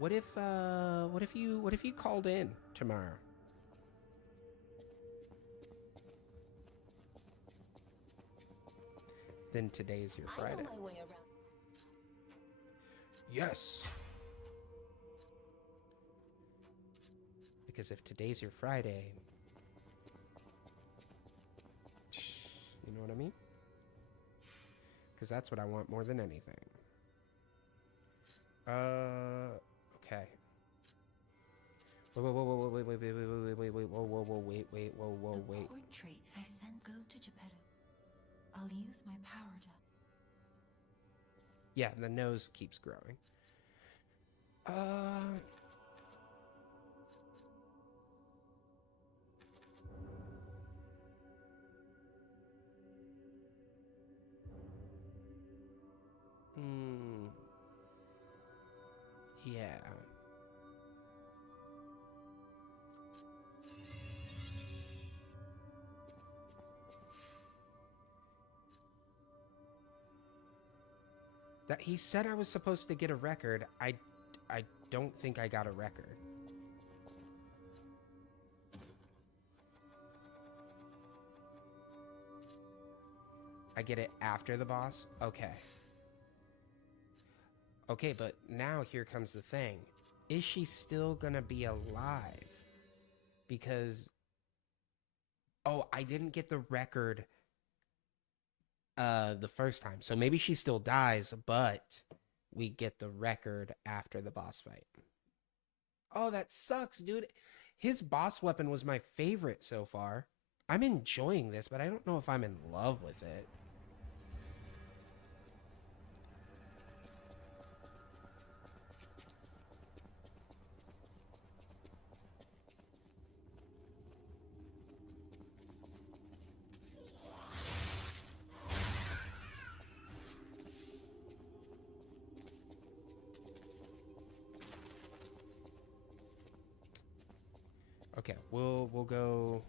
What if you called in tomorrow? Then today's your Friday. I know my way around. Yes. Because if today's your Friday, you know what I mean? Because that's what I want more than anything. Okay. Wait, Portrait. I sense. Go to Geppetto. I'll use my power to. Yeah, the nose keeps growing. Yeah. That he said I was supposed to get a record. I don't think I got a record. I get it after the boss? Okay. Okay, but now here comes the thing. Is she still gonna be alive? Because... Oh, I didn't get the record the first time. So maybe she still dies, but we get the record after the boss fight. Oh, that sucks, dude. His boss weapon was my favorite so far. I'm enjoying this, but I don't know if I'm in love with it. Okay, we'll go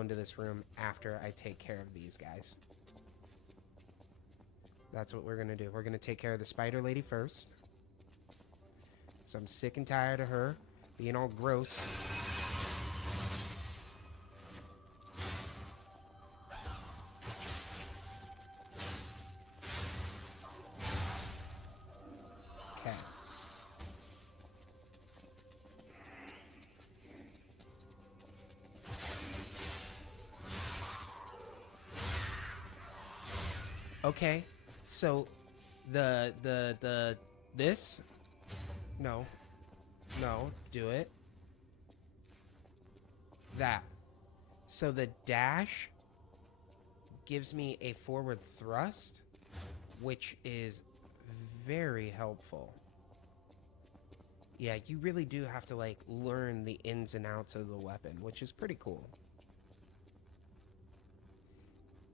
into this room after I take care of these guys. That's what we're gonna do. We're gonna take care of the spider lady first. So I'm sick and tired of her being all gross. Okay. Okay, so this, no, do it. That. So the dash gives me a forward thrust, which is very helpful. Yeah, you really do have to like learn the ins and outs of the weapon, which is pretty cool.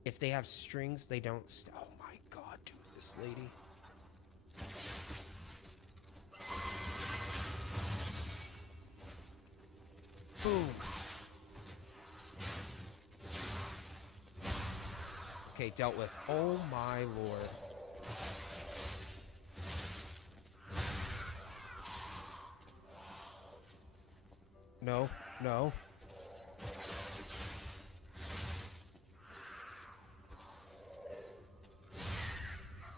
If they have strings, they don't oh my god, dude, this lady. Boom. Okay, dealt with. Oh my lord. No, no.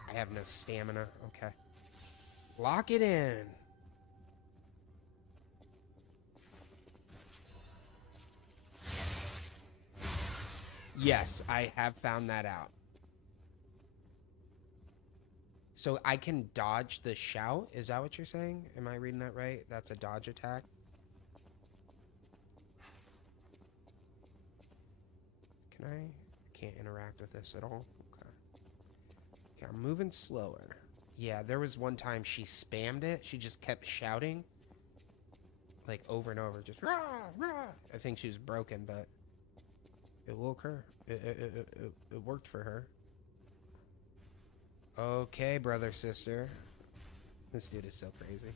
I have no stamina. Okay. Lock it in. Yes, I have found that out. So I can dodge the shout? Is that what you're saying? Am I reading that right? That's a dodge attack? Can I? Can't interact with this at all? Okay. Okay, I'm moving slower. Yeah, there was one time she spammed it. She just kept shouting. Like over and over. Just rah, rah. I think she was broken, but it will occur. It worked for her. Okay, brother, sister. This dude is so crazy.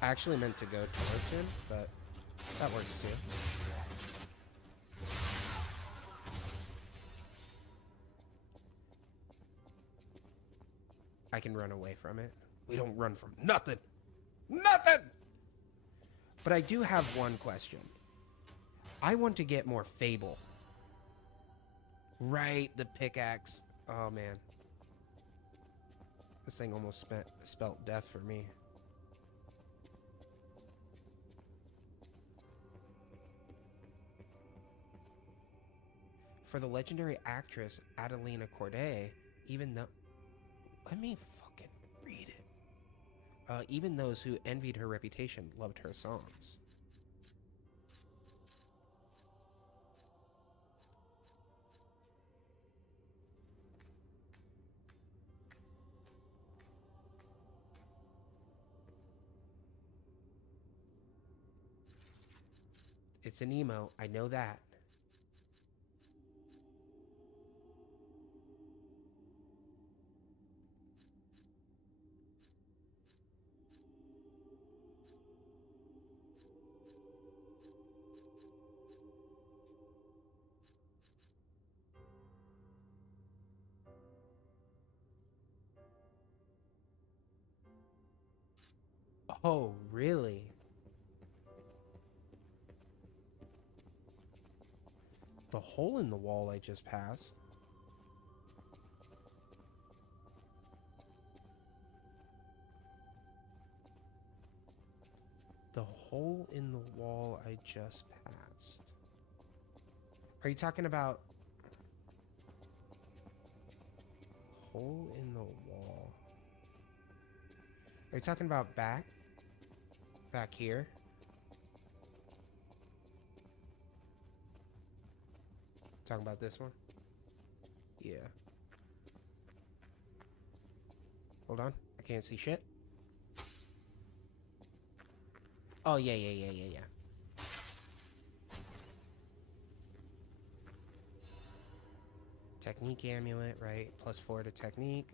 I actually meant to go towards him, but that works too. I can run away from it. We don't run from nothing. Nothing! But I do have one question. I want to get more Fable. Right, the pickaxe. Oh, man. This thing almost spelt death for me. For the legendary actress Adelina Corday, even though... Let me fucking read it. Even those who envied her reputation loved her songs. It's an emote. I know that. Oh, really? The hole in the wall I just passed. The hole in the wall I just passed. Are you talking about... hole in the wall? Are you talking about back? Back here? Talking about this one? Yeah. Hold on. I can't see shit. Oh, yeah. Technique amulet, right? +4 to technique.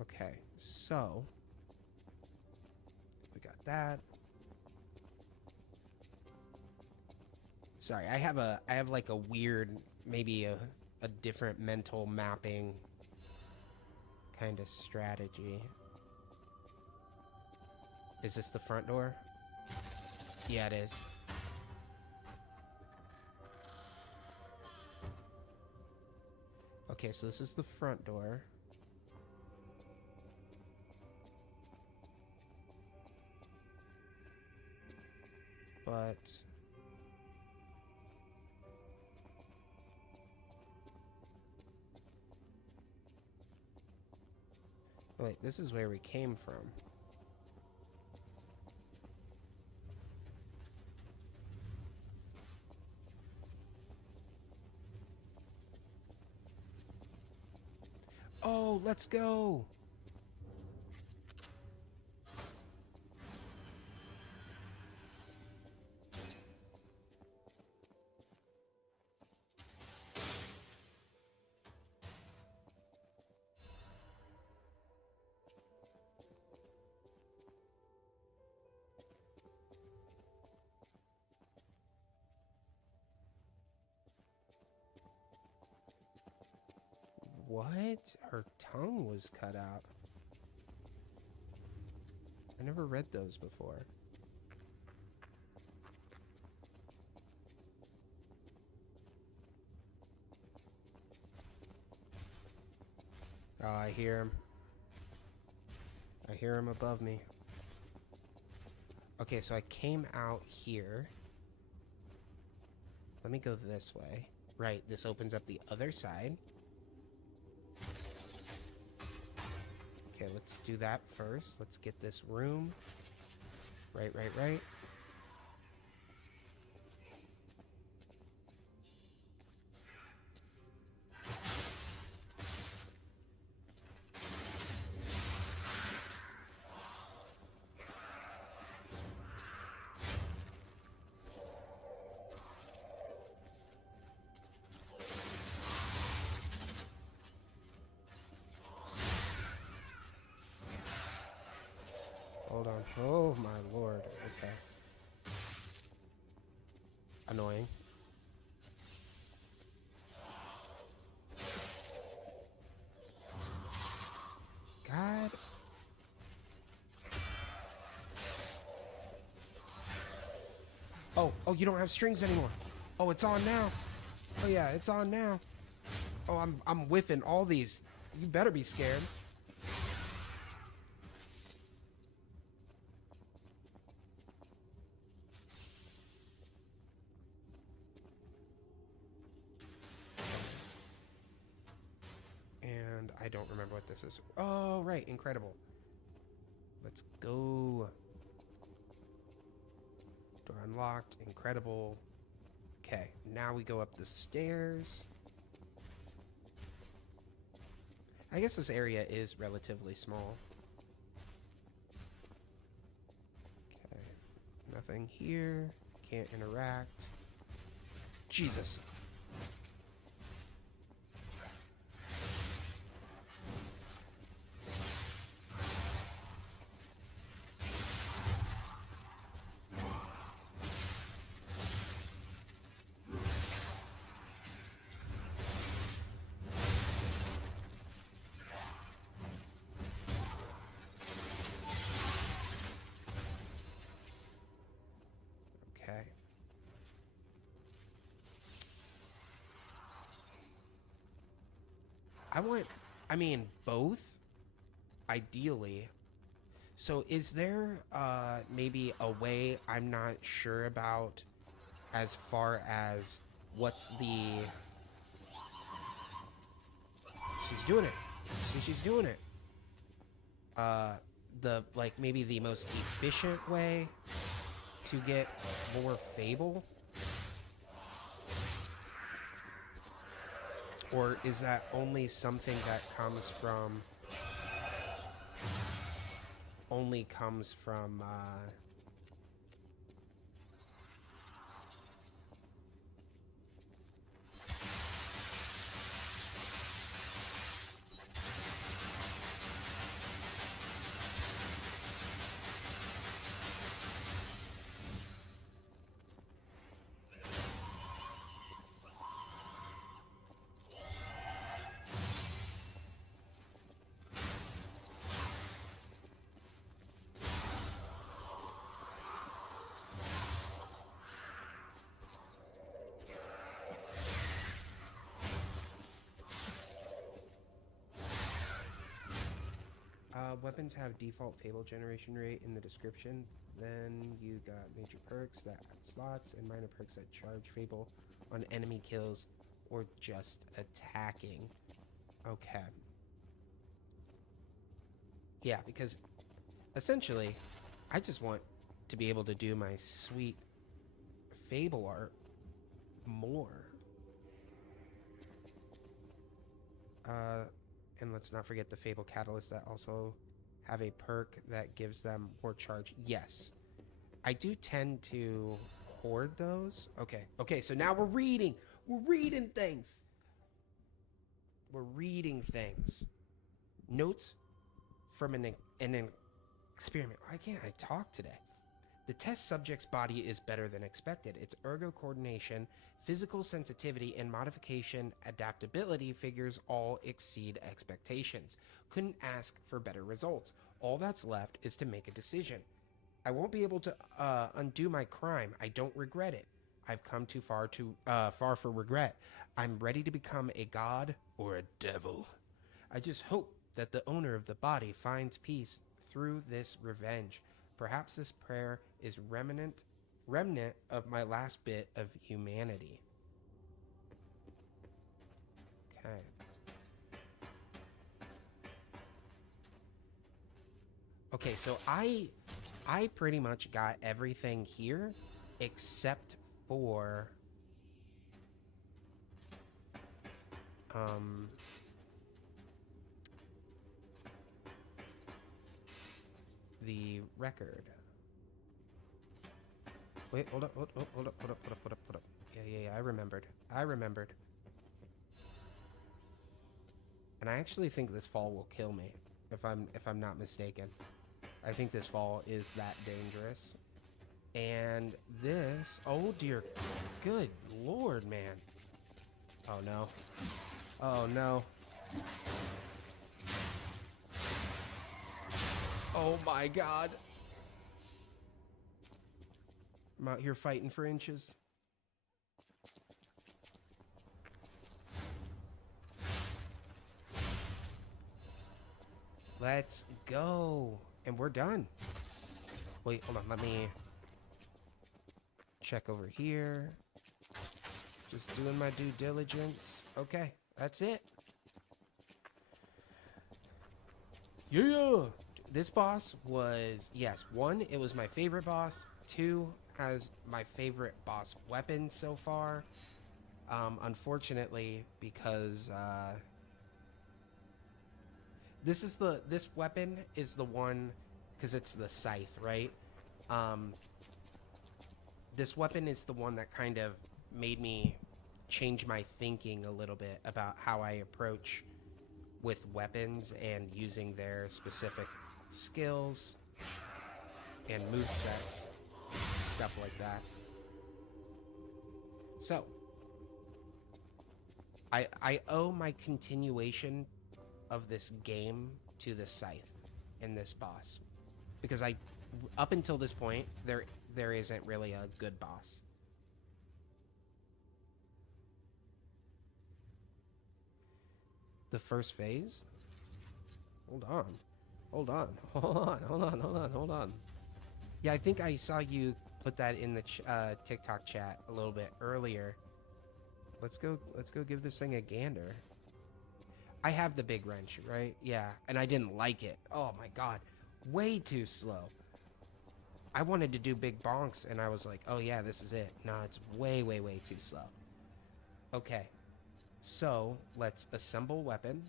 Okay, so... we got that. Sorry, I have like a weird, maybe a different mental mapping kind of strategy. Is this the front door? Yeah, it is. Okay, so this is the front door. But... wait, this is where we came from. Oh, let's go! What? Her tongue was cut out. I never read those before. Oh, I hear him. I hear him above me. Okay, so I came out here. Let me go this way. Right, this opens up the other side. Okay, let's do that first. Let's get this room. Right. Hold on. Oh my lord. Okay. Annoying. God. Oh, you don't have strings anymore. Oh, it's on now. Oh yeah, it's on now. Oh, I'm whiffing all these. You better be scared. And I don't remember what this is. Oh, right, incredible. Let's go. Door unlocked, incredible. Okay, now we go up the stairs. I guess this area is relatively small. Okay, Nothing here. Can't interact. Jesus. Okay. I mean, both, ideally. So is there maybe a way I'm not sure about as far as what's the... She's doing it. She's doing it. Like, maybe the most efficient way to get more Fable? Or is that only something that comes from... Weapons have default Fable generation rate in the description. Then you got major perks that add slots and minor perks that charge Fable on enemy kills or just attacking. Okay. Yeah, because essentially, I just want to be able to do my sweet Fable art more. And let's not forget the Fable Catalyst that also have a perk that gives them more charge. Yes. I do tend to hoard those. Okay, so now we're reading. We're reading things. Notes from an experiment. Why can't I talk today? The test subject's body is better than expected. Its ergo coordination, physical sensitivity, and modification adaptability figures all exceed expectations. Couldn't ask for better results. All that's left is to make a decision. I won't be able to undo my crime. I don't regret it. I've come too far for regret. I'm ready to become a god or a devil. I just hope that the owner of the body finds peace through this revenge. Perhaps this prayer is remnant of my last bit of humanity. Okay. Okay, so I pretty much got everything here except for the record. Wait, hold up. Yeah, I remembered. And I actually think this fall will kill me, if I'm not mistaken. I think this fall is that dangerous. And this, oh dear, good lord, man. Oh no. Oh no. Oh my god. I'm out here fighting for inches. Let's go. And we're done. Wait, hold on. Let me check over here. Just doing my due diligence. Okay, that's it. Yeah. This boss was, yes, 1, it was my favorite boss. 2, has my favorite boss weapon so far. Unfortunately, because this weapon is the one, because it's the scythe, right? this weapon is the one that kind of made me change my thinking a little bit about how I approach with weapons and using their specific skills and movesets, stuff like that. So, I owe my continuation of this game to the Scythe and this boss, because up until this point there isn't really a good boss. The first phase? Hold on. Yeah, I think I saw you put that in the TikTok chat a little bit earlier. Let's go give this thing a gander. I have the big wrench, right? Yeah, and I didn't like it. Oh my god. Way too slow. I wanted to do big bonks and I was like, oh yeah, this is it. No, it's way too slow. Okay. So, let's assemble weapon.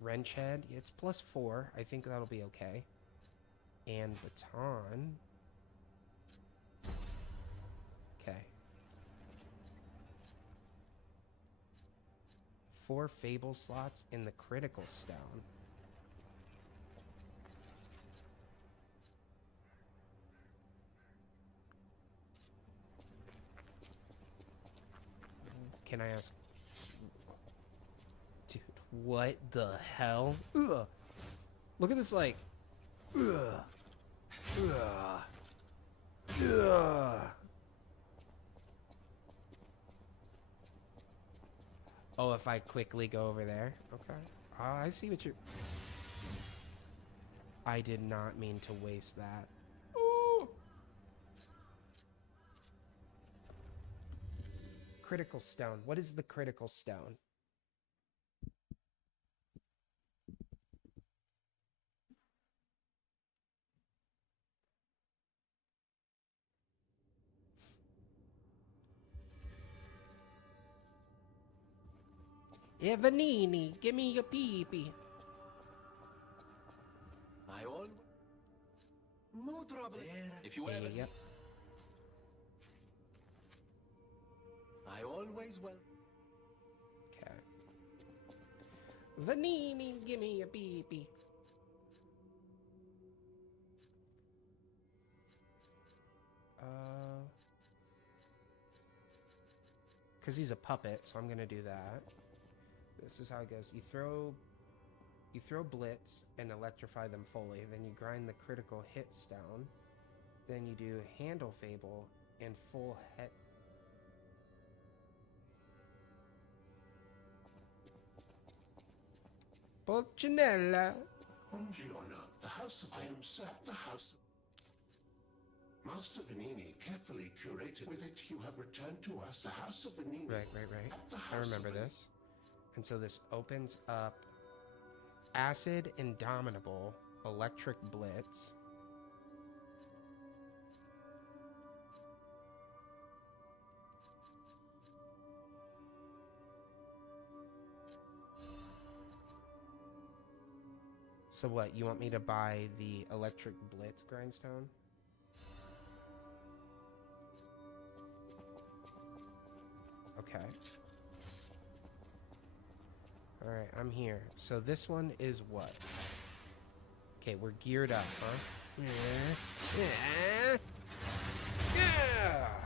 Wrench head, it's +4. I think that'll be okay. And baton. Okay. 4 Fable slots in the critical stone. Can I ask? Dude, what the hell? Ugh. Look at this, like. Ugh. Ugh. Ugh. Oh, if I quickly go over there? Okay. I see what you're... I did not mean to waste that. Ooh. Critical stone. What is the critical stone? Yeah, Vanini, give me your pee-pee. I all... No trouble. If you ever... Yep. I always will. Okay. Vanini, give me your pee-pee. Because he's a puppet, so I'm gonna do that. This is how it goes. You throw blitz and electrify them fully. Then you grind the critical hits down. Then you do handle fable and full hit. Pulcinella. Buongiorno, the house of I am Sir, the house. Master Vanini carefully curated. With it, you have returned to us the house of Vanini. Right. I remember this. And so this opens up Acid Indomitable, Electric Blitz. So what, you want me to buy the Electric Blitz grindstone? Okay. Alright, I'm here. So this one is what? Okay, we're geared up, huh? Yeah.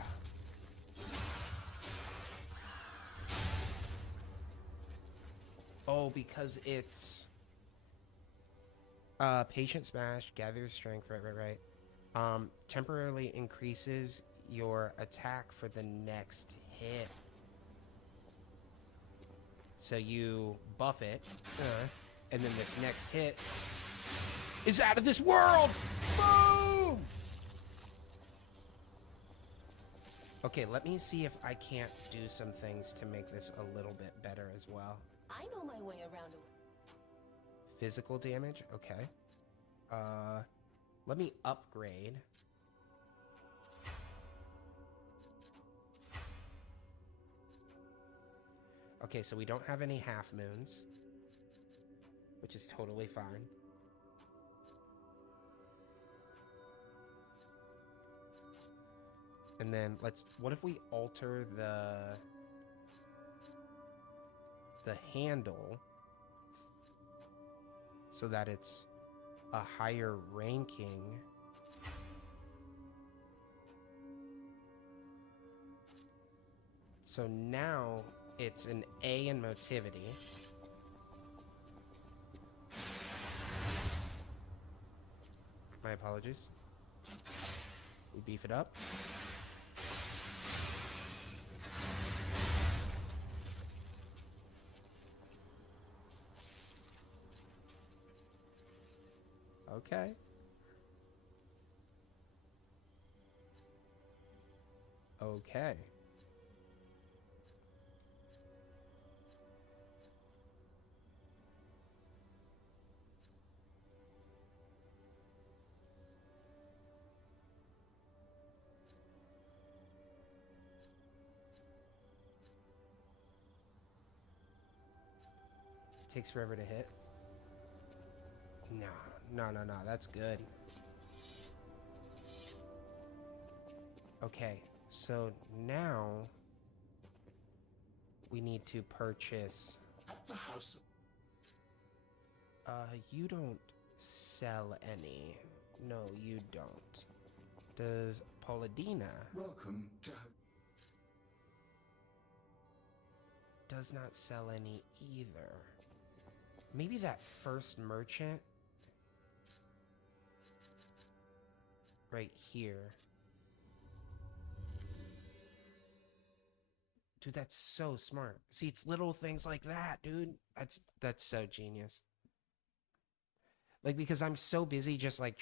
Oh, because it's... Patient Smash, gather your strength, right. Temporarily increases your attack for the next hit. So you buff it, and then this next hit is out of this world! Boom! Okay, let me see if I can't do some things to make this a little bit better as well. I know my way around it. Physical damage, okay. Let me upgrade. Okay, so we don't have any half moons, which is totally fine. And then what if we alter the handle so that it's a higher ranking. So now it's an A in motivity. My apologies. We beef it up. Okay. Okay. Takes forever to hit. No, that's good. Okay, so now we need to purchase. At the house. You don't sell any. No, you don't. Does Pauladina? Welcome to. Does not sell any either. Maybe that first merchant right here. Dude, that's so smart. See, it's little things like that, dude. That's so genius. Like, because I'm so busy just like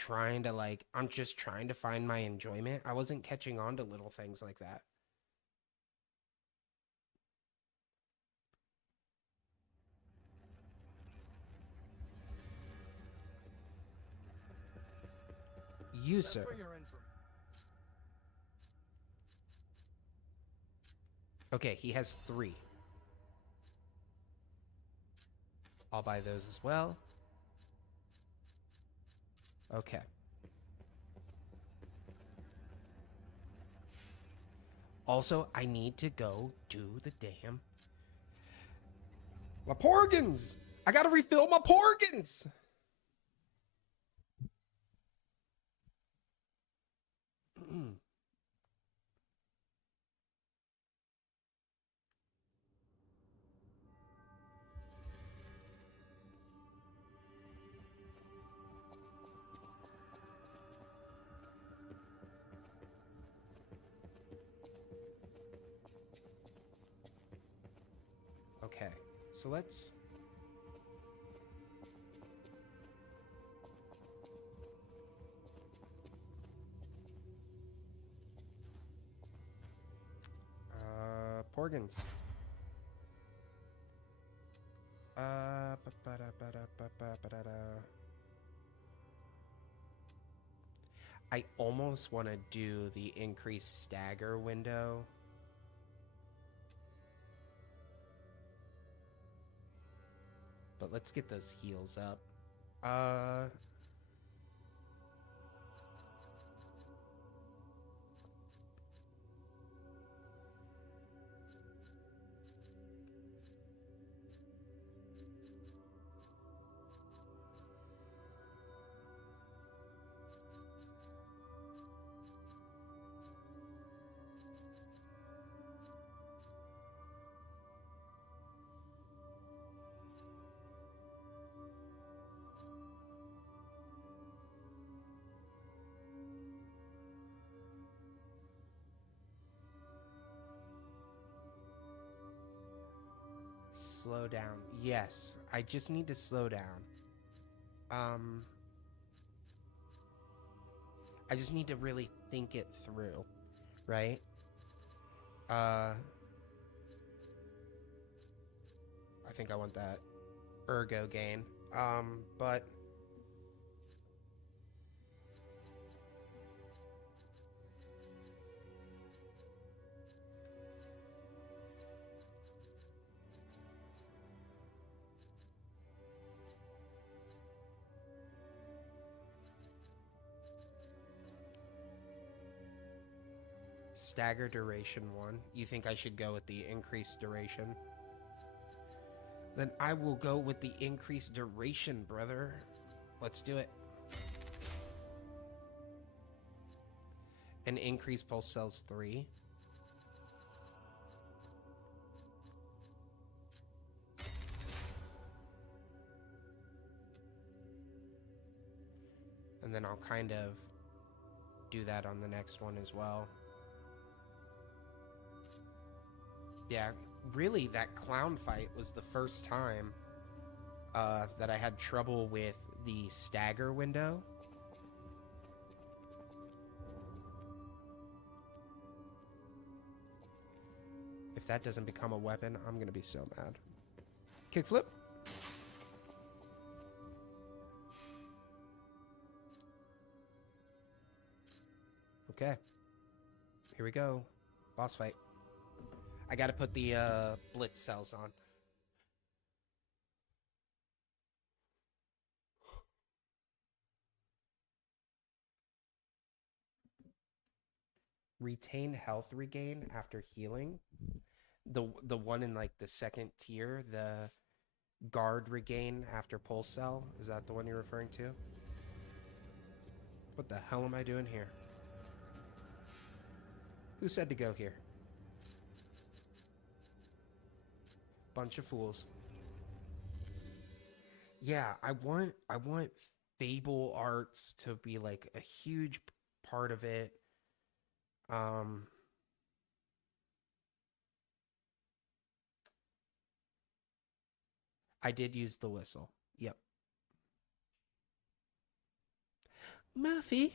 I'm just trying to find my enjoyment. I wasn't catching on to little things like that. You, sir. Okay, he has 3. I'll buy those as well. Okay. Also, I need to go do the damn... My porgans! I gotta refill my porgans! Okay, so let's... Porgans. I almost want to do the increased stagger window. But let's get those heals up. Slow down. Yes, I just need to slow down. I just need to really think it through, right? I think I want that ergo gain. But stagger duration one. You think I should go with the increased duration? Then I will go with the increased duration, brother. Let's do it. An increased pulse cells 3. And then I'll kind of do that on the next one as well. Yeah, really that clown fight was the first time that I had trouble with the stagger window. If that doesn't become a weapon, I'm gonna be so mad. Kickflip. Okay. Here we go. Boss fight. I gotta put the blitz cells on. Retain health regain after healing. The one in like the second tier, the guard regain after pulse cell. Is that the one you're referring to? What the hell am I doing here? Who said to go here? Bunch of fools. Yeah, I want Fable Arts to be like a huge part of it. I did use the whistle. Yep. Murphy?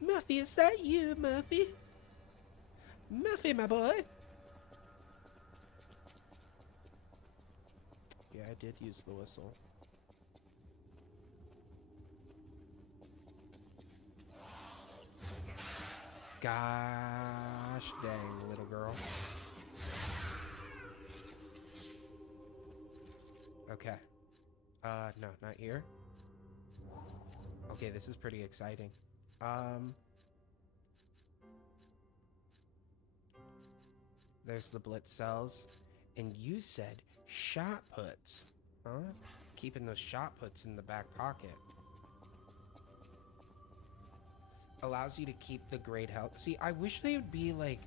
Murphy, is that you, Murphy? Murphy, my boy. Yeah, I did use the whistle. Gosh dang, little girl. Okay. No, not here. Okay, this is pretty exciting. There's the blitz cells. And you said shot puts. Huh? Keeping those shot puts in the back pocket. Allows you to keep the great health. See, I wish they would be like,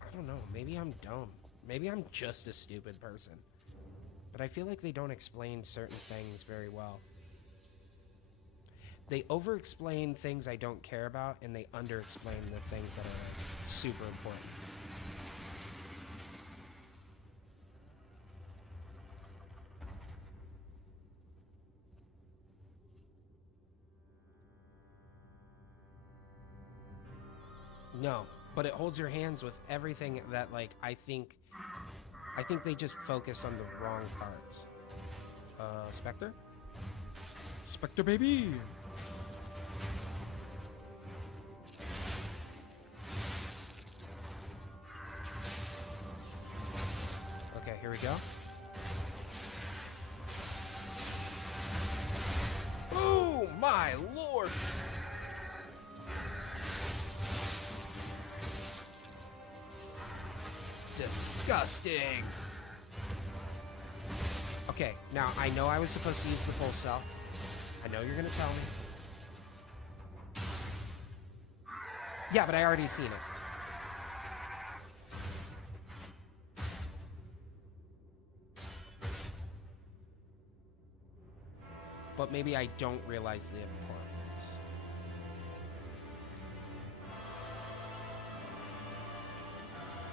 I don't know, maybe I'm dumb. Maybe I'm just a stupid person. But I feel like they don't explain certain things very well. They over-explain things I don't care about, and they under-explain the things that are like, super important. No, but it holds your hands with everything that, like, I think they just focused on the wrong parts. Spectre? Spectre, baby! Okay, here we go. Oh, my lord! Disgusting. Okay, now I know I was supposed to use the pulse cell. I know you're gonna tell me. Yeah, but I already seen it. But maybe I don't realize the importance.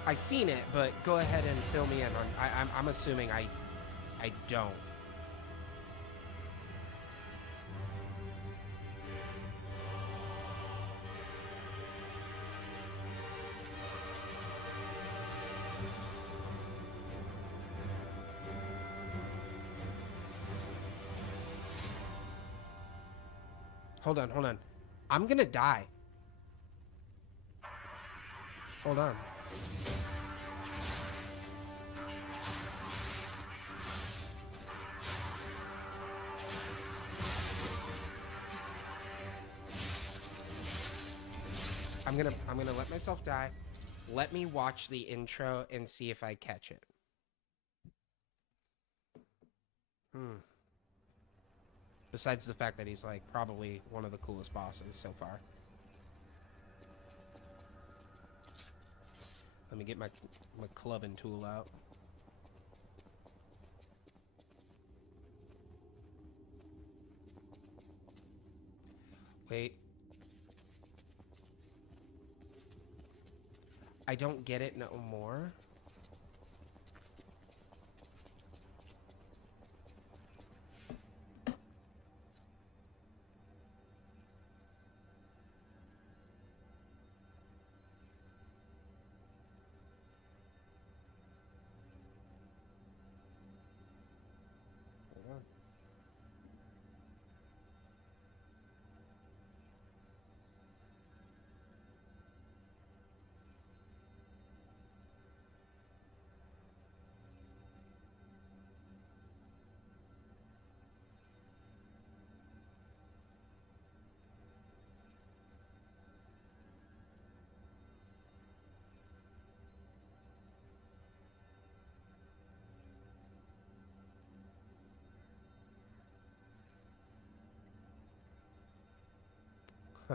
I seen it, but go ahead and fill me in on. I'm assuming I don't. Hold on. I'm gonna die. Hold on. I'm gonna let myself die. Let me watch the intro and see if I catch it. Besides the fact that he's like probably one of the coolest bosses so far. Let me get my clubbing tool out. Wait. I don't get it no more.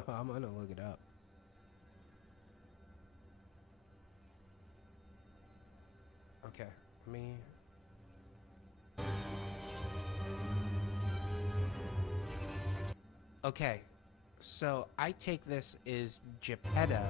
I'm gonna look it up. Okay, Okay, so I take this as Geppetto.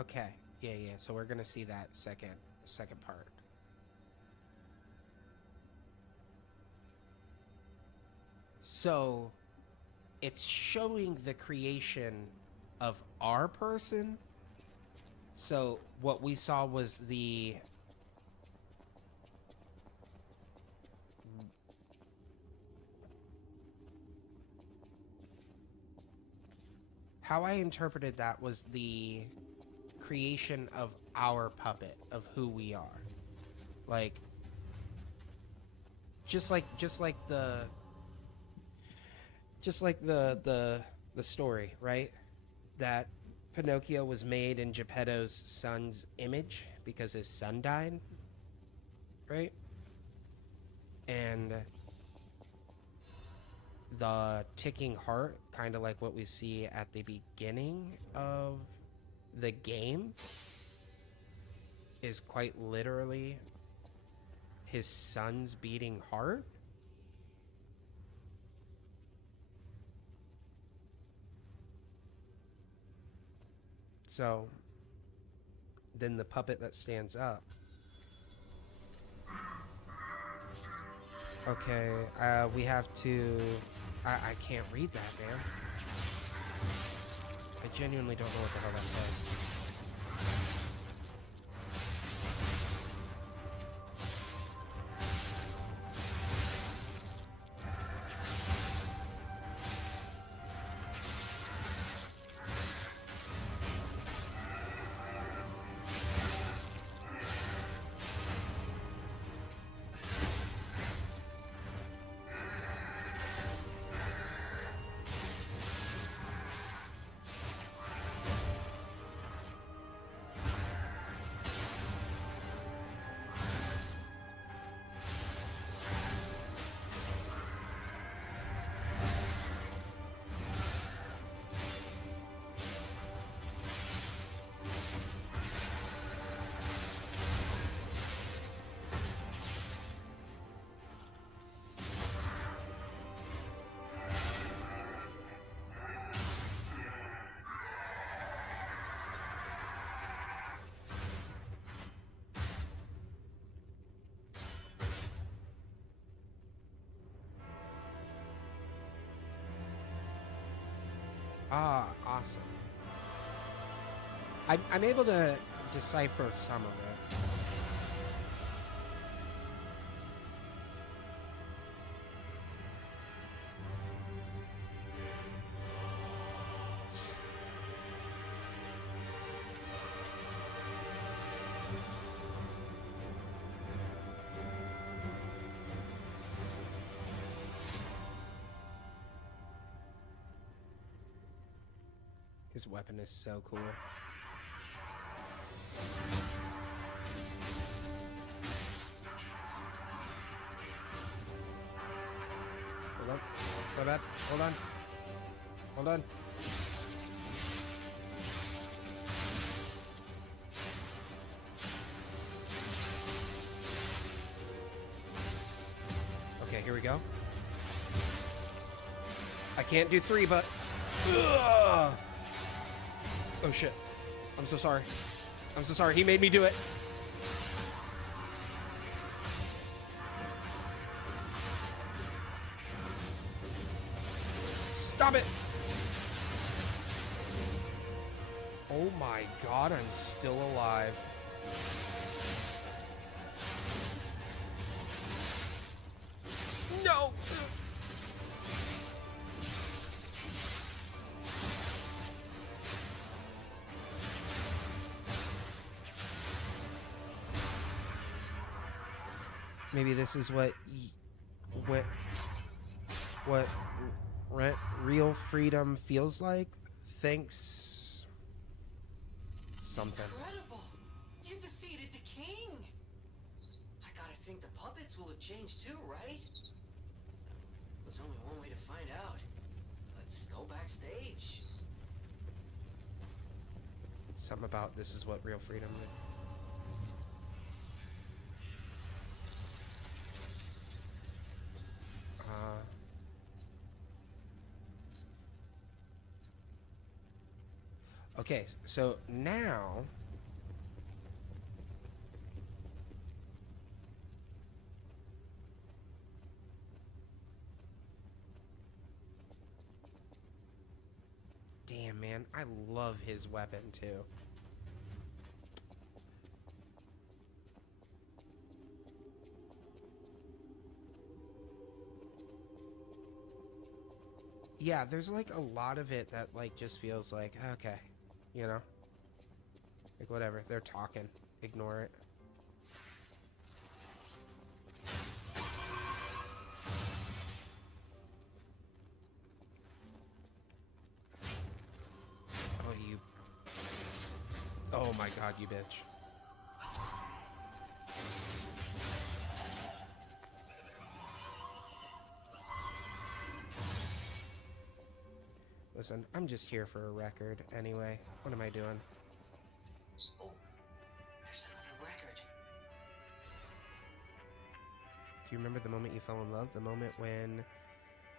Okay, yeah, so we're gonna see that second part. So, it's showing the creation of our person. So, what we saw was the... How I interpreted that was the creation of our puppet, of who we are. Like, just like the story, right? That Pinocchio was made in Geppetto's son's image because his son died, right? And the ticking heart, kind of like what we see at the beginning of the game, is quite literally his son's beating heart. So then the puppet that stands up. Okay, we have to... I can't read that, man. I genuinely don't know what the hell that says. Ah, awesome. I'm able to decipher some of it. His weapon is so cool. Hold on. My bad. Hold on. Hold on. Okay, here we go. I can't do 3, but... Ugh. Oh shit. I'm so sorry. I'm so sorry. He made me do it. Stop it. Oh my god, I'm still alive. No. Maybe this is what real freedom feels like. Thanks. Something. Incredible! You defeated the king! I gotta think the puppets will have changed too, right? There's only one way to find out. Let's go backstage. Something about this is what real freedom is. Okay, so now damn, man, I love his weapon too. Yeah, there's like a lot of it that like just feels like, okay, you know? Like whatever, they're talking. Ignore it. Oh, you... Oh my god, you bitch. Listen, I'm just here for a record anyway. What am I doing? Oh, there's another record. Do you remember the moment you fell in love? The moment when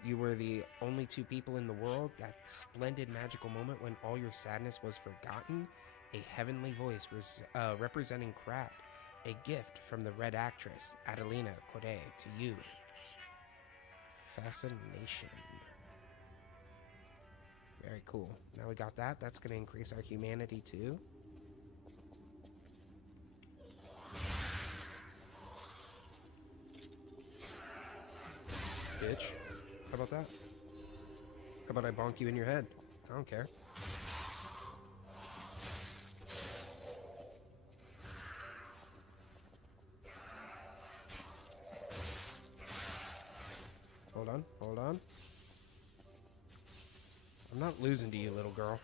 you were the only two people in the world? That splendid magical moment when all your sadness was forgotten? A heavenly voice representing Krat. A gift from the Red Actress, Adelina Corday, to you. Fascination. Very cool. Now we got that. That's going to increase our humanity too. Bitch. How about that? How about I bonk you in your head? I don't care. Hold on. Hold on. I'm not losing to you, little girl.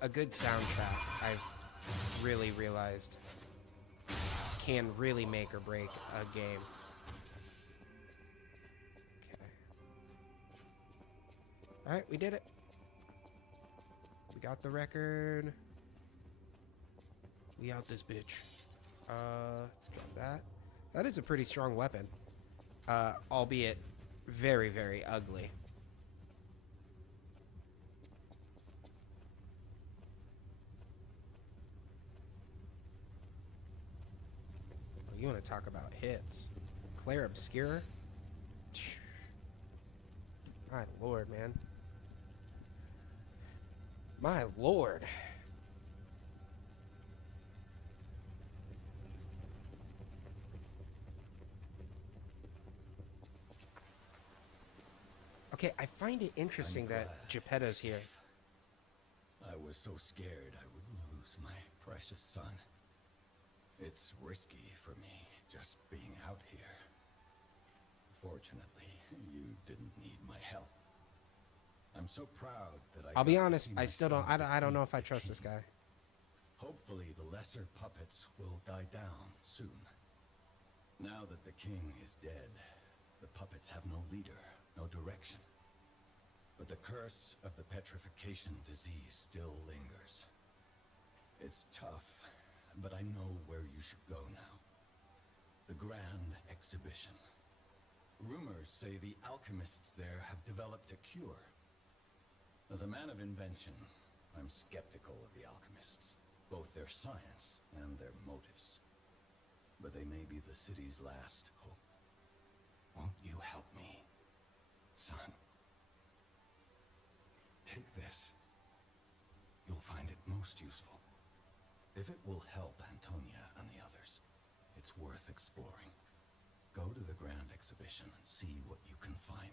A good soundtrack, I've really realized, can really make or break a game. Okay. Alright, we did it. We got the record. We out this bitch. Drop that. That is a pretty strong weapon. Albeit very, very ugly. You want to talk about hits? Claire Obscura? My lord, man. My lord. Okay, I find it interesting that Geppetto's here. I was so scared I would lose my precious son. It's risky for me just being out here. Fortunately, you didn't need my help. I'm so proud that I'll be honest, I still don't. I don't know if I trust this guy. Hopefully, the lesser puppets will die down soon. Now that the king is dead, the puppets have no leader, no direction. But the curse of the petrification disease still lingers. It's tough, but I know where you should go now. The Grand Exhibition. Rumors say the alchemists there have developed a cure. As a man of invention, I'm skeptical of the alchemists, both their science and their motives. But they may be the city's last hope. Won't you help me, son? Take this. You'll find it most useful. If it will help Antonia and the others, it's worth exploring. Go to the Grand Exhibition and see what you can find.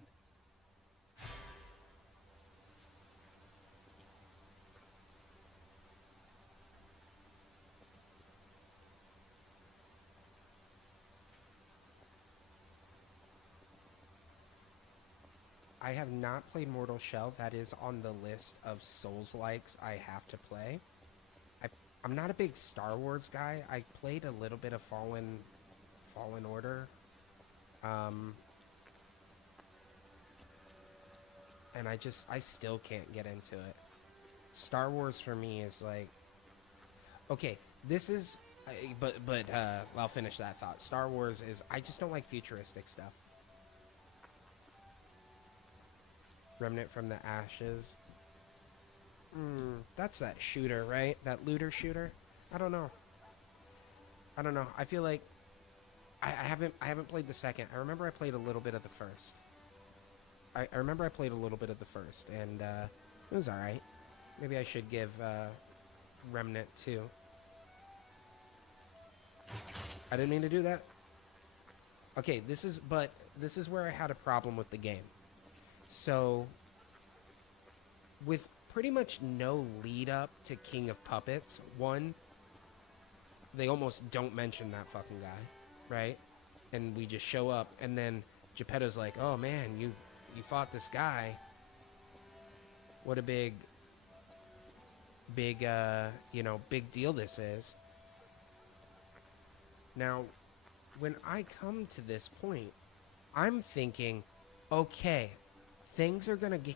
I have not played Mortal Shell. That is on the list of Souls-likes I have to play. I'm not a big Star Wars guy. I played a little bit of Fallen Order. And I still can't get into it. Star Wars for me is like, okay, this is, but I'll finish that thought. Star Wars is, I just don't like futuristic stuff. Remnant from the Ashes. That's that shooter, right? That looter shooter? I don't know. I feel like I haven't played the second. I remember I played a little bit of the first. I remember I played a little bit of the first, and it was alright. Maybe I should give Remnant 2. I didn't mean to do that. Okay, this is where I had a problem with the game. So, with pretty much no lead up to King of Puppets, one, they almost don't mention that fucking guy, right? And we just show up, and then Geppetto's like, oh man, you fought this guy. What a big deal this is. Now, when I come to this point, I'm thinking, okay, things are gonna get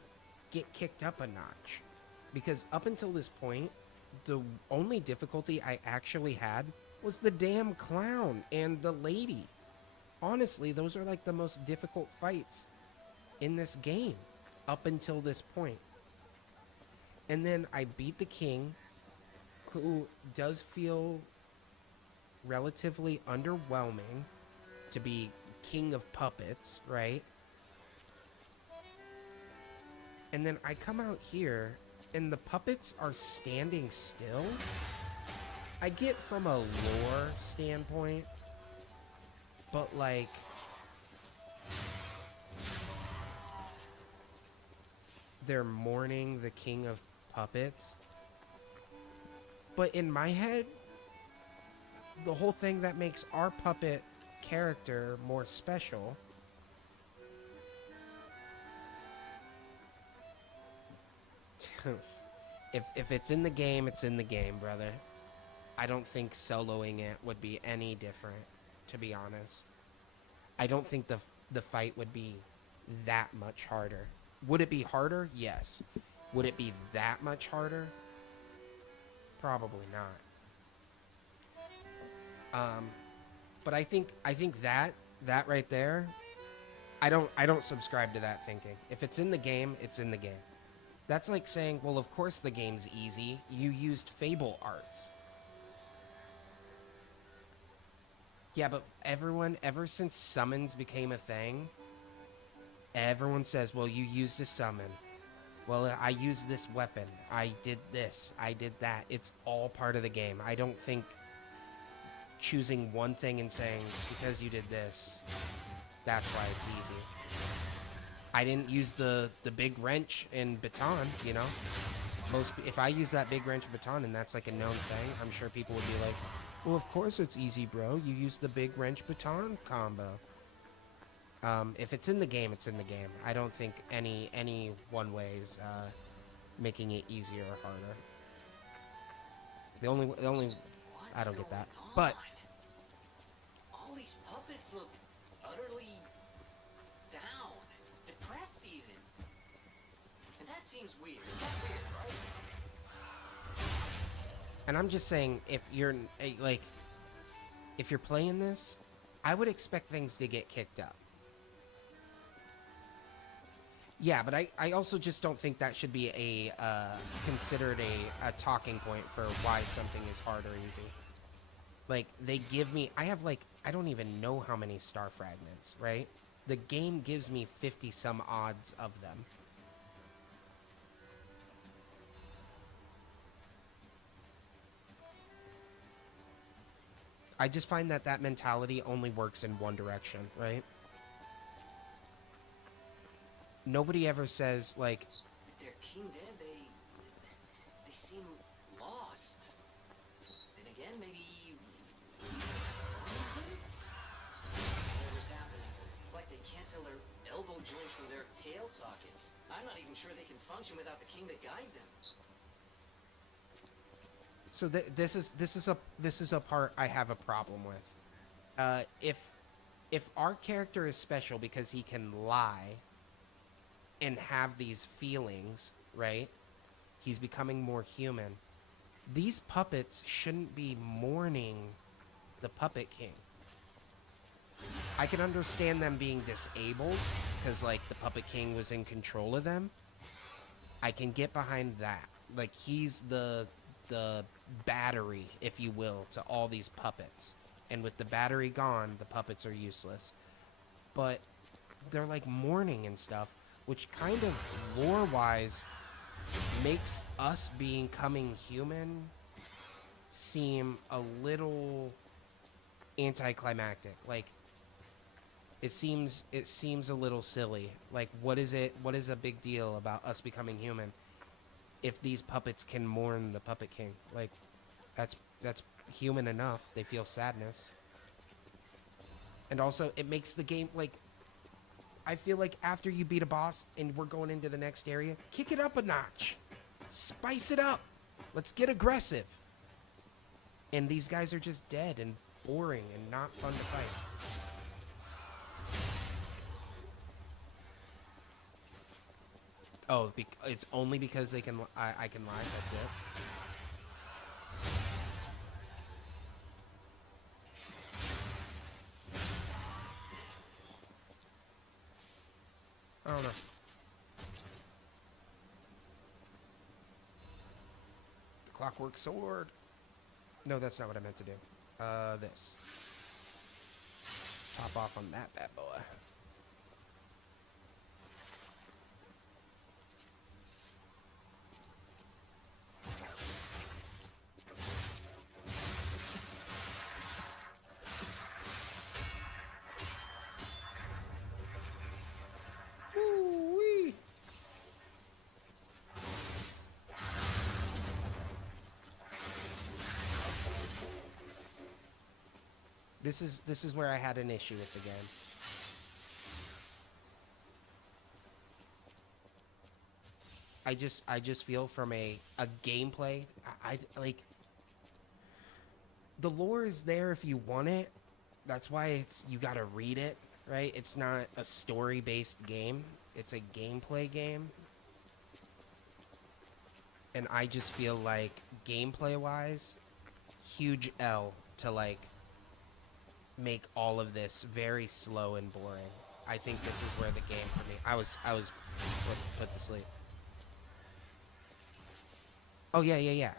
kicked up a notch, because up until this point, the only difficulty I actually had was the damn clown and the lady. Honestly, those are like the most difficult fights in this game up until this point. And then I beat the king, who does feel relatively underwhelming to be king of puppets, right? And then I come out here, and the puppets are standing still. I get from a lore standpoint, but like, they're mourning the king of puppets. But in my head, the whole thing that makes our puppet character more special if it's in the game, it's in the game, brother. I don't think soloing it would be any different, to be honest. I don't think the fight would be that much harder. Would it be harder? Yes. Would it be that much harder? Probably not. But I think that right there, I don't subscribe to that thinking. If it's in the game, it's in the game. That's like saying, well, of course the game's easy. You used Fable arts. Yeah, but everyone, ever since summons became a thing, everyone says, well, you used a summon. Well, I used this weapon. I did this. I did that. It's all part of the game. I don't think choosing one thing and saying, because you did this, that's why it's easy. I didn't use the big wrench in Baton, you know? If I use that big wrench in Baton and that's like a known thing, I'm sure people would be like, well, of course it's easy, bro. You use the big wrench Baton combo. If it's in the game, it's in the game. I don't think any one way is making it easier or harder. The only I don't get that. But all these puppets look utterly down, depressed even. And that seems weird. That's weird, right? And I'm just saying, if you're like, if you're playing this, I would expect things to get kicked up. Yeah, but I also just don't think that should be a considered a talking point for why something is hard or easy. Like, they give me, I have like, I don't even know how many star fragments, right? The game gives me 50 some odds of them. I just find that mentality only works in one direction, right? Nobody ever says, like... With their king dead, they seem lost. Then again, maybe... Whatever's happening. It's like they can't tell their elbow joints from their tail sockets. I'm not even sure they can function without the king to guide them. So this is a part I have a problem with. If our character is special because he can lie and have these feelings, right? He's becoming more human. These puppets shouldn't be mourning the Puppet King. I can understand them being disabled because, like, the Puppet King was in control of them. I can get behind that. Like, he's the battery, if you will, to all these puppets. And with the battery gone, the puppets are useless. But they're like mourning and stuff, which kind of lore-wise makes us becoming human seem a little anticlimactic. Like, it seems a little silly. Like, what is a big deal about us becoming human if these puppets can mourn the Puppet King? Like, that's human enough. They feel sadness. And also, it makes the game, like, I feel like after you beat a boss and we're going into the next area, kick it up a notch. Spice it up. Let's get aggressive. And these guys are just dead and boring and not fun to fight. Oh, it's only because they can. I can lie. That's it. I don't know. The Clockwork Sword. No, that's not what I meant to do. This. Pop off on that bad boy. Woo-wee. This is where I had an issue with the game. I just feel from a gameplay, I like, the lore is there if you want it. That's why you gotta read it, right? It's not a story-based game. It's a gameplay game. And I just feel like gameplay-wise, huge L to, like, make all of this very slow and boring. I think this is where the game for me. I was put to sleep. Oh yeah.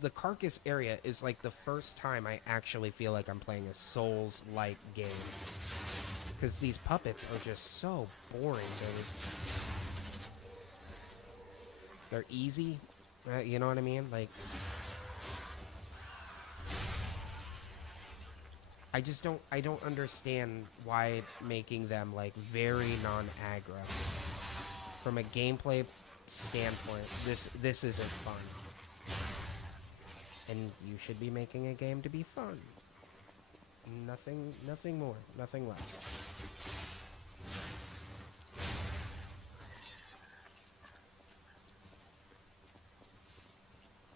the Carcass area is like the first time I actually feel like I'm playing a Souls-like game. Because these puppets are just so boring, dude. They're easy, you know what I mean? Like, I don't understand why making them like very non-aggro. From a gameplay standpoint, this isn't fun. And you should be making a game to be fun. Nothing more, nothing less.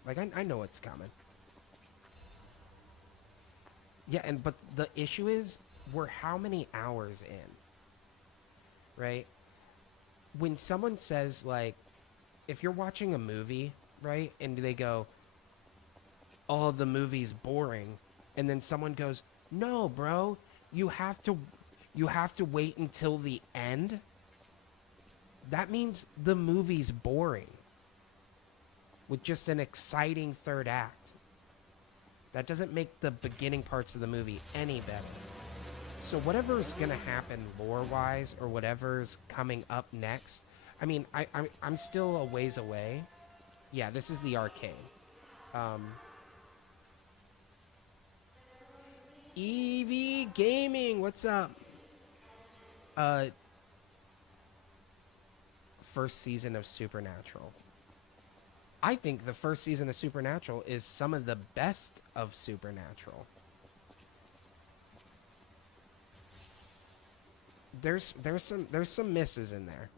Like, I know it's coming. Yeah, but the issue is, we're how many hours in? Right? When someone says, like, if you're watching a movie, right, and they go, oh, the movie's boring, and then someone goes, no, bro, you have to wait until the end, that means the movie's boring. With just an exciting third act. That doesn't make the beginning parts of the movie any better. So whatever is going to happen lore-wise, or whatever's coming up next, I mean, I'm still a ways away. Yeah, this is the arcade. EV Gaming, what's up? First season of Supernatural. I think the first season of Supernatural is some of the best of Supernatural. There's some misses in there,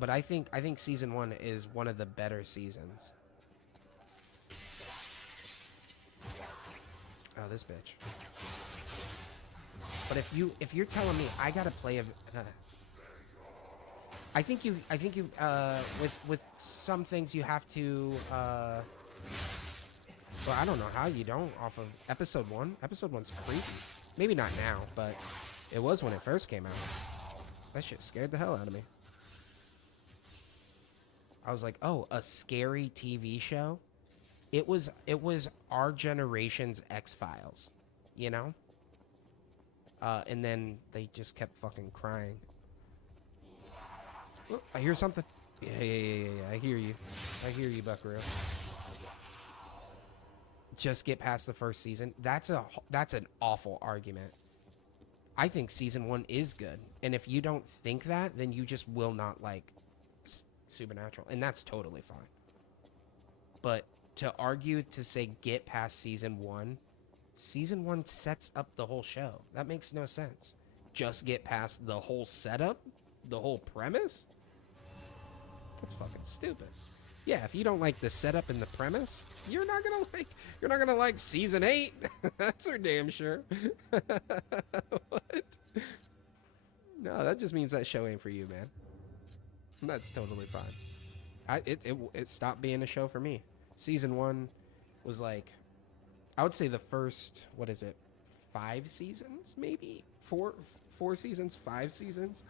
but I think season 1 is one of the better seasons. Oh, this bitch. But if you're telling me I gotta play a I think you with some things you have to well, I don't know how you don't off of episode 1. Episode 1's creepy. Maybe not now, but it was when it first came out. That shit scared the hell out of me. I was like, oh, a scary TV show? It was our generation's X-Files, you know? And then they just kept fucking crying. Oh, I hear something. Yeah. I hear you. Buckaroo. Just get past the first season. That's an awful argument. I think season 1 is good, and if you don't think that, then you just will not like Supernatural, and that's totally fine. But to argue to say get past season 1 sets up the whole show. That makes no sense. Just get past the whole setup, the whole premise. That's fucking stupid. Yeah, if you don't like the setup and the premise, you're not gonna like season 8. That's for damn sure. What? No, that just means that show ain't for you, man. That's totally fine. It stopped being a show for me. Season 1 was like, I would say the first, 5 seasons, maybe 4 seasons, 5 seasons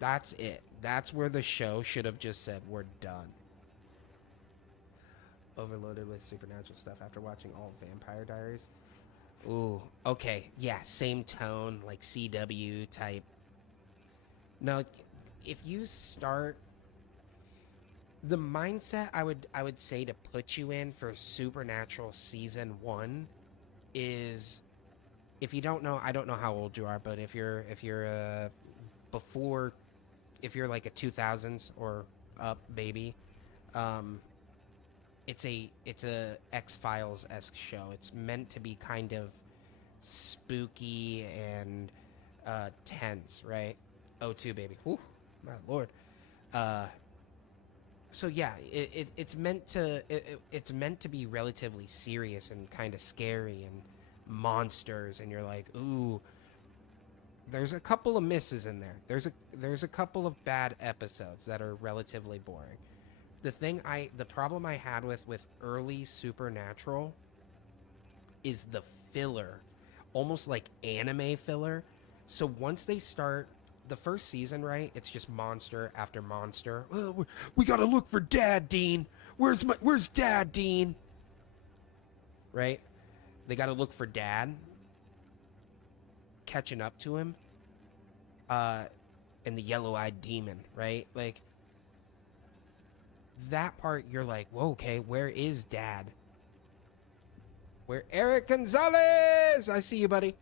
that's it. That's where the show should have just said, we're done. Overloaded with supernatural stuff after watching all Vampire Diaries. Ooh, okay. Yeah, same tone, like CW type. No, if you start... The mindset I would say to put you in for Supernatural Season 1 is... If you don't know, I don't know how old you are, but if you're before... If you're like a 2000s or up baby, it's a X-Files-esque show. It's meant to be kind of spooky and tense, right? O2 baby. Whew, my lord. So yeah, it's meant to be relatively serious and kind of scary and monsters, and you're like, ooh. There's a couple of misses in there. There's a couple of bad episodes that are relatively boring. The problem I had with early Supernatural is the filler, almost like anime filler. So once they start the first season, right, it's just monster after monster. We gotta look for Dad, Dean. Where's Dad, Dean? Right? They got to look for Dad. Catching up to him. And the yellow-eyed demon, right? Like, that part, you're like, whoa, okay, where is Dad? Where Eric Gonzalez? I see you, buddy.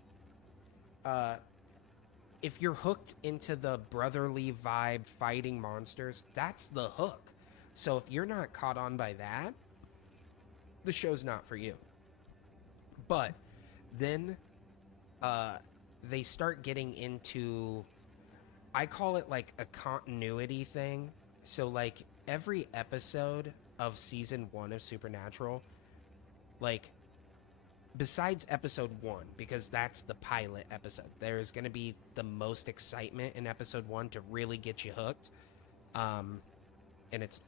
If you're hooked into the brotherly vibe fighting monsters, that's the hook. So if you're not caught on by that, the show's not for you. But then they start getting into, I call it like a continuity thing. So like every episode of season 1 of Supernatural, like besides episode 1, because that's the pilot episode, there is going to be the most excitement in episode 1 to really get you hooked. And it's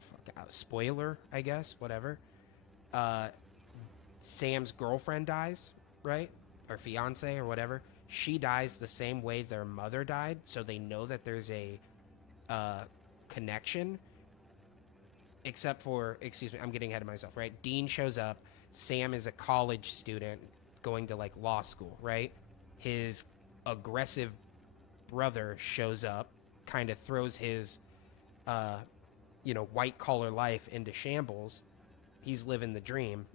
spoiler, I guess, whatever. Sam's girlfriend dies, right? Or fiance or whatever. She dies the same way their mother died, so they know that there's a connection. Except for, excuse me, I'm getting ahead of myself, right? Dean shows up. Sam is a college student going to like law school, right? His aggressive brother shows up, kind of throws his, white collar life into shambles. He's living the dream.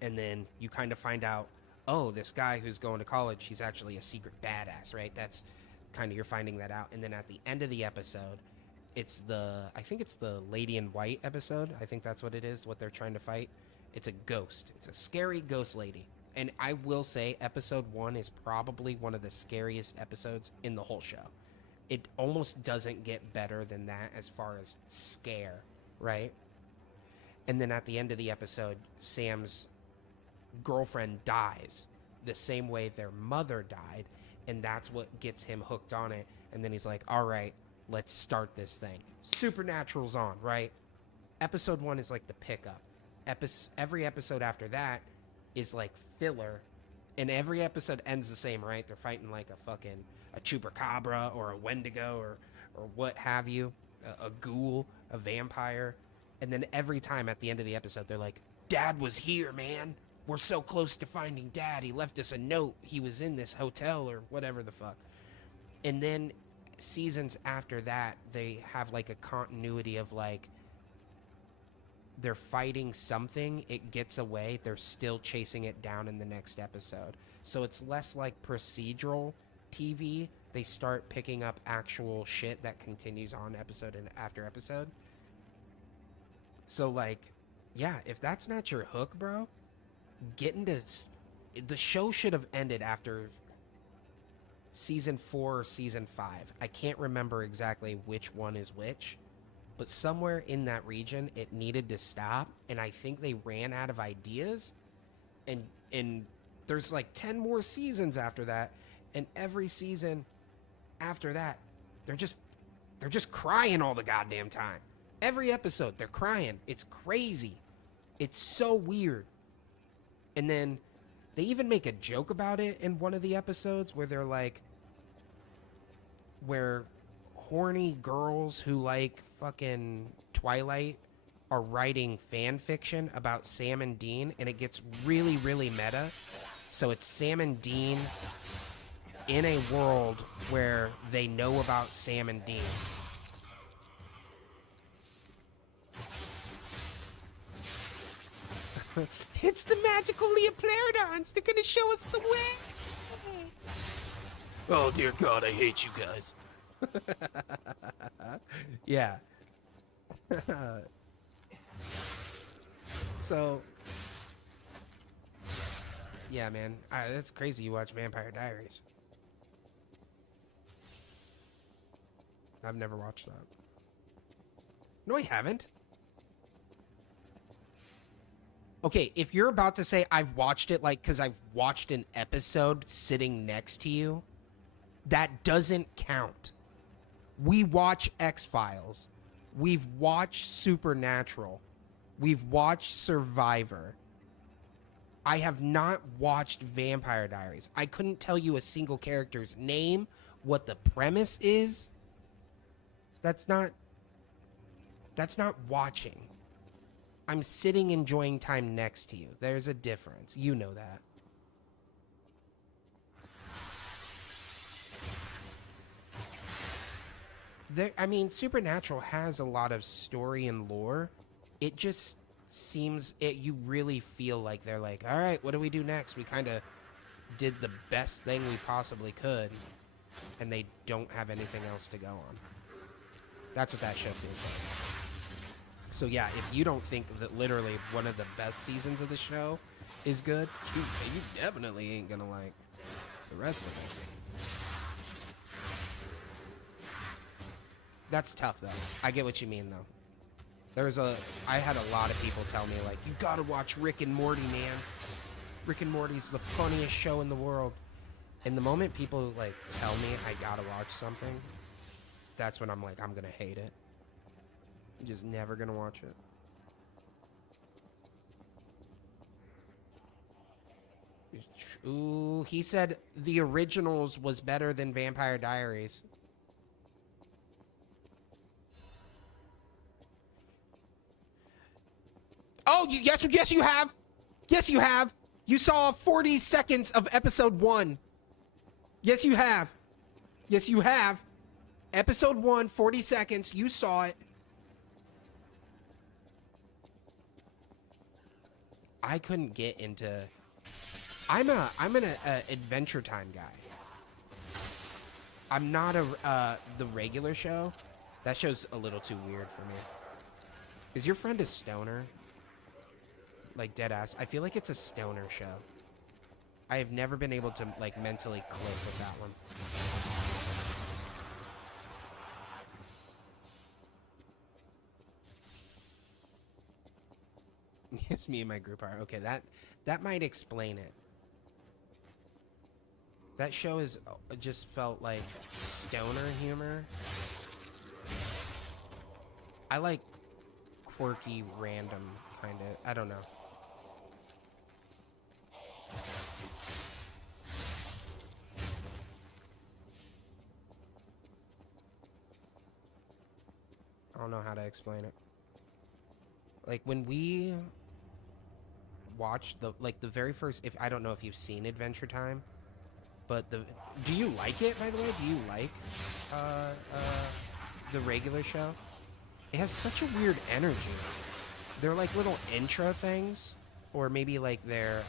And then you kind of find out, oh, this guy who's going to college, he's actually a secret badass, right? That's kind of, you're finding that out. And then at the end of the episode, I think it's the Lady in White episode. I think that's what it is, what they're trying to fight. It's a ghost. It's a scary ghost lady. And I will say episode 1 is probably one of the scariest episodes in the whole show. It almost doesn't get better than that as far as scare, right? And then at the end of the episode, Sam's girlfriend dies the same way their mother died, and that's what gets him hooked on it. And then he's like, all right, let's start this thing. Supernatural's on, right? Episode 1 is like the pickup. Every episode after that is like filler, and every episode ends the same, right? They're fighting like a chupacabra or a wendigo or what have you, a ghoul, a vampire. And then every time at the end of the episode, they're like, Dad was here, man. We're so close to finding Dad. He left us a note. He was in this hotel or whatever the fuck. And then seasons after that, they have like a continuity of like, they're fighting something, it gets away, they're still chasing it down in the next episode. So it's less like procedural TV. They start picking up actual shit that continues on episode and after episode. So like, yeah, if that's not your hook, bro, the show should have ended after season 4 or season 5. I can't remember exactly which one is which, but somewhere in that region it needed to stop, and I think they ran out of ideas, and there's like 10 more seasons after that, and every season after that they're just crying all the goddamn time. Every episode they're crying. It's crazy. It's so weird. And then they even make a joke about it in one of the episodes where they're like, where horny girls who like fucking Twilight are writing fan fiction about Sam and Dean, and it gets really, really meta. So it's Sam and Dean in a world where they know about Sam and Dean. It's the magical Leoplerodons. They're gonna show us the way. Oh dear God, I hate you guys. Yeah. So, yeah, man, that's crazy. You watch Vampire Diaries. I've never watched that. No, I haven't. Okay, if you're about to say I've watched it, like, because I've watched an episode sitting next to you, that doesn't count. We watch X-Files. We've watched Supernatural. We've watched Survivor. I have not watched Vampire Diaries. I couldn't tell you a single character's name, what the premise is. That's not watching. I'm sitting enjoying time next to you. There's a difference. You know that. I mean, Supernatural has a lot of story and lore. It just seems you really feel like they're like, all right, what do we do next? We kind of did the best thing we possibly could, and they don't have anything else to go on. That's what that show feels like. So yeah, if you don't think that literally one of the best seasons of the show is good, you definitely ain't gonna like the rest of it. That's tough, though. I get what you mean, though. I had a lot of people tell me, like, you gotta watch Rick and Morty, man. Rick and Morty's the funniest show in the world. And the moment people, like, tell me I gotta watch something, that's when I'm like, I'm gonna hate it. I'm just never gonna watch it. Ooh, he said the originals was better than Vampire Diaries. Oh, yes, you have. Yes, you have. You saw 40 seconds of episode 1. Yes, you have. Yes, you have. Episode 1, 40 seconds. You saw it. I couldn't get into... I'm an Adventure Time guy. I'm not the regular show. That show's a little too weird for me. Is your friend a stoner? Like, dead ass. I feel like it's a stoner show. I have never been able to, like, mentally click with that one. Yes, me and my group are. Okay, that might explain it. That show is just felt like stoner humor. I like quirky, random kind of. I don't know. I don't know how to explain it. Like when we watched the very first, if I don't know if you've seen Adventure Time, but do you like it, by the way? Do you like the regular show? It has such a weird energy. They're like little intro things, or maybe like their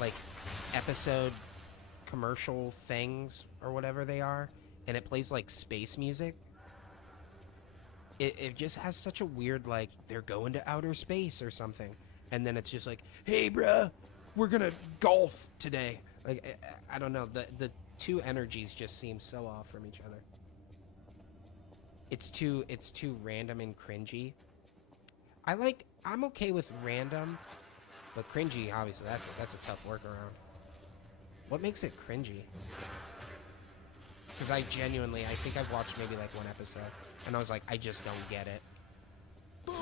like episode commercial things or whatever they are, and it plays like space music. It just has such a weird, like, they're going to outer space or something, and then it's just like, hey bruh, we're gonna golf today. Like, I don't know, the two energies just seem so off from each other. It's too random and cringy. I'm okay with random, but cringy, obviously, that's a tough workaround. What makes it cringy? Because I think I've watched maybe like one episode, and I was like, I just don't get it. Boom!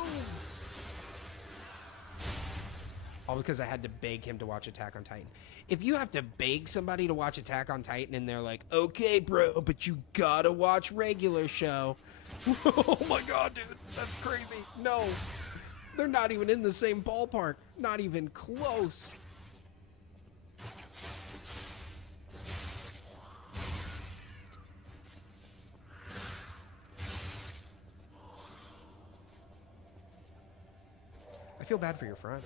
All because I had to beg him to watch Attack on Titan. If you have to beg somebody to watch Attack on Titan and they're like, okay, bro, but you gotta watch regular show. Oh my god, dude, that's crazy. No, they're not even in the same ballpark. Not even close. I feel bad for your friend.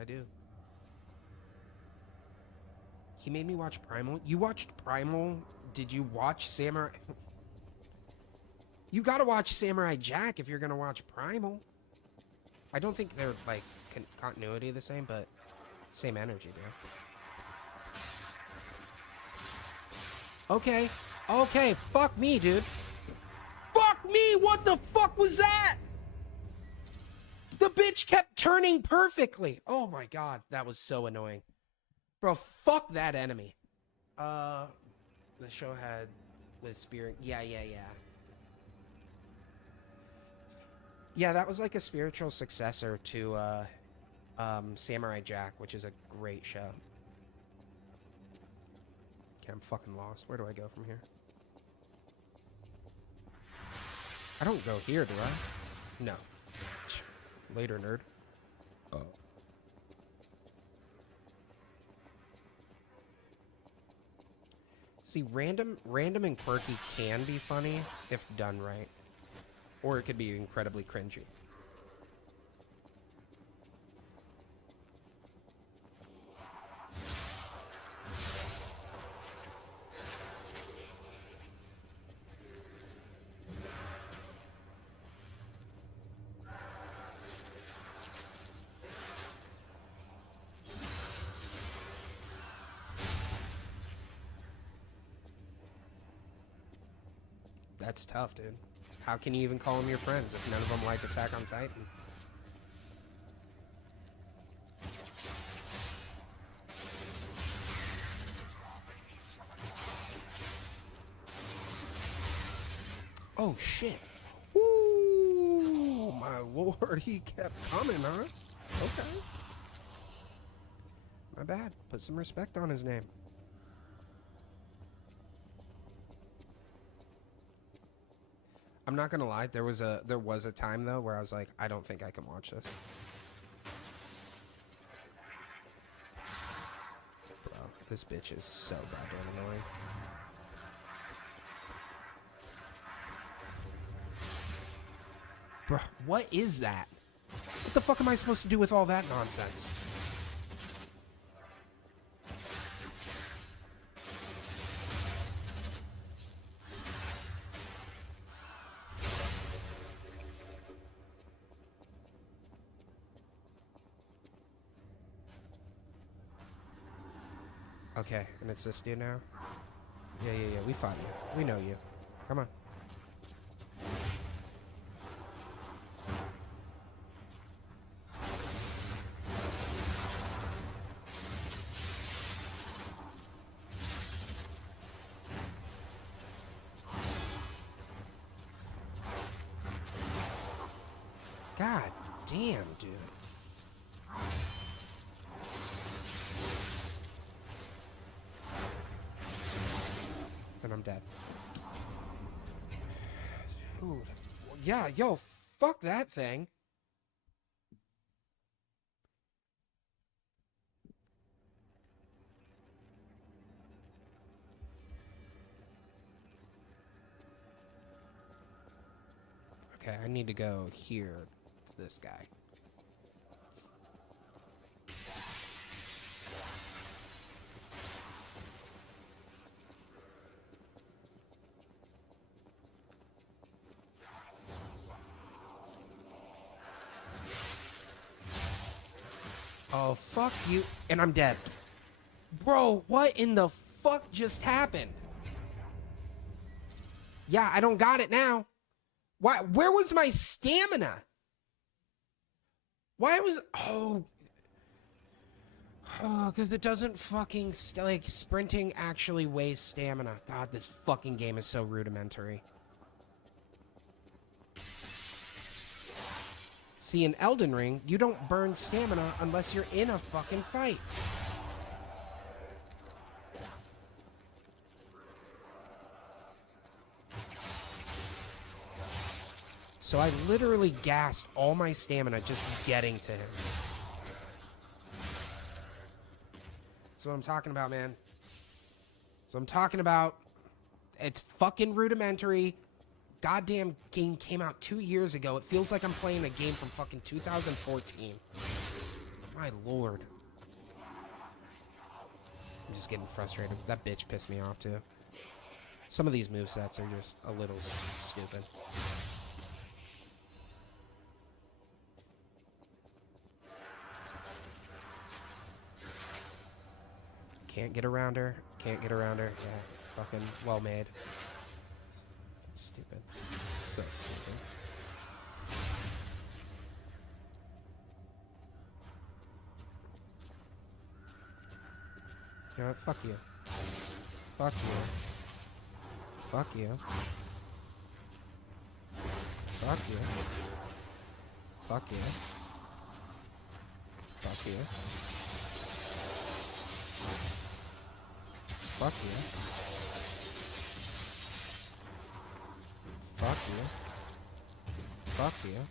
I do. He made me watch Primal. You watched Primal? Did you watch Samurai? You gotta watch Samurai Jack if you're gonna watch Primal. I don't think they're like continuity the same, but same energy, dude. Okay, fuck me, dude. Fuck me, what the fuck was that? The bitch kept turning perfectly. Oh my god, that was so annoying. Bro, fuck that enemy. The show had with Spirit. Yeah. Yeah, that was like a spiritual successor to Samurai Jack, which is a great show. Okay, I'm fucking lost. Where do I go from here? I don't go here, do I? No. Later, nerd. Oh. See, random and quirky can be funny if done right. Or it could be incredibly cringy. That's tough, dude. How can you even call them your friends if none of them like Attack on Titan? Oh, shit. Ooh, my lord, he kept coming, huh? Okay. My bad. Put some respect on his name. I'm not gonna lie, there was a time though where I was like, I don't think I can watch this. Bro, this bitch is so goddamn annoying. Bro, what is that? What the fuck am I supposed to do with all that nonsense? Okay, and it's this dude now? Yeah, we fought you. We know you. Come on. God damn, dude. And I'm dead. Dude. Yeah, yo, fuck that thing. Okay, I need to go here to this guy. Oh, fuck you. And I'm dead. Bro, what in the fuck just happened? Yeah, I don't got it now. Why? Where was my stamina? Why was... Oh, because it doesn't fucking... like, sprinting actually wastes stamina. God, this fucking game is so rudimentary. See, in Elden Ring, you don't burn stamina unless you're in a fucking fight. So I literally gassed all my stamina just getting to him. That's what I'm talking about, man. That's what I'm talking about. It's fucking rudimentary. Goddamn game came out 2 years ago. It feels like I'm playing a game from fucking 2014. My lord. I'm just getting frustrated. That bitch pissed me off too. Some of these movesets are just a little stupid. Can't get around her. Can't get around her. Yeah, fucking well made. It's stupid. So stupid. You know what? Fuck you. Fuck you. Fuck you. Fuck you. Fuck yeah. Fuck yeah. Fuck yeah. Fuck yeah. Fuck yeah.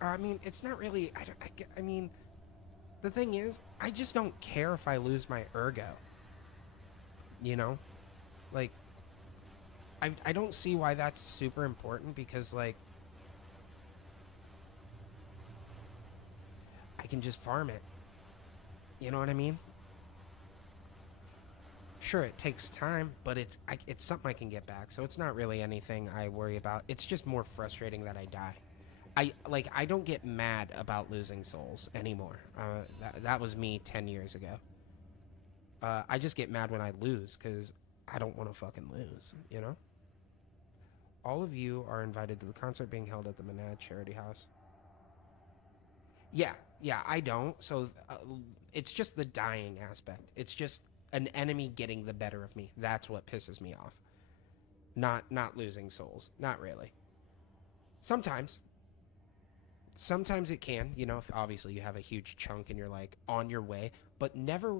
I mean, it's not really, I mean, the thing is, I just don't care if I lose my ergo. You know? Like, I don't see why that's super important, because, like, I can just farm it. You know what I mean? Sure, it takes time, but it's something I can get back, so it's not really anything I worry about. It's just more frustrating that I die. I don't get mad about losing souls anymore. That was me 10 years ago. I just get mad when I lose, because I don't want to fucking lose, you know? All of you are invited to the concert being held at the Menad Charity House. Yeah, I don't, so it's just the dying aspect. It's just an enemy getting the better of me. That's what pisses me off. Not losing souls. Not really. Sometimes it can, you know, if obviously you have a huge chunk and you're like on your way, but never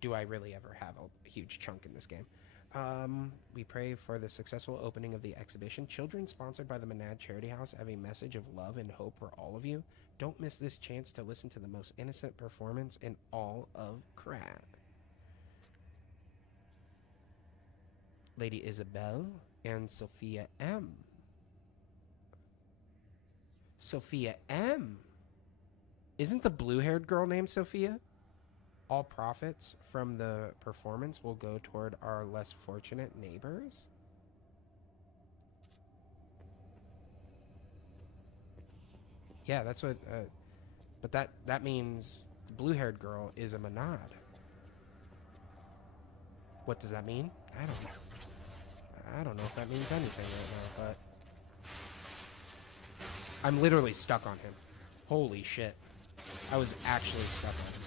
do I really ever have a huge chunk in this game. We pray for the successful opening of the exhibition. Children sponsored by the Menad Charity House have a message of love and hope for all of you. Don't miss this chance to listen to the most innocent performance in all of Krat. Lady Isabel and Sophia M. Sophia M. Isn't the blue-haired girl named Sophia? All profits from the performance will go toward our less fortunate neighbors. Yeah, that's what, but that means the blue-haired girl is a Menad. What does that mean? I don't know. I don't know if that means anything right now, but I'm literally stuck on him. Holy shit. I was actually stuck on him.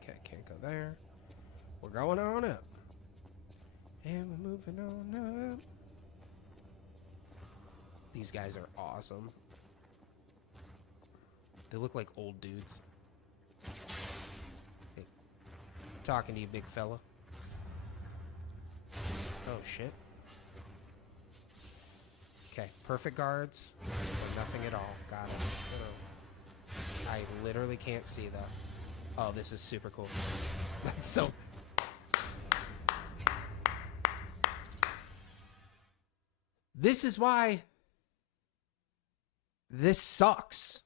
Okay, can't go there. We're going on up. And we're moving on up. These guys are awesome. They look like old dudes. Hey, talking to you, big fella. Oh, shit. Okay, perfect guards. Or nothing at all. Got it. I literally can't see, though. Oh, this is super cool. That's so... This is why this sucks.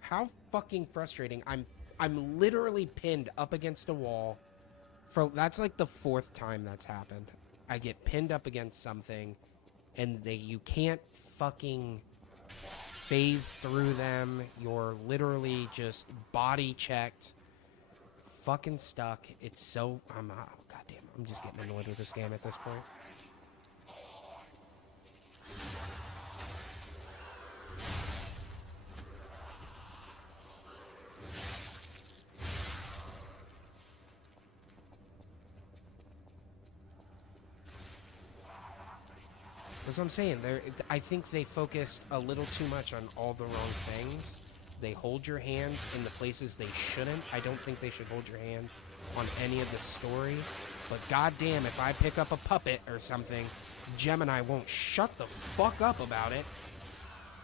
How fucking frustrating. I'm literally pinned up against a wall. That's like the 4th time that's happened. I get pinned up against something and you can't fucking phase through them. You're literally just body checked. Fucking stuck. It's so goddamn, I'm just getting annoyed with this game at this point. That's what I'm saying. I think they focused a little too much on all the wrong things. They hold your hands in the places they shouldn't. I don't think they should hold your hand on any of the story. But goddamn, if I pick up a puppet or something, Gemini won't shut the fuck up about it.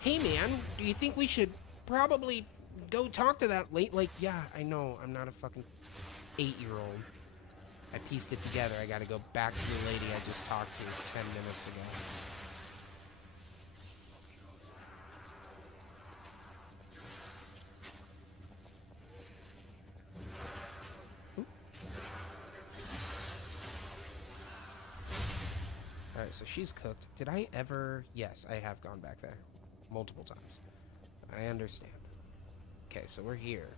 Hey man, do you think we should probably go talk to that late? Like, yeah, I know, I'm not a fucking 8-year-old. I pieced it together. I gotta go back to the lady I just talked to 10 minutes ago. Alright, so she's cooked. Did I ever... Yes, I have gone back there. Multiple times. I understand. Okay, so we're here.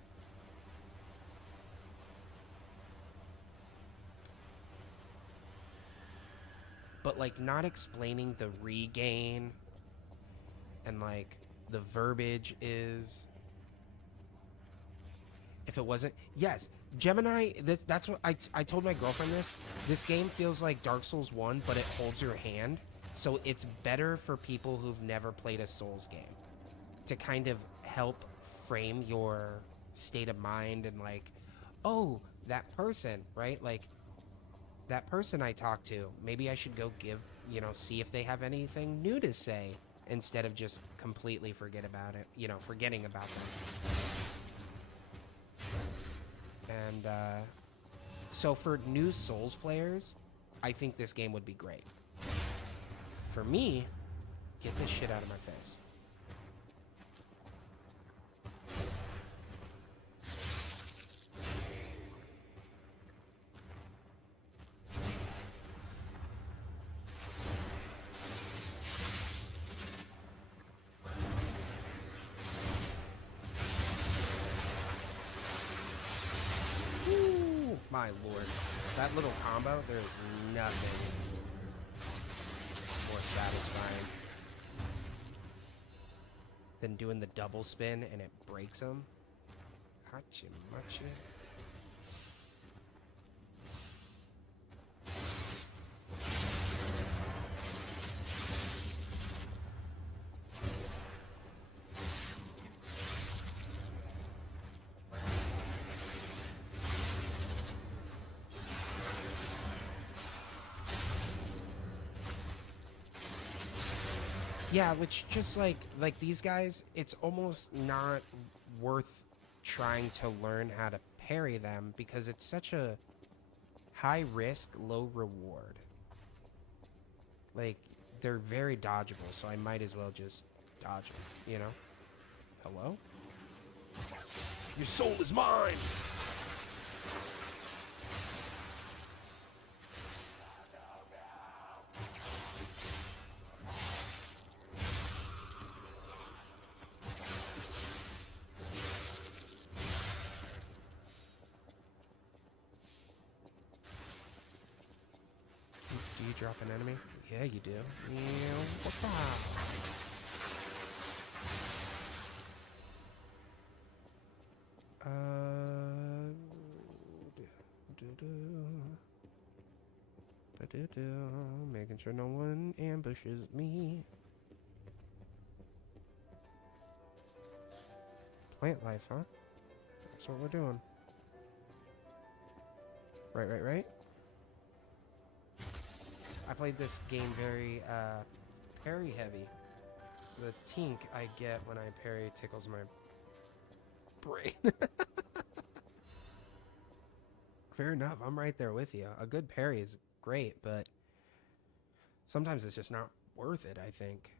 But, like, not explaining the regain and, like, the verbiage is... If it wasn't... Yes, Gemini, that's what I told my girlfriend this. This game feels like Dark Souls 1, but it holds your hand. So it's better for people who've never played a Souls game to kind of help frame your state of mind and like, oh, that person, right? Like, that person I talked to, maybe I should go give, you know, see if they have anything new to say instead of just completely forget about it, you know, forgetting about them. And so for new Souls players, I think this game would be great. For me, get this shit out of my face. Ooh, my lord. That little combo, there's nothing more satisfying than doing the double spin and it breaks them. Hachi machi. Yeah, which just like these guys, it's almost not worth trying to learn how to parry them because it's such a high risk, low reward. Like, they're very dodgeable, so I might as well just dodge them, you know? Hello? Your soul is mine! Do you drop an enemy? Yeah, you do. Wow. Making sure no one ambushes me. Plant life, huh? That's what we're doing. Right. I played this game very parry heavy. The tink I get when I parry tickles my brain. Fair enough, I'm right there with you. A good parry is great, but sometimes it's just not worth it, I think.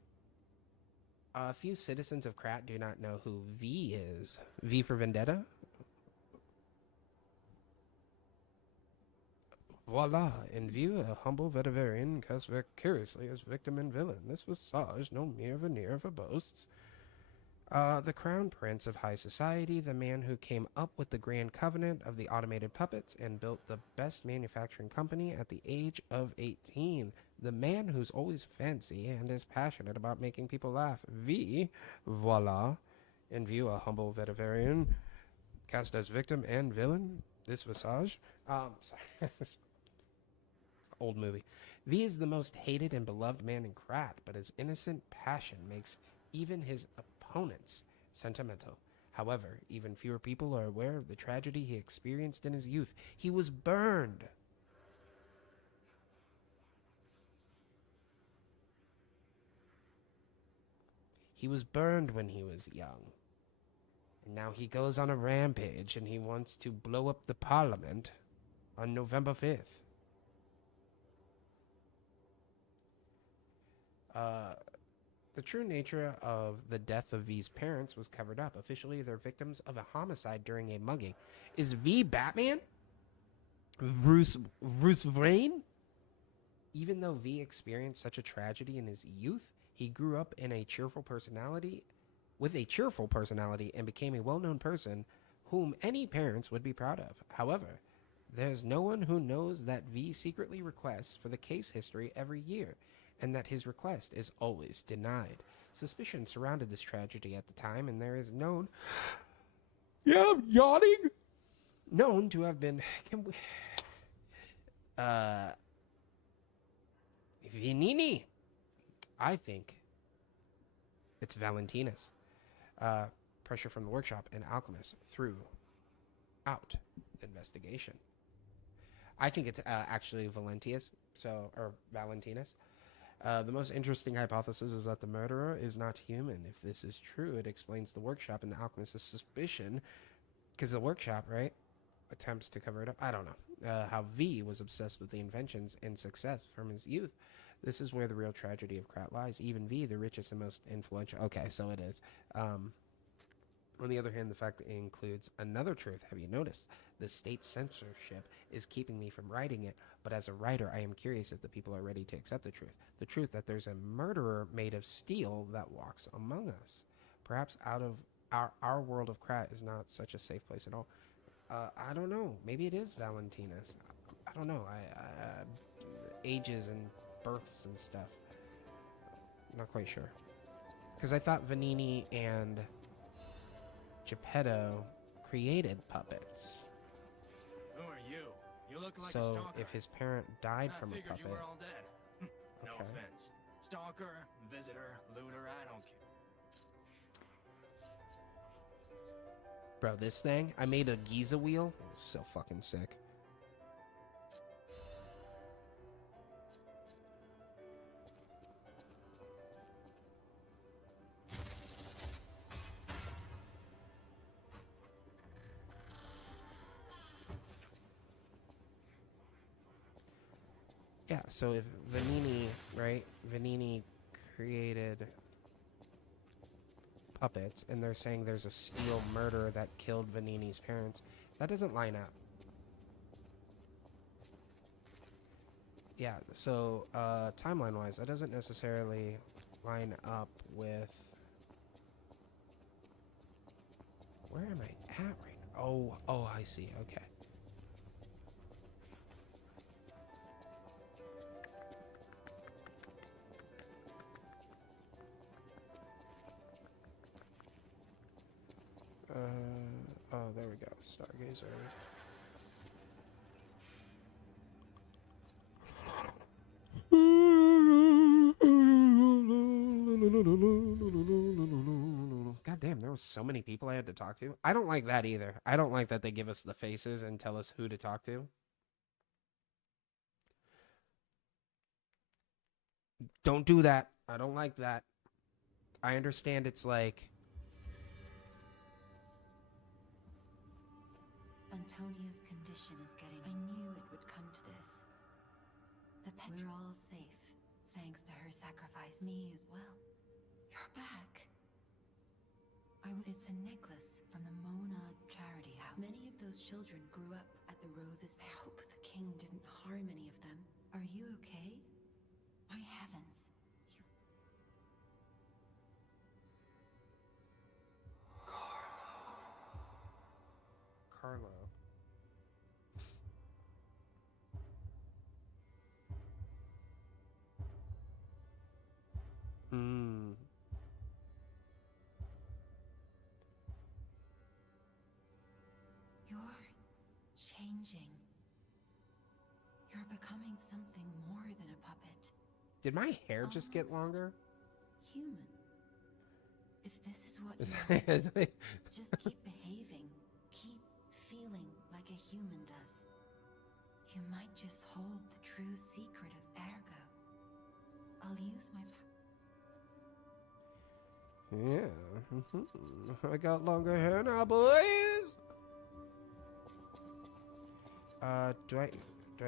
A few citizens of Krat do not know who V is. V for Vendetta? Voila! In view, a humble Vedavarian cast vicariously as victim and villain. This visage no mere veneer for boasts. The Crown Prince of High Society, the man who came up with the Grand Covenant of the Automated Puppets and built the best manufacturing company at the age of 18. The man who's always fancy and is passionate about making people laugh. V. Voila! In view, a humble Vedavarian cast as victim and villain. This visage. Sorry. Old movie. V is the most hated and beloved man in Krat, but his innocent passion makes even his opponents sentimental. However, even fewer people are aware of the tragedy he experienced in his youth. He was burned. He was burned when he was young. And now he goes on a rampage and he wants to blow up the parliament. on November 5th. The true nature of the death of V's parents was covered up. Officially, they're victims of a homicide during a mugging. Is V Batman? Bruce Wayne? Even though V experienced such a tragedy in his youth, he grew up in a cheerful personality, and became a well-known person whom any parents would be proud of. However, there's no one who knows that V secretly requests for the case history every year, and that his request is always denied. Suspicion surrounded this tragedy at the time, and there is known... Yeah, I'm yawning! Known to have been... Venini. I think it's Valentinus. Pressure from the workshop and Alchemist throughout the investigation. I think it's actually Valentius, or Valentinus. The most interesting hypothesis is that the murderer is not human. If this is true, it explains the workshop and the Alchemist's suspicion, because the workshop, right, attempts to cover it up. I don't know. How V was obsessed with the inventions and success from his youth. This is where the real tragedy of Krat lies. Even V, the richest and most influential. Okay, so it is. On the other hand, the fact that it includes another truth. Have you noticed? The state censorship is keeping me from writing it, but as a writer, I am curious if the people are ready to accept the truth. The truth that there's a murderer made of steel that walks among us. Perhaps out of our world of Krat is not such a safe place at all. I don't know. Maybe it is Valentinus. I don't know. Ages and births and stuff. Not quite sure. Because I thought Venini and Geppetto created puppets. Who are you? You look like a So stalker. if his parent died I from a figured puppet... you were all dead. No Okay. offense. Stalker, visitor, looter, I don't care. Bro, this thing, I made a Giza wheel. It was so fucking sick. Yeah, so if Venini, right? Venini created puppets, and they're saying there's a steel murderer that killed Venini's parents. That doesn't line up. Yeah, so timeline-wise, that doesn't necessarily line up with... Where am I at right now? Oh, I see. Okay. Oh, there we go. Stargazer. God damn, there was so many people I had to talk to. I don't like that either. I don't like that they give us the faces and tell us who to talk to. Don't do that. I don't like that. I understand it's like... Antonia's condition is getting... I knew it would come to this. We're all safe, thanks to her sacrifice. Me as well. You're back. It's a necklace from the Mona Charity House. Many of those children grew up at the Roses. I hope the king didn't harm any of them. Are you okay? My heavens. Carlo. You're changing. You're becoming something more than a puppet. Did my hair just get longer? Human. If this is what Is you that- want, just keep behaving. Keep feeling like a human does. You might just hold the true secret of Ergo. I'll use my Yeah. I got longer hair now, boys. Do I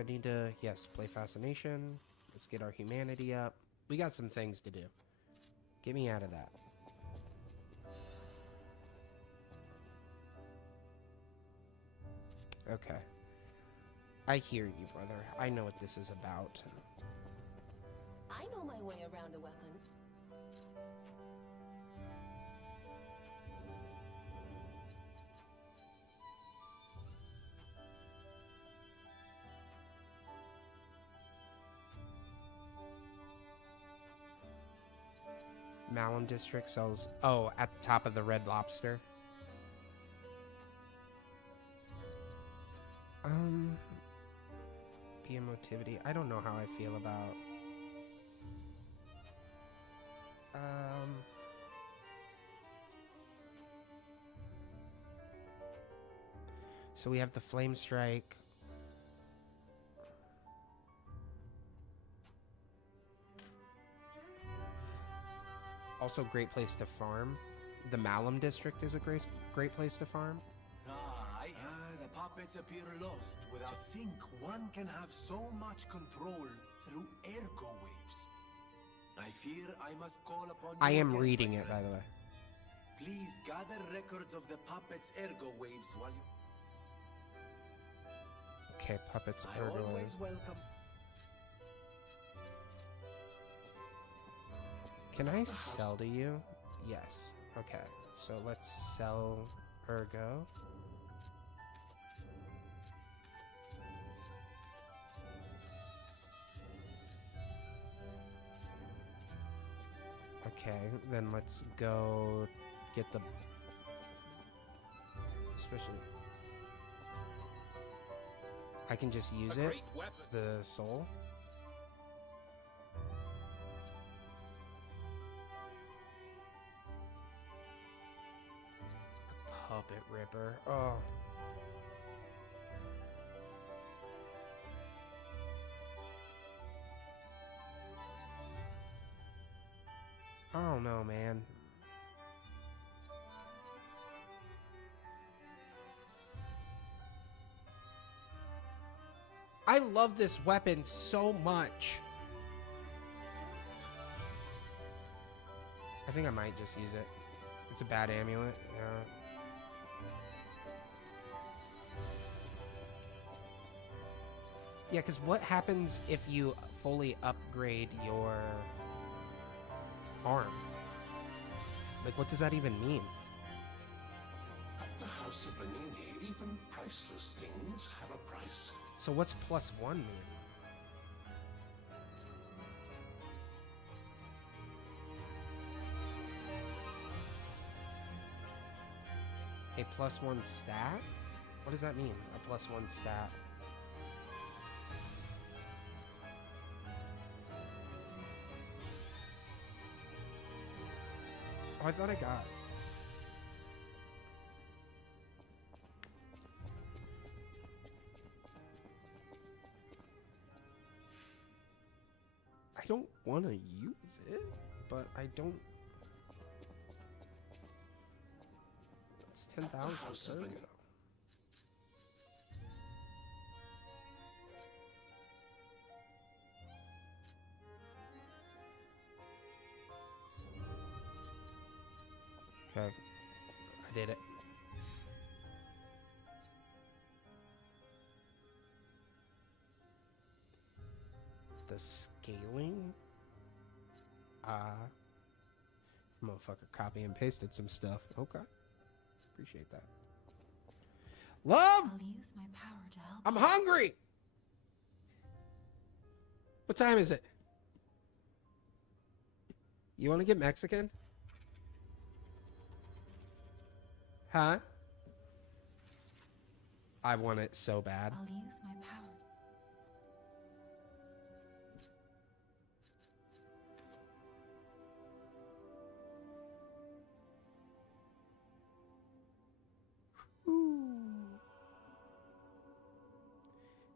need to, yes, play Fascination. Let's get our humanity up. We got some things to do. Get me out of that. Okay. I hear you, brother. I know what this is about. I know my way around a weapon. Malum District sells... Oh, at the top of the Red Lobster. Be emotivity. I don't know how I feel about... So we have the Flame Strike. Also, great place to farm. The Malum District is a great place to farm. The puppets appear lost without... To think one can have so much control through ergo waves. I fear I must call upon you. I am again, reading my it, by friend. the way. Please gather records of the puppets' ergo waves while you... Okay, puppets I ergo always waves. welcome... Can I sell to you? Yes. Okay, so let's sell ergo. Okay, then let's go get the... Especially... I can just use it, the soul. Puppet Ripper. Oh. I don't know, man. I love this weapon so much. I think I might just use it. It's a bad amulet. Yeah. Yeah, because what happens if you fully upgrade your arm? Like, what does that even mean? At the House of Vanini, even priceless things have a price. So what's +1 mean? A +1 stat? What does that mean? A +1 stat? Oh, I thought I got... I don't want to use it, but I don't... It's 10,000. Okay, I did it. The scaling? Motherfucker copy and pasted some stuff. Okay. Appreciate that. Love! I'll use my power to help. I'm hungry! What time is it? You want to get Mexican? Huh? I want it so bad. I'll use my power.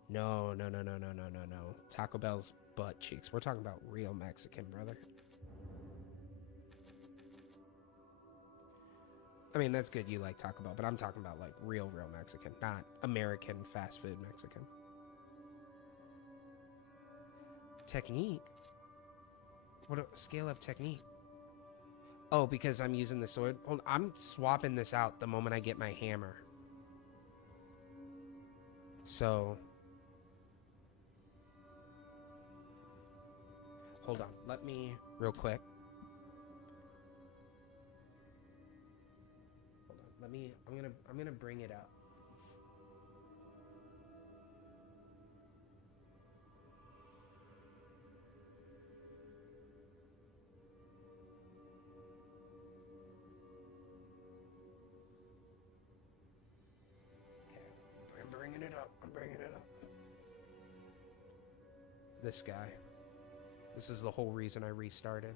No. Taco Bell's butt cheeks. We're talking about real Mexican, brother. I mean, that's good you like Taco Bell, but I'm talking about like real Mexican, not American fast food Mexican. Technique? Scale up technique? Oh, because I'm using the sword? Hold, I'm swapping this out the moment I get my hammer. So... hold on, let me... real quick. Hold on, let me... I'm gonna bring it up. I'm bringing it up. I'm bringing it up. This guy. This is the whole reason I restarted.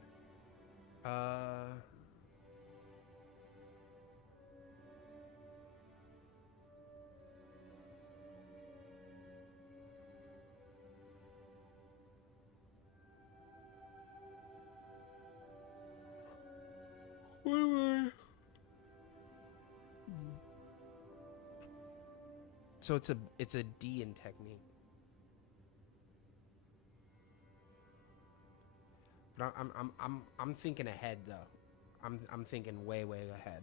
So it's a D in technique. But I'm thinking ahead though. I'm thinking way ahead.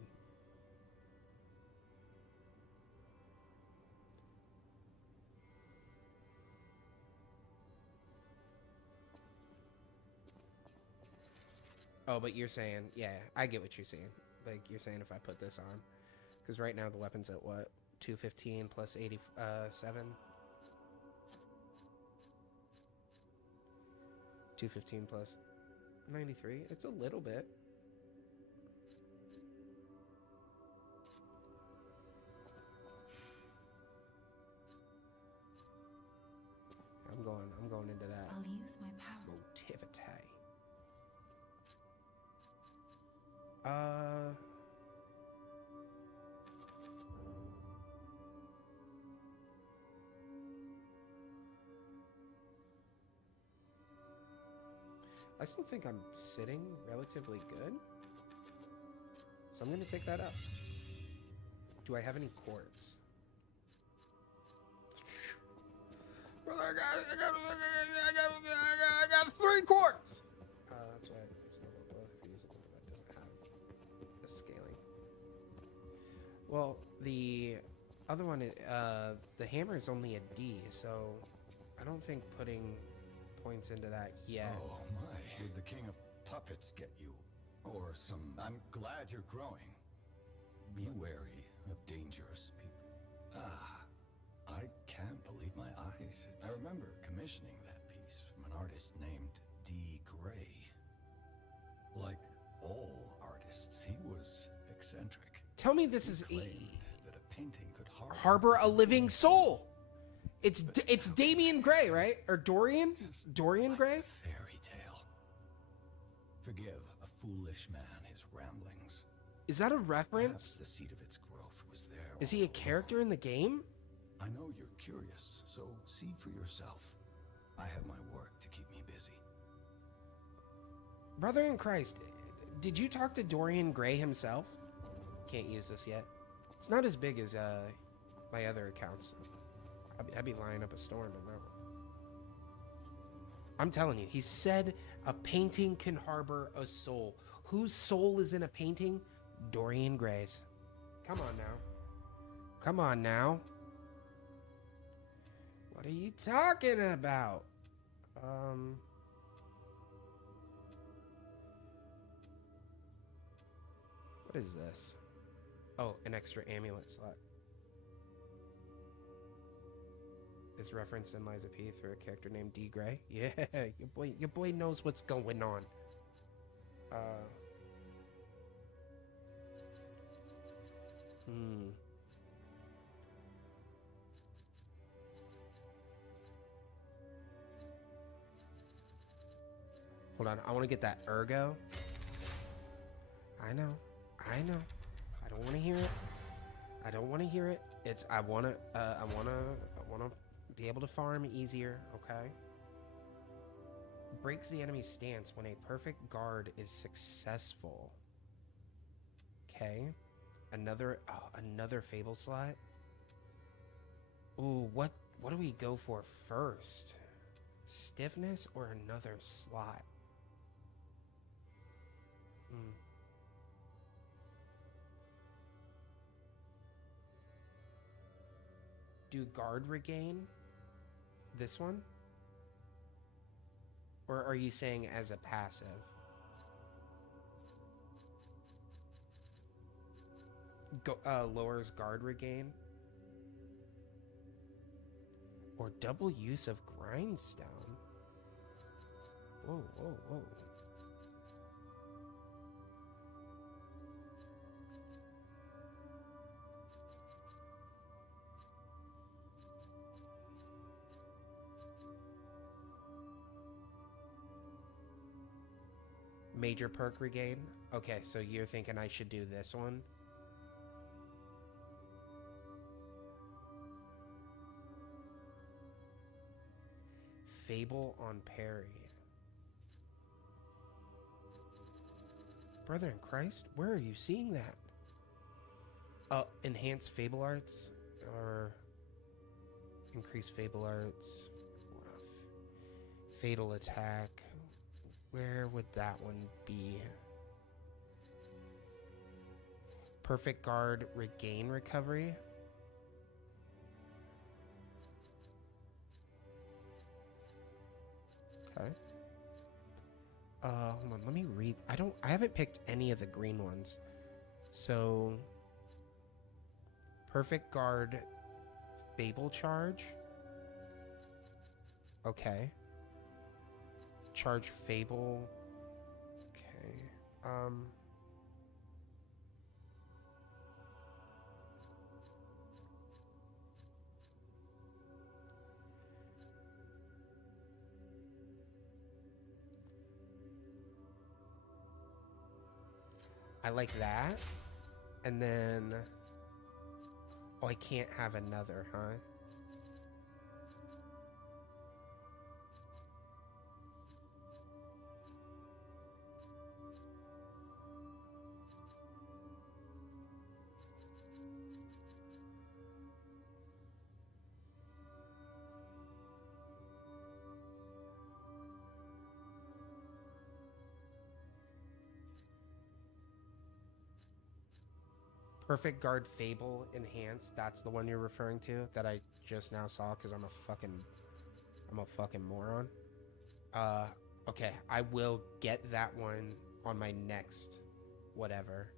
Oh, but you're saying, yeah, I get what you're saying. Like you're saying if I put this on, because right now the weapon's at what, 215 plus 87. 215 plus 93. It's a little bit. I'm going into that. I'll use my power. Motivity. I still think I'm sitting relatively good. So I'm going to take that up. Do I have any quartz? Brother, I got 3 quartz! That's right. That doesn't have the scaling. Well, the other one, the hammer is only a D, so I don't think putting points into that yet. Oh my, did the king of puppets get you? Or some... I'm glad you're growing. Be wary of dangerous people. I can't believe my eyes. I remember commissioning that piece from an artist named D. Gray. Like all artists, he was eccentric. Tell me this is claimed that a painting could harbor a living soul. It's Damian Gray, right? Or Dorian Gray? Fairy tale. Forgive a foolish man his ramblings. Is that a reference? Perhaps the seed of its growth was there. Is he a character in the game? I know you're curious, so see for yourself. I have my work to keep me busy. Brother in Christ, did you talk to Dorian Gray himself? Can't use this yet. It's not as big as my other accounts. I'd be lining up a storm in that one. I'm telling you, he said a painting can harbor a soul. Whose soul is in a painting? Dorian Gray's. Come on now. Come on now. What are you talking about? What is this? Oh, an extra amulet slot. Is referenced in Lies of P through a character named D. Gray. Yeah, your boy knows what's going on. Hold on, I want to get that ergo. I know. I don't want to hear it. I don't want to hear it. I want to be able to farm easier, okay? Breaks the enemy's stance when a perfect guard is successful. Okay. Another Fable slot. Ooh, what do we go for first? Stiffness or another slot? Do guard regain? This one? Or are you saying as a passive? Lowers guard regain? Or double use of grindstone? Whoa, whoa, whoa. Major perk regain? Okay, so you're thinking I should do this one? Fable on parry. Brother in Christ, where are you seeing that? Enhance Fable Arts or increase Fable Arts. Fatal attack. Where would that one be? Perfect guard regain recovery. Okay. Hold on, let me read. I haven't picked any of the green ones. So perfect guard Fable charge. Okay. Charge Fable. Okay. I like that. And then... Oh, I can't have another, huh? Perfect Guard Fable Enhanced. That's the one you're referring to that I just now saw because I'm a fucking moron. Okay, I will get that one on my next whatever.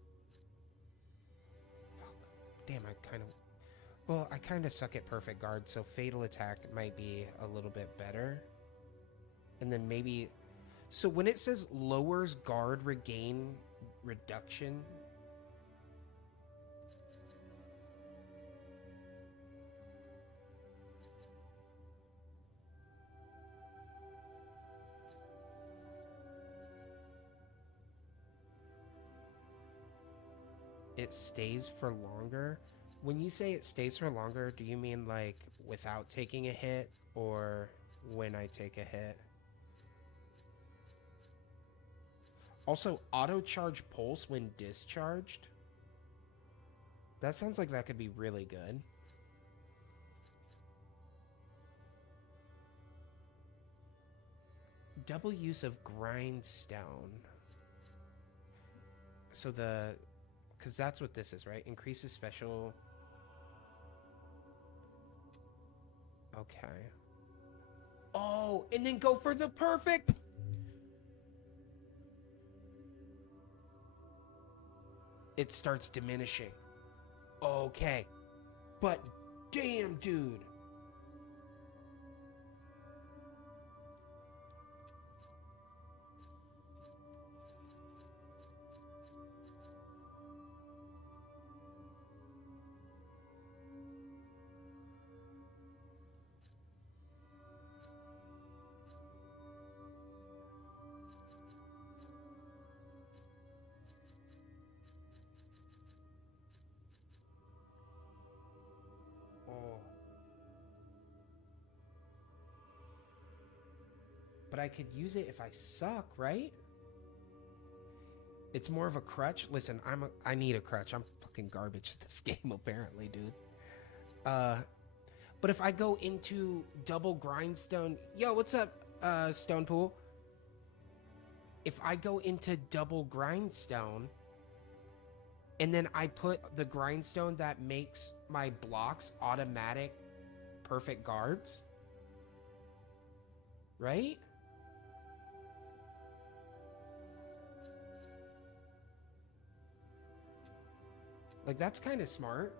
Fuck. Damn, I kind of suck at Perfect Guard, so Fatal Attack might be a little bit better. And then maybe... So when it says lowers guard regain reduction... It stays for longer. When you say it stays for longer, do you mean like without taking a hit or when I take a hit? Also, auto charge pulse when discharged. That sounds like that could be really good. Double use of grindstone. So because that's what this is, right? Increases special... Okay. Oh, and then go for the perfect... It starts diminishing. Okay. But damn, dude. But I could use it if I suck, right? It's more of a crutch. Listen, I need a crutch. I'm fucking garbage at this game, apparently, dude. But if I go into double grindstone, yo, what's up, Stonepool? If I go into double grindstone, and then I put the grindstone that makes my blocks automatic perfect guards, right? Like, that's kind of smart.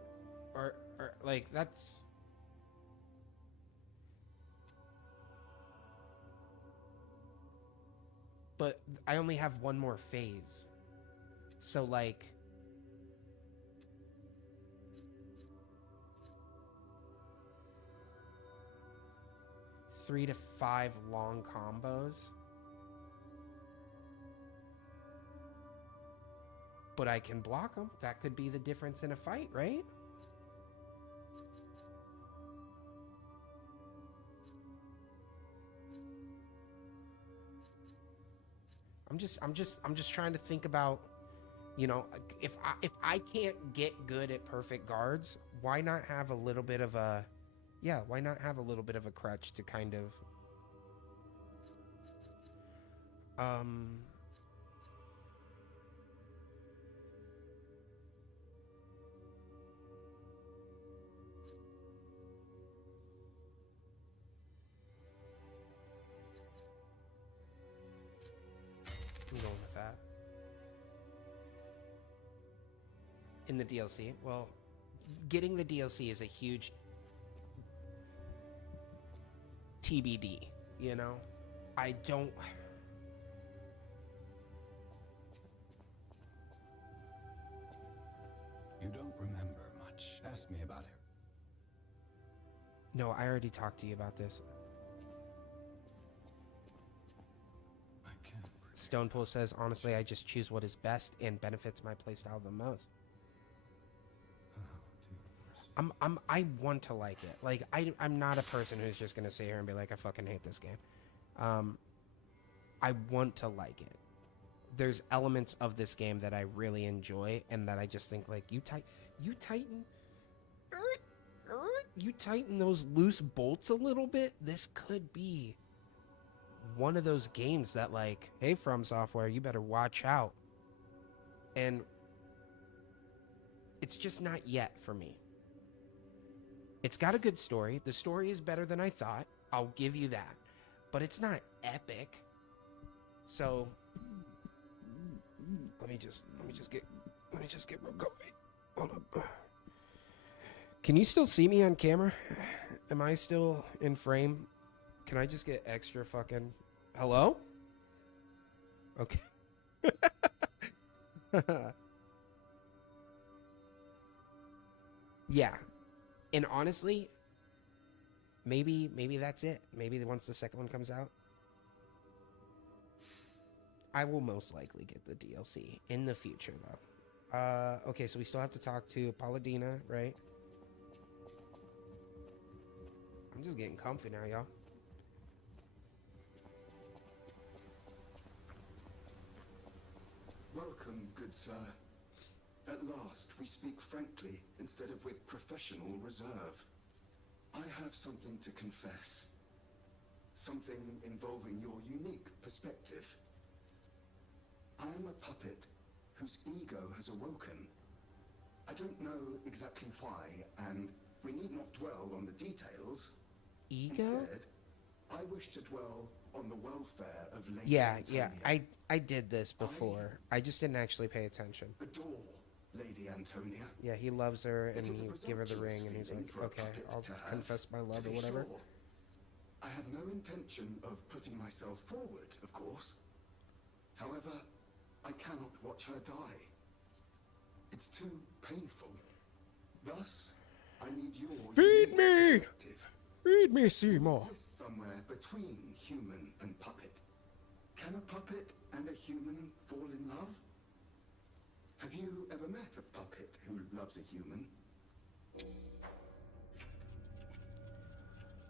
Or, like, that's... But I only have one more phase. So, like... Three to 5 long combos. But I can block them. That could be the difference in a fight, right? I'm just trying to think about, you know, if I can't get good at perfect guards, why not have a little bit of a, yeah, why not have a little bit of a crutch to kind of, I'm going with that. In the DLC? Well, getting the DLC is a huge TBD, you know? I don't... You don't remember much. Ask me about it. No, I already talked to you about this. Stonepool says, honestly, I just choose what is best and benefits my playstyle the most. I want to like it. Like, I'm not a person who's just gonna sit here and be like, I fucking hate this game. I want to like it. There's elements of this game that I really enjoy, and that I just think, like, you tighten those loose bolts a little bit, this could be one of those games that, like, hey, From Software, you better watch out. And it's just not yet for me. It's got a good story. The story is better than I thought. I'll give you that. But it's not epic. So let me just get real comfy. Hold up. Can you still see me on camera? Am I still in frame? Can I just get extra fucking... Hello? Okay. Yeah. And honestly, maybe that's it. Maybe once the second one comes out, I will most likely get the DLC in the future, though. Okay, so we still have to talk to Paladina, right? I'm just getting comfy now, y'all. Welcome, good sir. At last, we speak frankly instead of with professional reserve. I have something to confess. Something involving your unique perspective. I am a puppet whose ego has awoken. I don't know exactly why, and we need not dwell on the details. Ego? Instead, I wish to dwell on the welfare of Lady Yeah, Antonia. yeah, I did this before. I just didn't actually pay attention. Adore Lady Antonia. Yeah, he loves her, and It is a he give her the presumptuous ring, and he's feeling like, for a okay, puppet I'll to have, confess my love to or be whatever. sure. I have no intention of putting myself forward, of course. However, I cannot watch her die. It's too painful. Thus, I need your Feed unique me! perspective. Feed me, Seymour. You exist somewhere between human and puppet. Can a puppet and a human fall in love? Have you ever met a puppet who loves a human?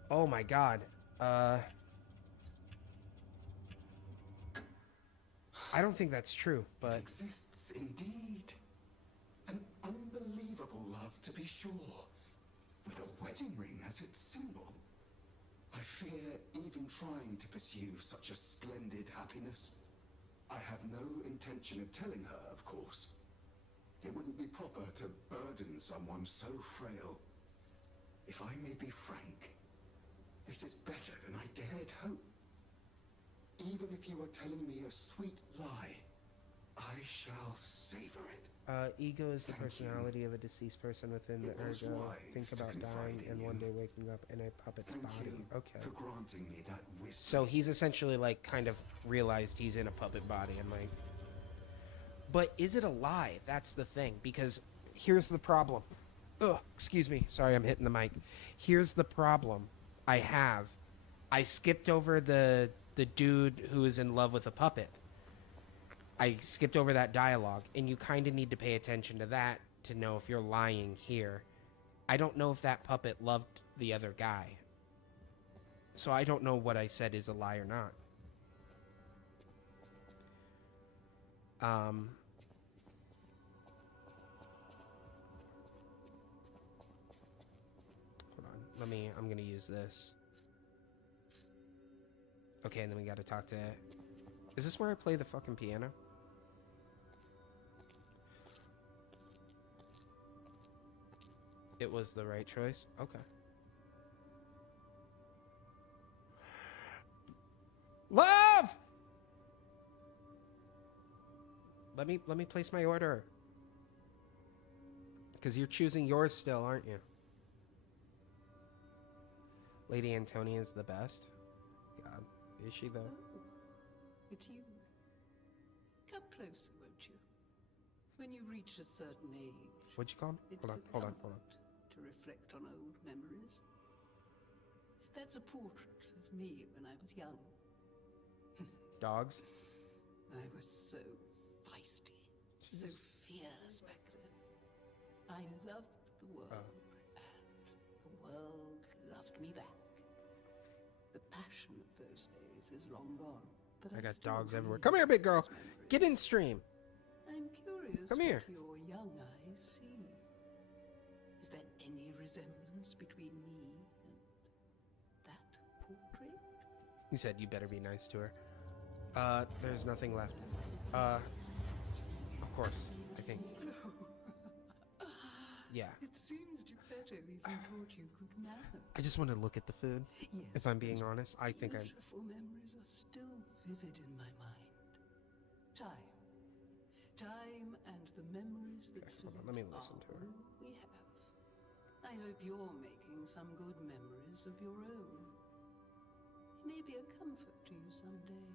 Oh my god. I don't think that's true, but... It exists indeed. An unbelievable to be sure, with a wedding ring as its symbol. I fear even trying to pursue such a splendid happiness. I have no intention of telling her, of course. It wouldn't be proper to burden someone so frail. If I may be frank, this is better than I dared hope. Even if you are telling me a sweet lie, I shall savor it. Ego is the Thank personality of a deceased person within the It was ergo. wise Think to about confide dying in and you. one day waking up in a puppet's Thank body. you Okay. for granting me that wisdom. So he's essentially like kind of realized he's in a puppet body and like. But is it a lie? That's the thing. Because here's the problem. Ugh, excuse me. Sorry, I'm hitting the mic. Here's the problem I have. I skipped over the dude who is in love with a puppet. I skipped over that dialogue, and you kind of need to pay attention to that to know if you're lying here. I don't know if that puppet loved the other guy. So I don't know what I said is a lie or not. Hold on. I'm gonna use this. Okay, and then we gotta talk to... Is this where I play the fucking piano? It was the right choice? Okay. Love! Let me place my order. Because you're choosing yours still, aren't you? Lady Antonia's the best? God, is she though? Oh, it's you. Come closer, won't you? When you reach a certain age, What'd you call me? it's Hold on, a hold on. comfort to reflect on old memories. That's a portrait of me when I was young. Dogs? I was so feisty, so fearless back then. I loved the world, and the world loved me back. The passion of those days is long gone, but I got still dogs everywhere. grieve Come here, big girl. those memories. Get in stream. I'm curious Come here. what your young eyes see. Is there any resemblance between me and that portrait? He said you better be nice to her. There's nothing left. Of course, I think. Yeah. It seems Geppetto even thought you could nap. I just want to look at the food. Yes, If I'm being honest, I think I'm... beautiful memories are still vivid in my mind. Time and the memories that fill hold on, let me it listen to are her. all we have. I hope you're making some good memories of your own. It may be a comfort to you someday.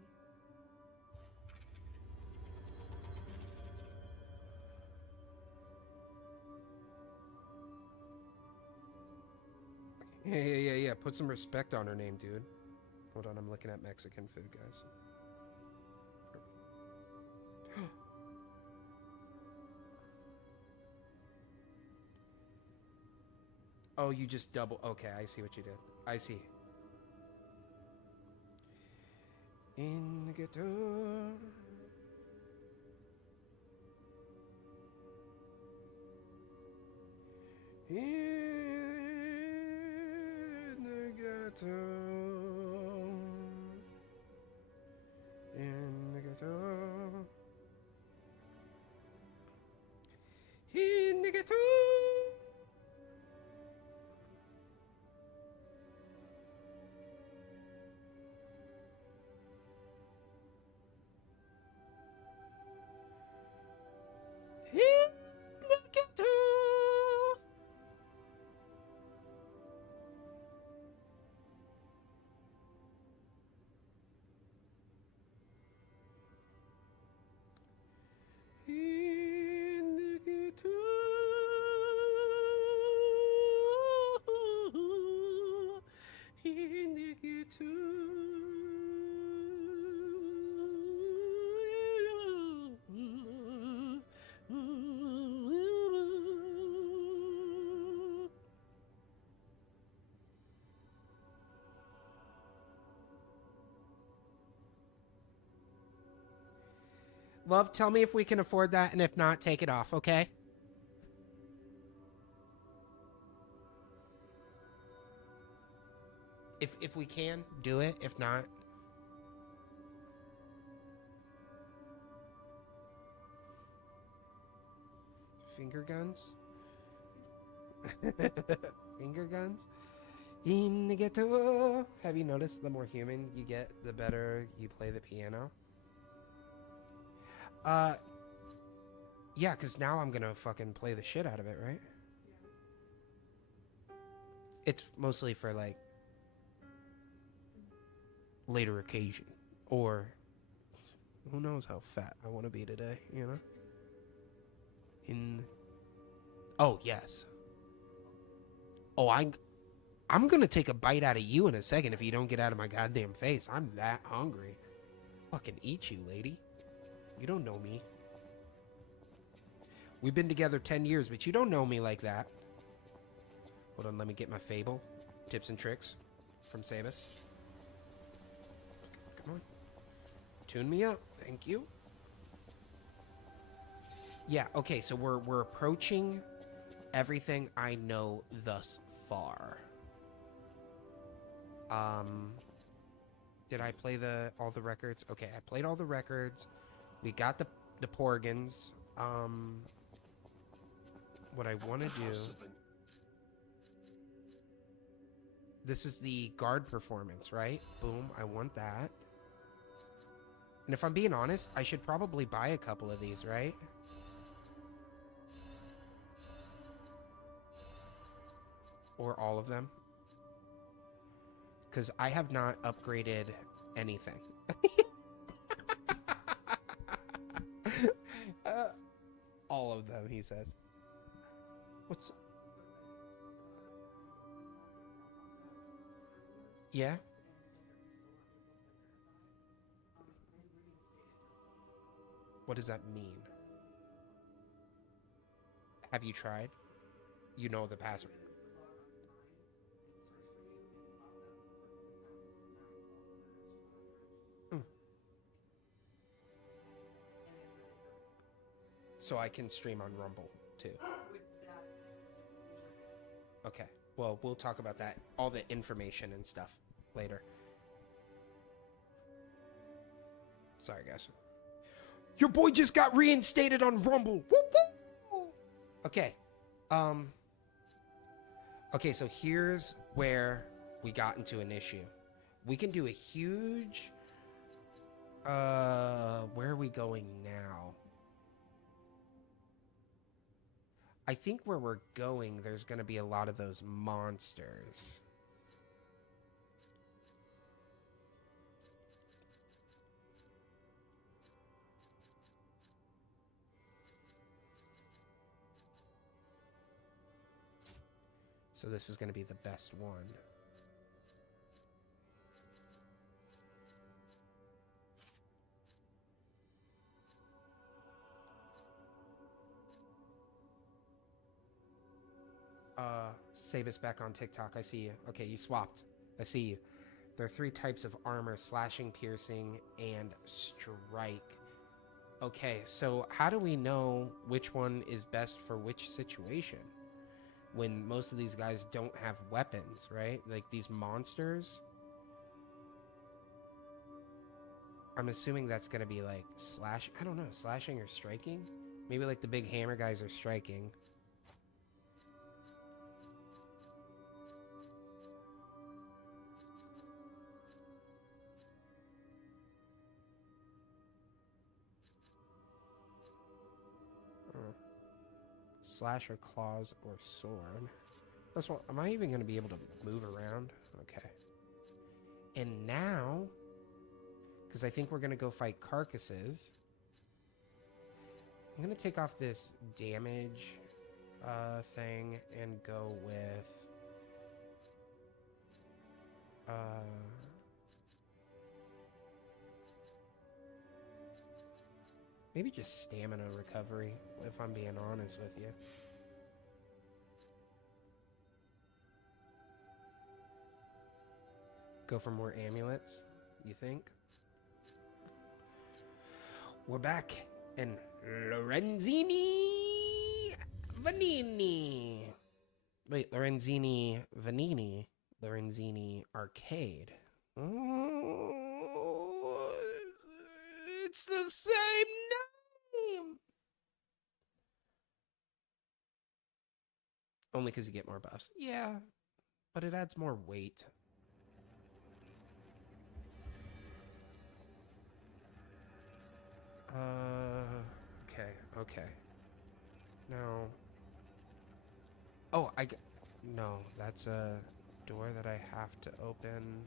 Yeah. Put some respect on her name, dude. Hold on, I'm looking at Mexican food, guys. Oh, you just double... Okay, I see what you did. I see. In the ghetto... In the ghetto... In the ghetto... In the ghetto... In the ghetto... In the ghetto... In the ghetto... Love, tell me if we can afford that, and if not, take it off, okay? If we can, do it. If not... Finger guns? Finger guns? In the ghetto. Have you noticed the more human you get, the better you play the piano? Yeah, because now I'm gonna fucking play the shit out of it, right? It's mostly for, like, later occasion. Or, who knows how fat I want to be today, you know? Oh, yes. Oh, I'm gonna take a bite out of you in a second if you don't get out of my goddamn face. I'm that hungry. Fucking eat you, lady. You don't know me. We've been together 10 years, but you don't know me like that. Hold on, let me get my fable. Tips and tricks from Sabus. Come on. Tune me up. Thank you. Yeah, okay, so we're approaching everything I know thus far. Did I play all the records? Okay, I played all the records. We got the Porgans. What I want to do... This is the guard performance, right? Boom, I want that. And if I'm being honest, I should probably buy a couple of these, right? Or all of them. Because I have not upgraded anything. All of them, he says. What's... Yeah? What does that mean? Have you tried? You know the password. So I can stream on Rumble, too. Okay. Well, we'll talk about that. All the information and stuff later. Sorry, guys. Your boy just got reinstated on Rumble. Woo woo! Okay. Okay, so here's where we got into an issue. We can do a huge... where are we going now? I think where we're going, there's going to be a lot of those monsters. So this is going to be the best one. Sabus back on TikTok. I see you. Okay, you swapped. I see you. There are 3 types of armor: slashing, piercing, and strike. Okay, so how do we know which one is best for which situation? When most of these guys don't have weapons, right? Like these monsters. I'm assuming that's going to be like I don't know, slashing or striking? Maybe like the big hammer guys are striking. Slash or claws or sword. That's what. Am I even going to be able to move around? Okay. And now, because I think we're going to go fight carcasses, I'm going to take off this damage thing and go with maybe just stamina recovery, if I'm being honest with you. Go for more amulets, you think? We're back in Lorenzini Vanini. Wait, Lorenzini Vanini. Lorenzini Arcade. Oh, it's the same name. Only because you get more buffs. Yeah, but it adds more weight. Okay. No. Oh, no, that's a door that I have to open.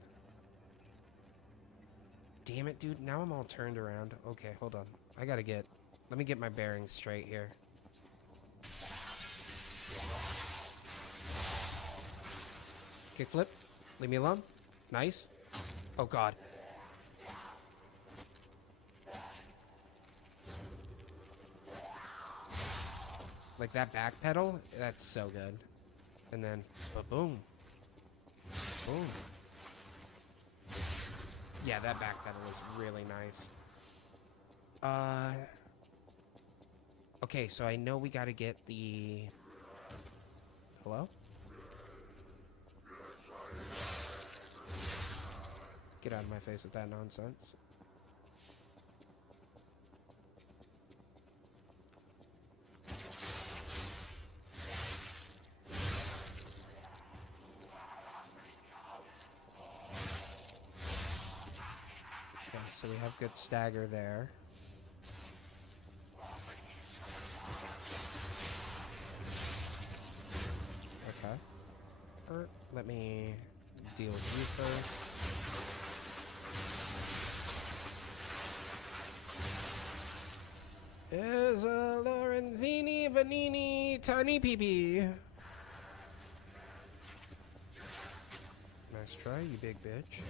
Damn it, dude. Now I'm all turned around. Okay, hold on. Let me get my bearings straight here. Kickflip. Leave me alone. Nice. Oh, God. Like that back pedal, that's so good. And then, boom. Boom. Yeah, that back pedal is really nice. Okay, so I know we gotta get the... Hello? Get out of my face with that nonsense. Okay, so we have good stagger there. Okay. Let me deal with you first. Is a Lorenzini Vanini Tiny Peepee. Nice try, you big bitch.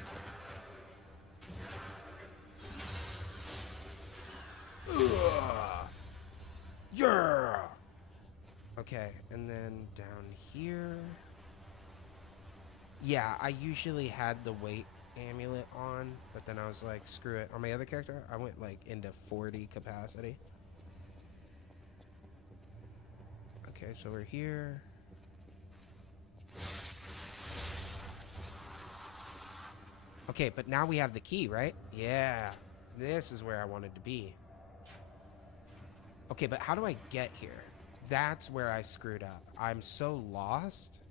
Yeah. Okay, and then down here. Yeah, I usually had the weight amulet on, but then I was like, screw it. On my other character, I went like into 40 capacity. Okay, so we're here. Okay, but now we have the key, right? Yeah, this is where I wanted to be. Okay, but how do I get here? That's where I screwed up. I'm so lost.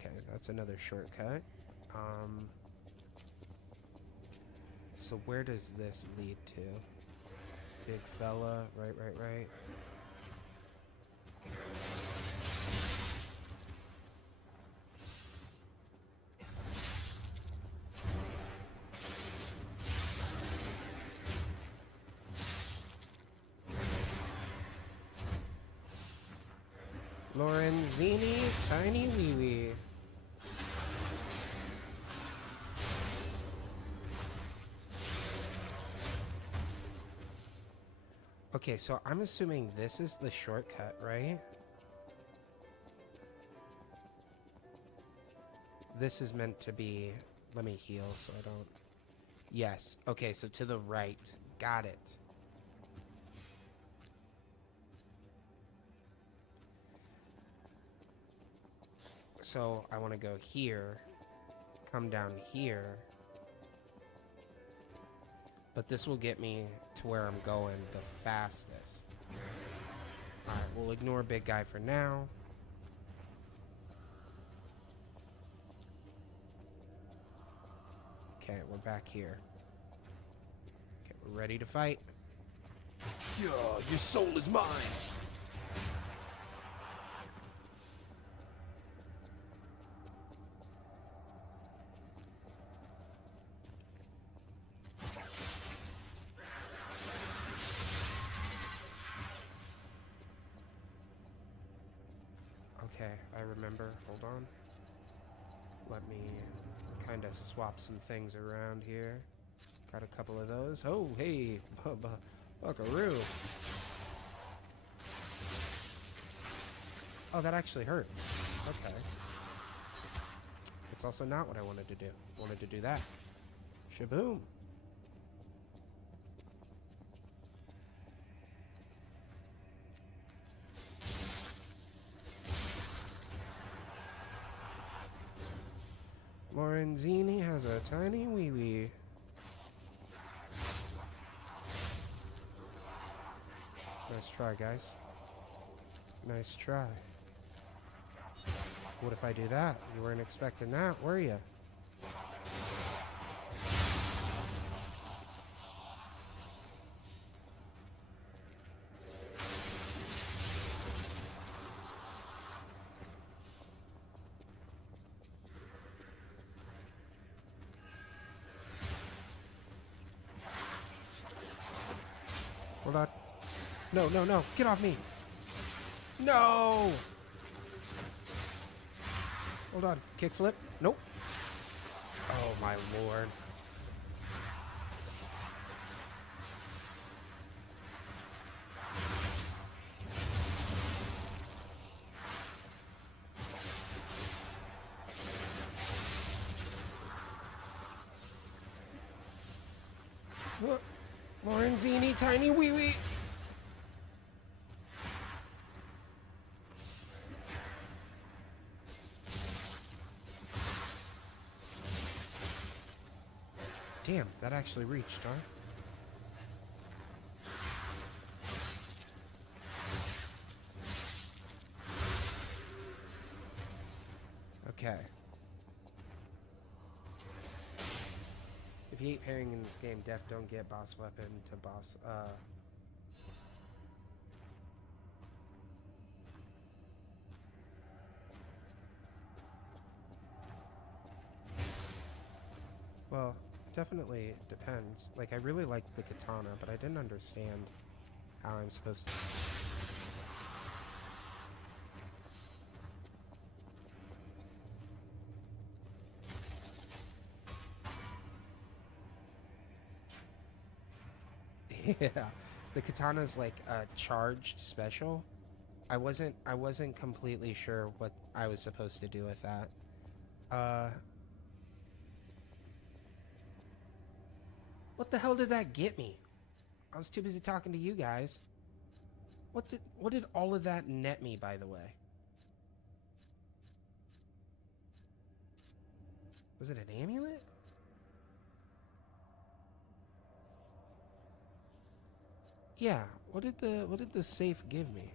Okay, that's another shortcut. So where does this lead to? Big fella, right. Lorenzini Tiny Wee Wee. Okay, so I'm assuming this is the shortcut, right? This is meant to be... Let me heal so I don't... Yes. Okay, so to the right. Got it. So I want to go here, come down here, but this will get me to where I'm going the fastest. Alright, we'll ignore big guy for now. Okay, we're back here. Okay, we're ready to fight. Yeah, your soul is mine. Okay, I remember. Hold on. Let me kind of swap some things around here. Got a couple of those. Oh, hey, buckaroo. Oh, that actually hurts. Okay. It's also not what I wanted to do. I wanted to do that. Shaboom. Lorenzini has a tiny wee wee. Nice try, guys. Nice try. What if I do that? You weren't expecting that, were you? Hold on. No, no, no. Get off me. No! Hold on. Kickflip. Nope. Oh, my lord. Look. Lorenzini, tiny wee wee. Damn, that actually reached, huh? Okay. If you ain't pairing in this game, def don't get boss weapon to boss, well, definitely depends. Like, I really liked the katana, but I didn't understand how I'm supposed to... Yeah, the katana's like a charged special. I wasn't completely sure what I was supposed to do with that. What the hell did that get me? I was too busy talking to you guys. What did all of that net me, by the way? Was it an amulet? Yeah, what did the safe give me?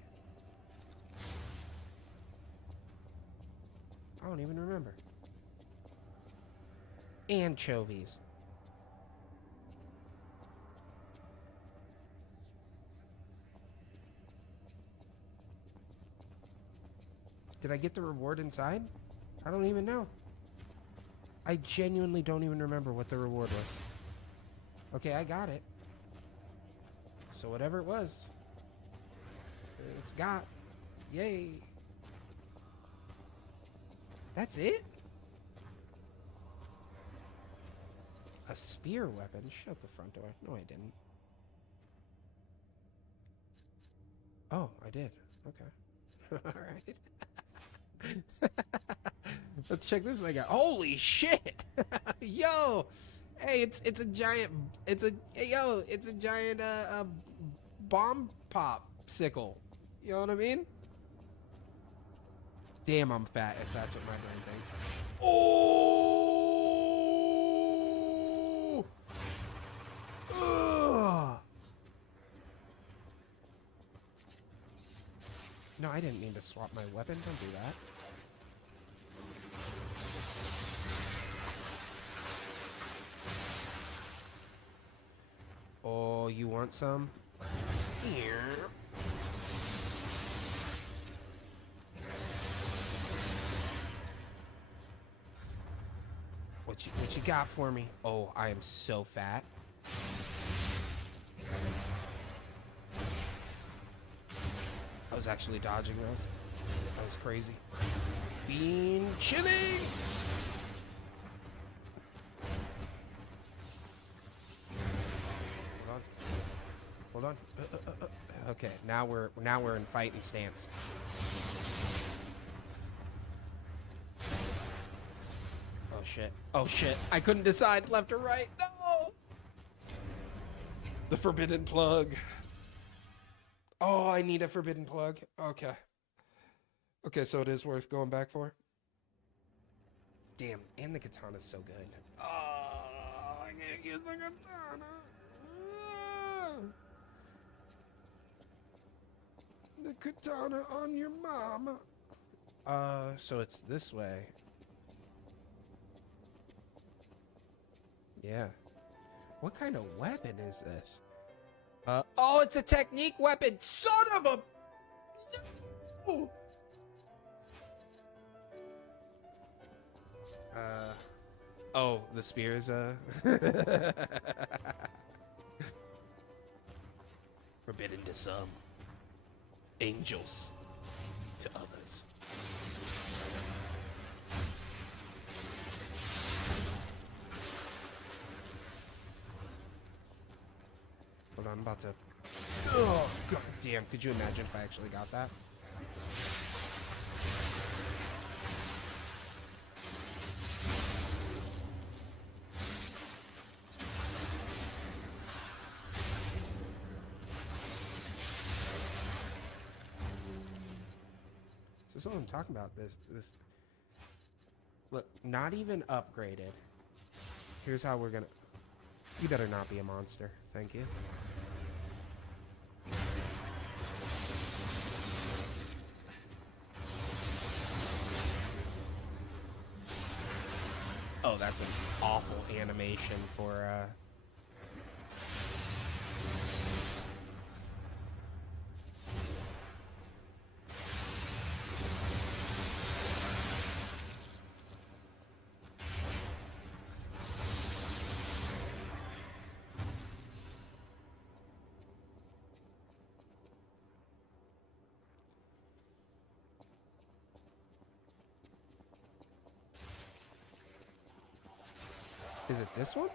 I don't even remember. Anchovies. Did I get the reward inside? I don't even know. I genuinely don't even remember what the reward was. Okay, I got it. So whatever it was, it's got. Yay. That's it? A spear weapon? Shut the front door. No, I didn't. Oh, I did. Okay. Alright. Let's check this thing out. Holy shit! Yo! Hey, it's a giant, it's a giant, bomb pop sickle. You know what I mean? Damn, I'm fat, if that's what my brain thinks. Oh! Ugh. No, I didn't mean to swap my weapon. Don't do that. Oh, you want some? Here. What you got for me? Oh, I am so fat. I was actually dodging those. That was crazy. Bean chilling! Hold on. Okay, now we're in fighting stance. Oh shit. Oh shit. I couldn't decide left or right. No! The forbidden plug. Oh, I need a forbidden plug. Okay. Okay, so it is worth going back for. damn, and the katana's so good. Oh, I can't use the katana. The katana on your mama. So it's this way. Yeah. What kind of weapon is this? Oh, it's a technique weapon. Son of a... No! Oh, the spears, forbidden to some, angels to others. Hold on, I'm about to... Oh, god damn, could you imagine if I actually got that? So this is what I'm talking about. This look, not even upgraded. Here's how we're gonna... You better not be a monster. Thank you. Oh, that's an awful animation for Is it this one?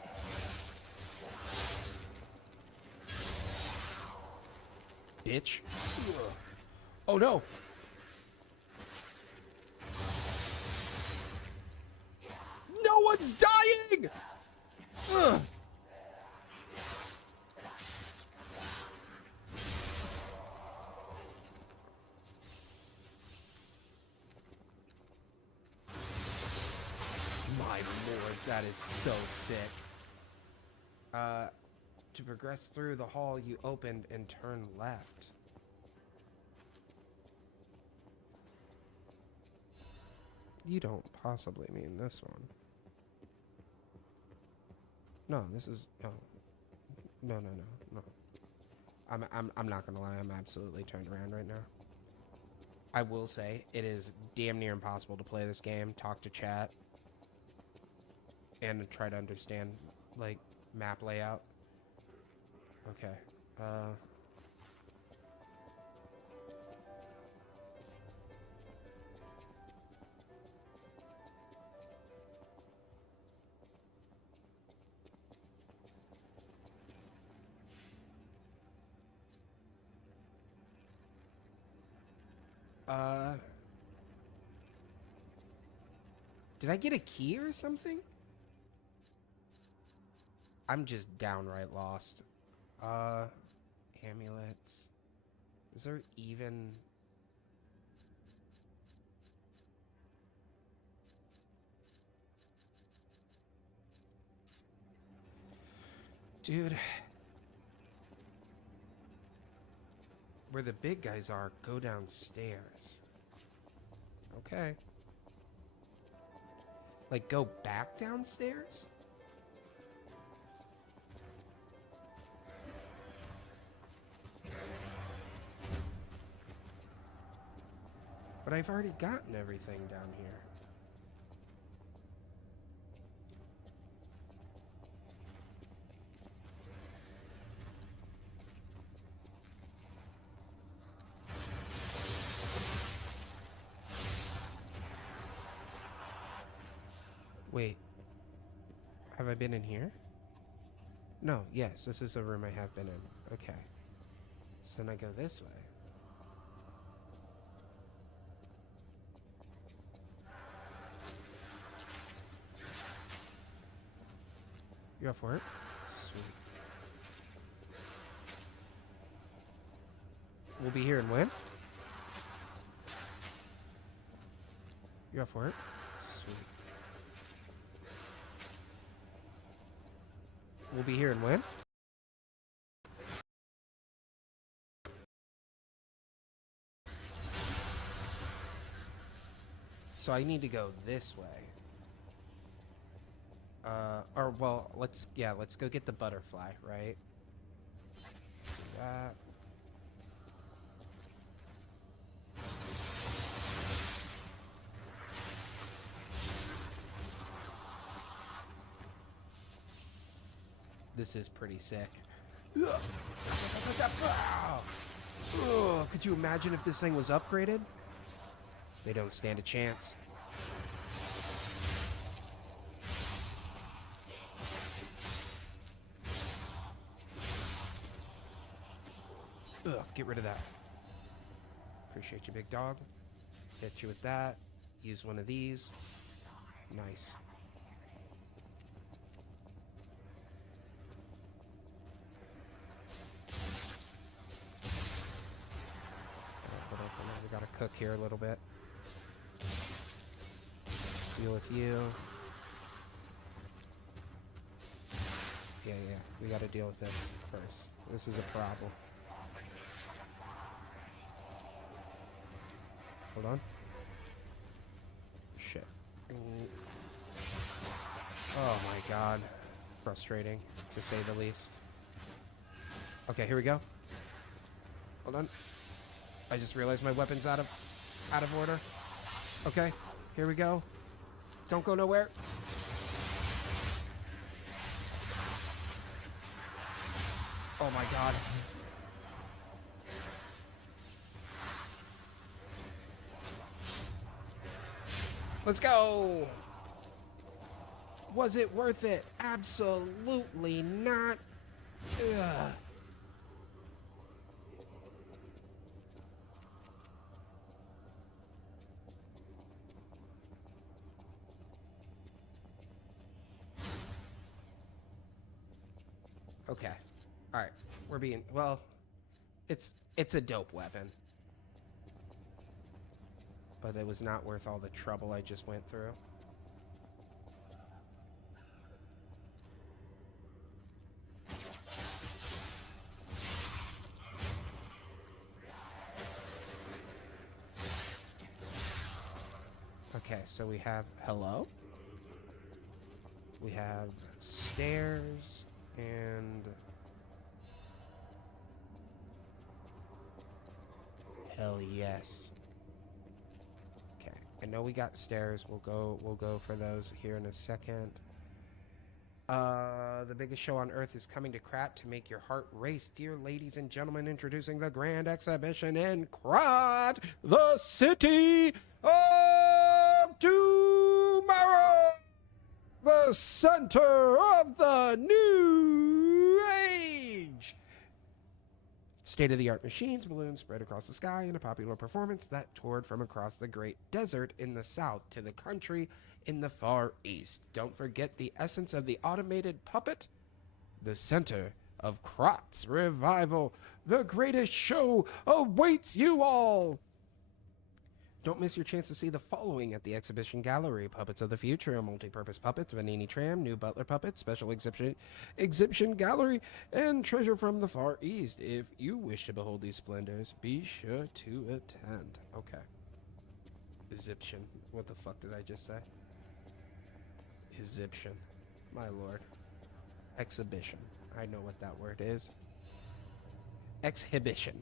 Bitch. Oh no. No one's dying! Ugh. My lord, that is so sick. To progress through the hall you opened and turn left. You don't possibly mean this one. No, this is no. I'm not gonna lie, I'm absolutely turned around right now. I will say it is damn near impossible to play this game, talk to chat, and try to understand like map layout. Okay. Did I get a key or something? I'm just downright lost. Amulets. Is there even... Dude. Where the big guys are, go downstairs. Okay. Like, go back downstairs? But I've already gotten everything down here. Wait. Have I been in here? No, yes, this is a room I have been in. Okay. So then I go this way. You up for it? Sweet. We'll be here and when? You up for it? Sweet. we'll be here in when? So I need to go this way. Or well, let's go get the butterfly, right? That. This is pretty sick. Could you imagine if this thing was upgraded? They don't stand a chance. Get rid of that. Appreciate you, big dog. Hit you with that. Use one of these. Nice. We gotta cook here a little bit. Deal with you. Yeah, we gotta deal with this first. This is a problem. Hold on. Shit. Oh my god. Frustrating, to say the least. Okay, here we go. Hold on. I just realized my weapon's out of order. Okay, here we go. Don't go nowhere. Oh my god. Let's go! Was it worth it? Absolutely not. Ugh. Okay. Alright. We're being... Well, it's a dope weapon. But it was not worth all the trouble I just went through. Okay, so we have... Hello? We have stairs and... Hell yes. Okay, I know we got stairs. We'll go for those here in a second. The biggest show on earth is coming to Krat to make your heart race. Dear ladies and gentlemen, introducing the grand exhibition in Krat, the city of tomorrow. The center of the new age. State-of-the-art machines, balloons spread across the sky in a popular performance that toured from across the great desert in the south to the country in the far east. Don't forget the essence of the automated puppet, the center of Krat's revival. The greatest show awaits you all. Don't miss your chance to see the following at the exhibition gallery: Puppets of the Future, multi-purpose puppets, Vanini Tram, new Butler puppets, special exhibition gallery, and treasure from the Far East. If you wish to behold these splendors, be sure to attend. Okay. Egyptian. What the fuck did I just say? Egyptian. My lord. Exhibition. I know what that word is. Exhibition.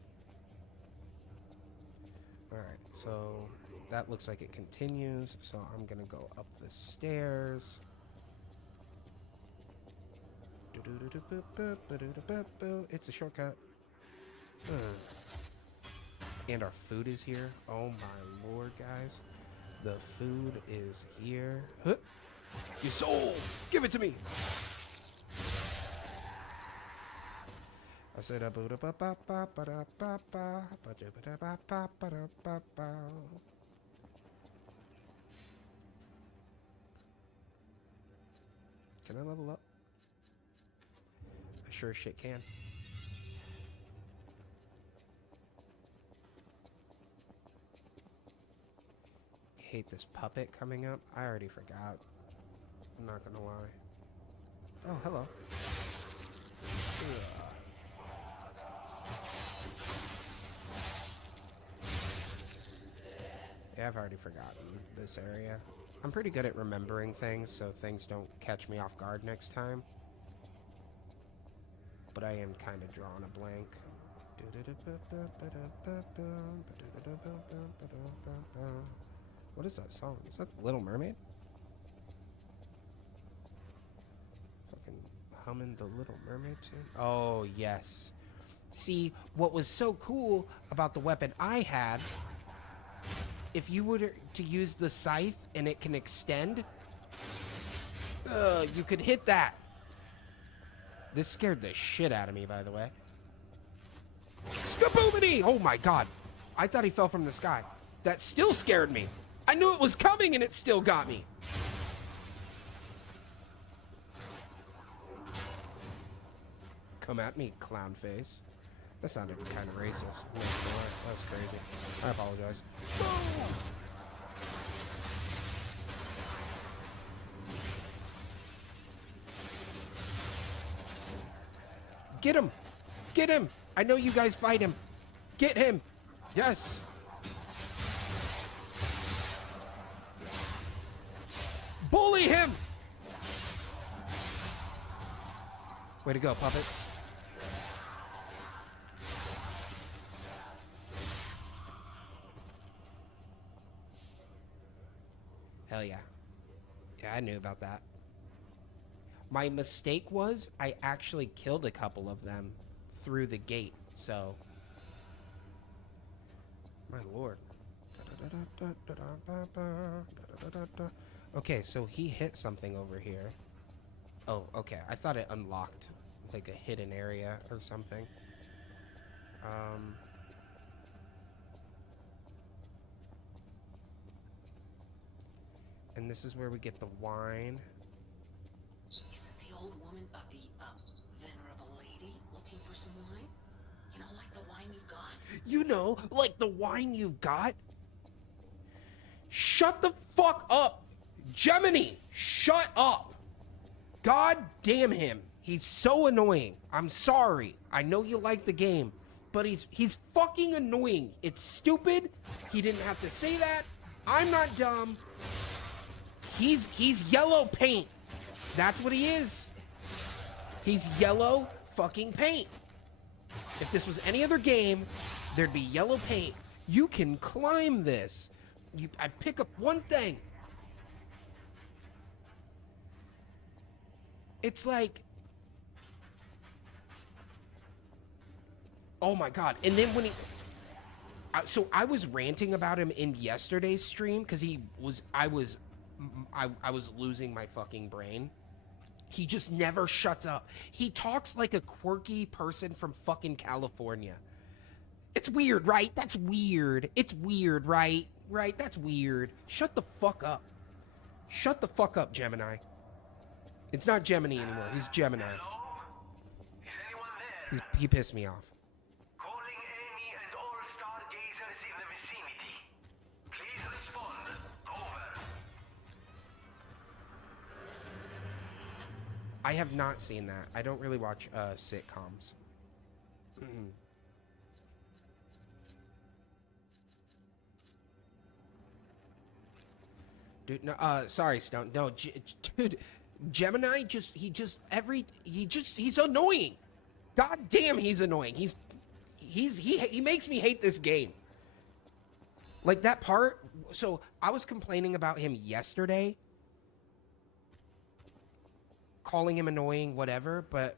Alright, so that looks like it continues, so I'm gonna go up the stairs. It's a shortcut. And our food is here. Oh my lord, guys. The food is here. Huh? Your soul! Give it to me! I said a Buddha ba ba ba ba da ba ba ba da ba ba ba da ba ba. Can I level up? I sure as shit can. I hate this puppet coming up. I already forgot. I'm not gonna lie. Oh, hello. Okay, I've already forgotten this area. I'm pretty good at remembering things, so things don't catch me off guard next time. But I am kind of drawing a blank. What is that song? Is that Little Mermaid? Fucking humming the Little Mermaid tune? Oh, yes. See, what was so cool about the weapon I had, if you were to use the scythe and it can extend, you could hit that. This scared the shit out of me, by the way. Skaboomity! Oh my god. I thought he fell from the sky. That still scared me. I knew it was coming and it still got me. Come at me, clown face. That sounded kind of racist. That was crazy. I apologize. Get him! Get him! I know you guys fight him. Get him! Yes! Bully him! Way to go, puppets. Hell yeah. Yeah, I knew about that. My mistake was I actually killed a couple of them through the gate, so... My lord. Okay, so he hit something over here. Oh, okay. I thought it unlocked like a hidden area or something. And this is where we get the wine. Isn't the old woman, the venerable lady, looking for some wine? You know, like the wine you've got? You know, like the wine you've got? Shut the fuck up! Gemini, shut up! God damn him. He's so annoying. I'm sorry. I know you like the game, but he's fucking annoying. It's stupid. He didn't have to say that. I'm not dumb. He's yellow paint. That's what he is. He's yellow fucking paint. If this was any other game, there'd be yellow paint. You can climb this. I pick up one thing. It's like... Oh my god. And then when he... So I was ranting about him in yesterday's stream because I was losing my fucking brain. He just never shuts up. He talks like a quirky person from fucking California. It's weird, right? That's weird. It's weird, right? Right? That's weird. Shut the fuck up. Shut the fuck up, Gemini. It's not Gemini anymore. He's Gemini. He pissed me off. I have not seen that. I don't really watch sitcoms. Dude, no, sorry, Stone. No, dude, Gemini he's annoying. God damn, he's annoying. He makes me hate this game. Like that part. So I was complaining about him yesterday, calling him annoying, whatever, but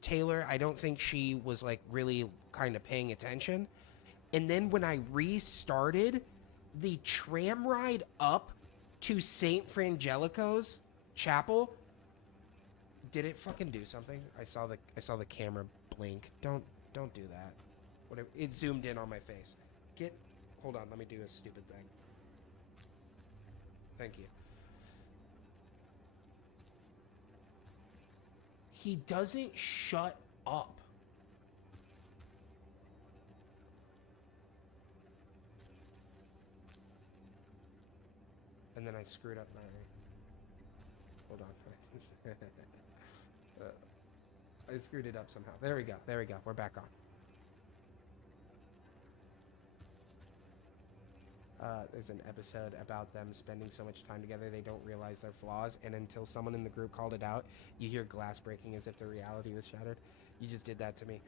Taylor, I don't think she was like really kind of paying attention. And then when I restarted the tram ride up to St. Frangelico's chapel, did it fucking do something? I saw the camera blink. Don't do that. Whatever. It zoomed in on my face. Hold on, let me do a stupid thing. Thank you. He doesn't shut up. And then I screwed up my... Hold on. I screwed it up somehow. There we go. There we go. We're back on. there's an episode about them spending so much time together they don't realize their flaws, and until someone in the group called it out, you hear glass breaking as if the reality was shattered. You just did that to me.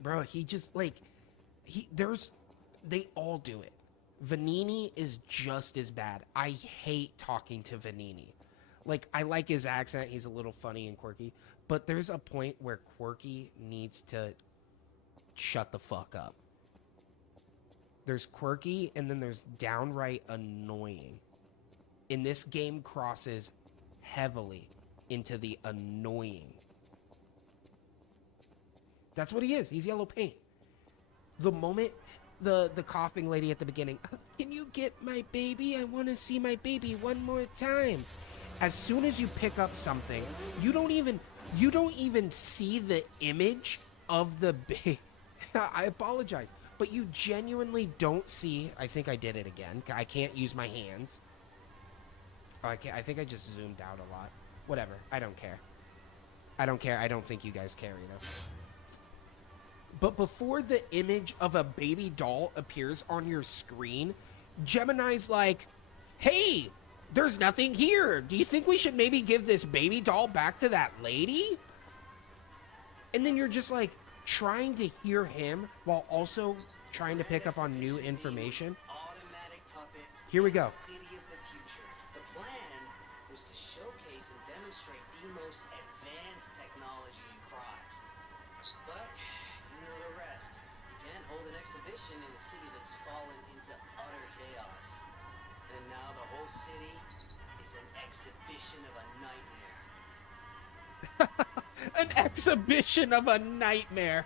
Bro, he just, like, they all do it. Vanini is just as bad. I hate talking to Vanini. Like, I like his accent. He's a little funny and quirky. But there's a point where Quirky needs to shut the fuck up. There's quirky, and then there's downright annoying. And this game crosses heavily into the annoying. That's what he is. He's yellow paint. The moment the coughing lady at the beginning, can you get my baby? I want to see my baby one more time. As soon as you pick up something, you don't even see the image of the baby. I apologize, but you genuinely don't see. I think I did it again. I can't use my hands. I think I just zoomed out a lot. Whatever. I don't care. I don't care. I don't think you guys care either. But before the image of a baby doll appears on your screen, Gemini's like, hey, there's nothing here. Do you think we should maybe give this baby doll back to that lady? And then you're just like trying to hear him while also trying to pick up on new information. Here we go. City of the future. The plan was to showcase and demonstrate the most advanced technology in Krat. But you know the rest. You can't hold an exhibition in a city that's fallen into utter chaos. And now the whole city is an exhibition of a nightmare. An exhibition of a nightmare.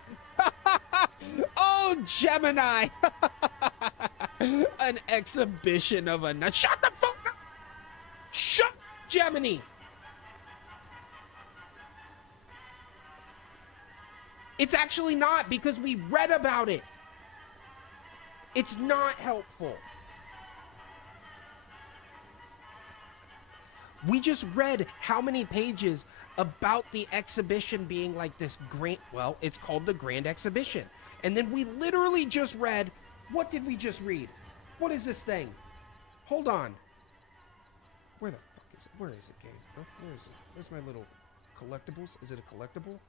Oh, Gemini. An exhibition of a night. Shut the fuck up. Shut, Gemini. It's actually not, because we read about it. It's not helpful. We just read how many pages about the exhibition being like this great, well, it's called the Grand Exhibition. And then we literally just read, what did we just read? What is this thing? Hold on. Where the fuck is it? Where is it, game? Oh, where is it? Where's my little collectibles? Is it a collectible?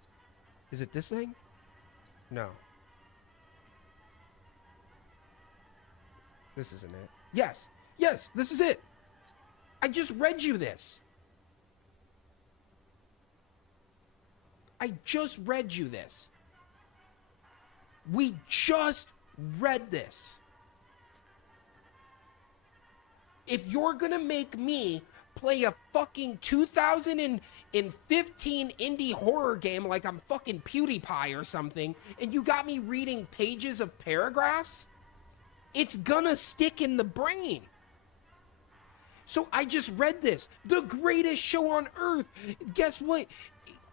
Is it this thing? No. This isn't it. Yes. Yes, this is it. I just read you this. I just read you this. We just read this. If you're gonna make me play a fucking 2015 indie horror game like I'm fucking PewDiePie or something, and you got me reading pages of paragraphs, it's gonna stick in the brain. So I just read this. The greatest show on earth. Guess what?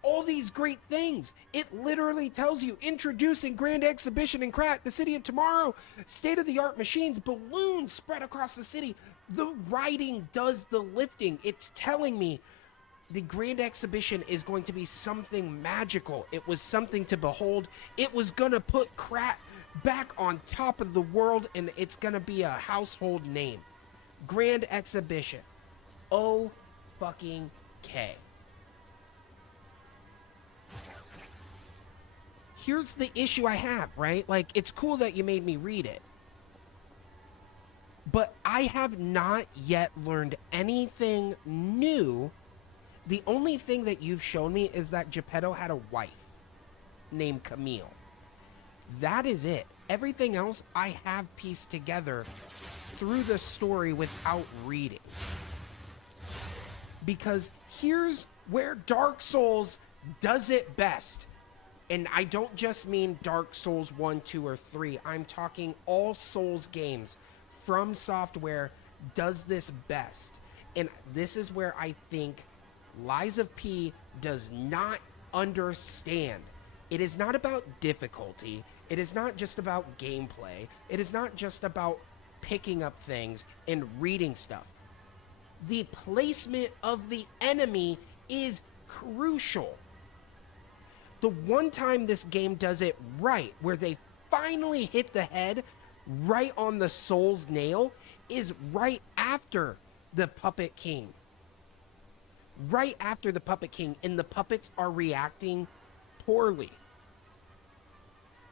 All these great things. It literally tells you, introducing Grand Exhibition in Krat, the city of tomorrow, state-of-the-art machines, balloons spread across the city. The writing does the lifting. It's telling me the Grand Exhibition is going to be something magical. It was something to behold. It was gonna put Krat back on top of the world, and it's gonna be a household name. Grand Exhibition. O fucking K. Here's the issue I have, right? Like, it's cool that you made me read it. But I have not yet learned anything new. The only thing that you've shown me is that Geppetto had a wife named Camille. That is it. Everything else I have pieced together through the story without reading. Because here's where Dark Souls does it best. And I don't just mean Dark Souls 1, 2, or 3. I'm talking all Souls games. From Software does this best. And this is where I think Lies of P does not understand. It is not about difficulty. It is not just about gameplay. It is not just about picking up things and reading stuff. The placement of the enemy is crucial. The one time this game does it right, where they finally hit the head right on the soul's nail, is right after the Puppet King. Right after the Puppet King, and the puppets are reacting poorly.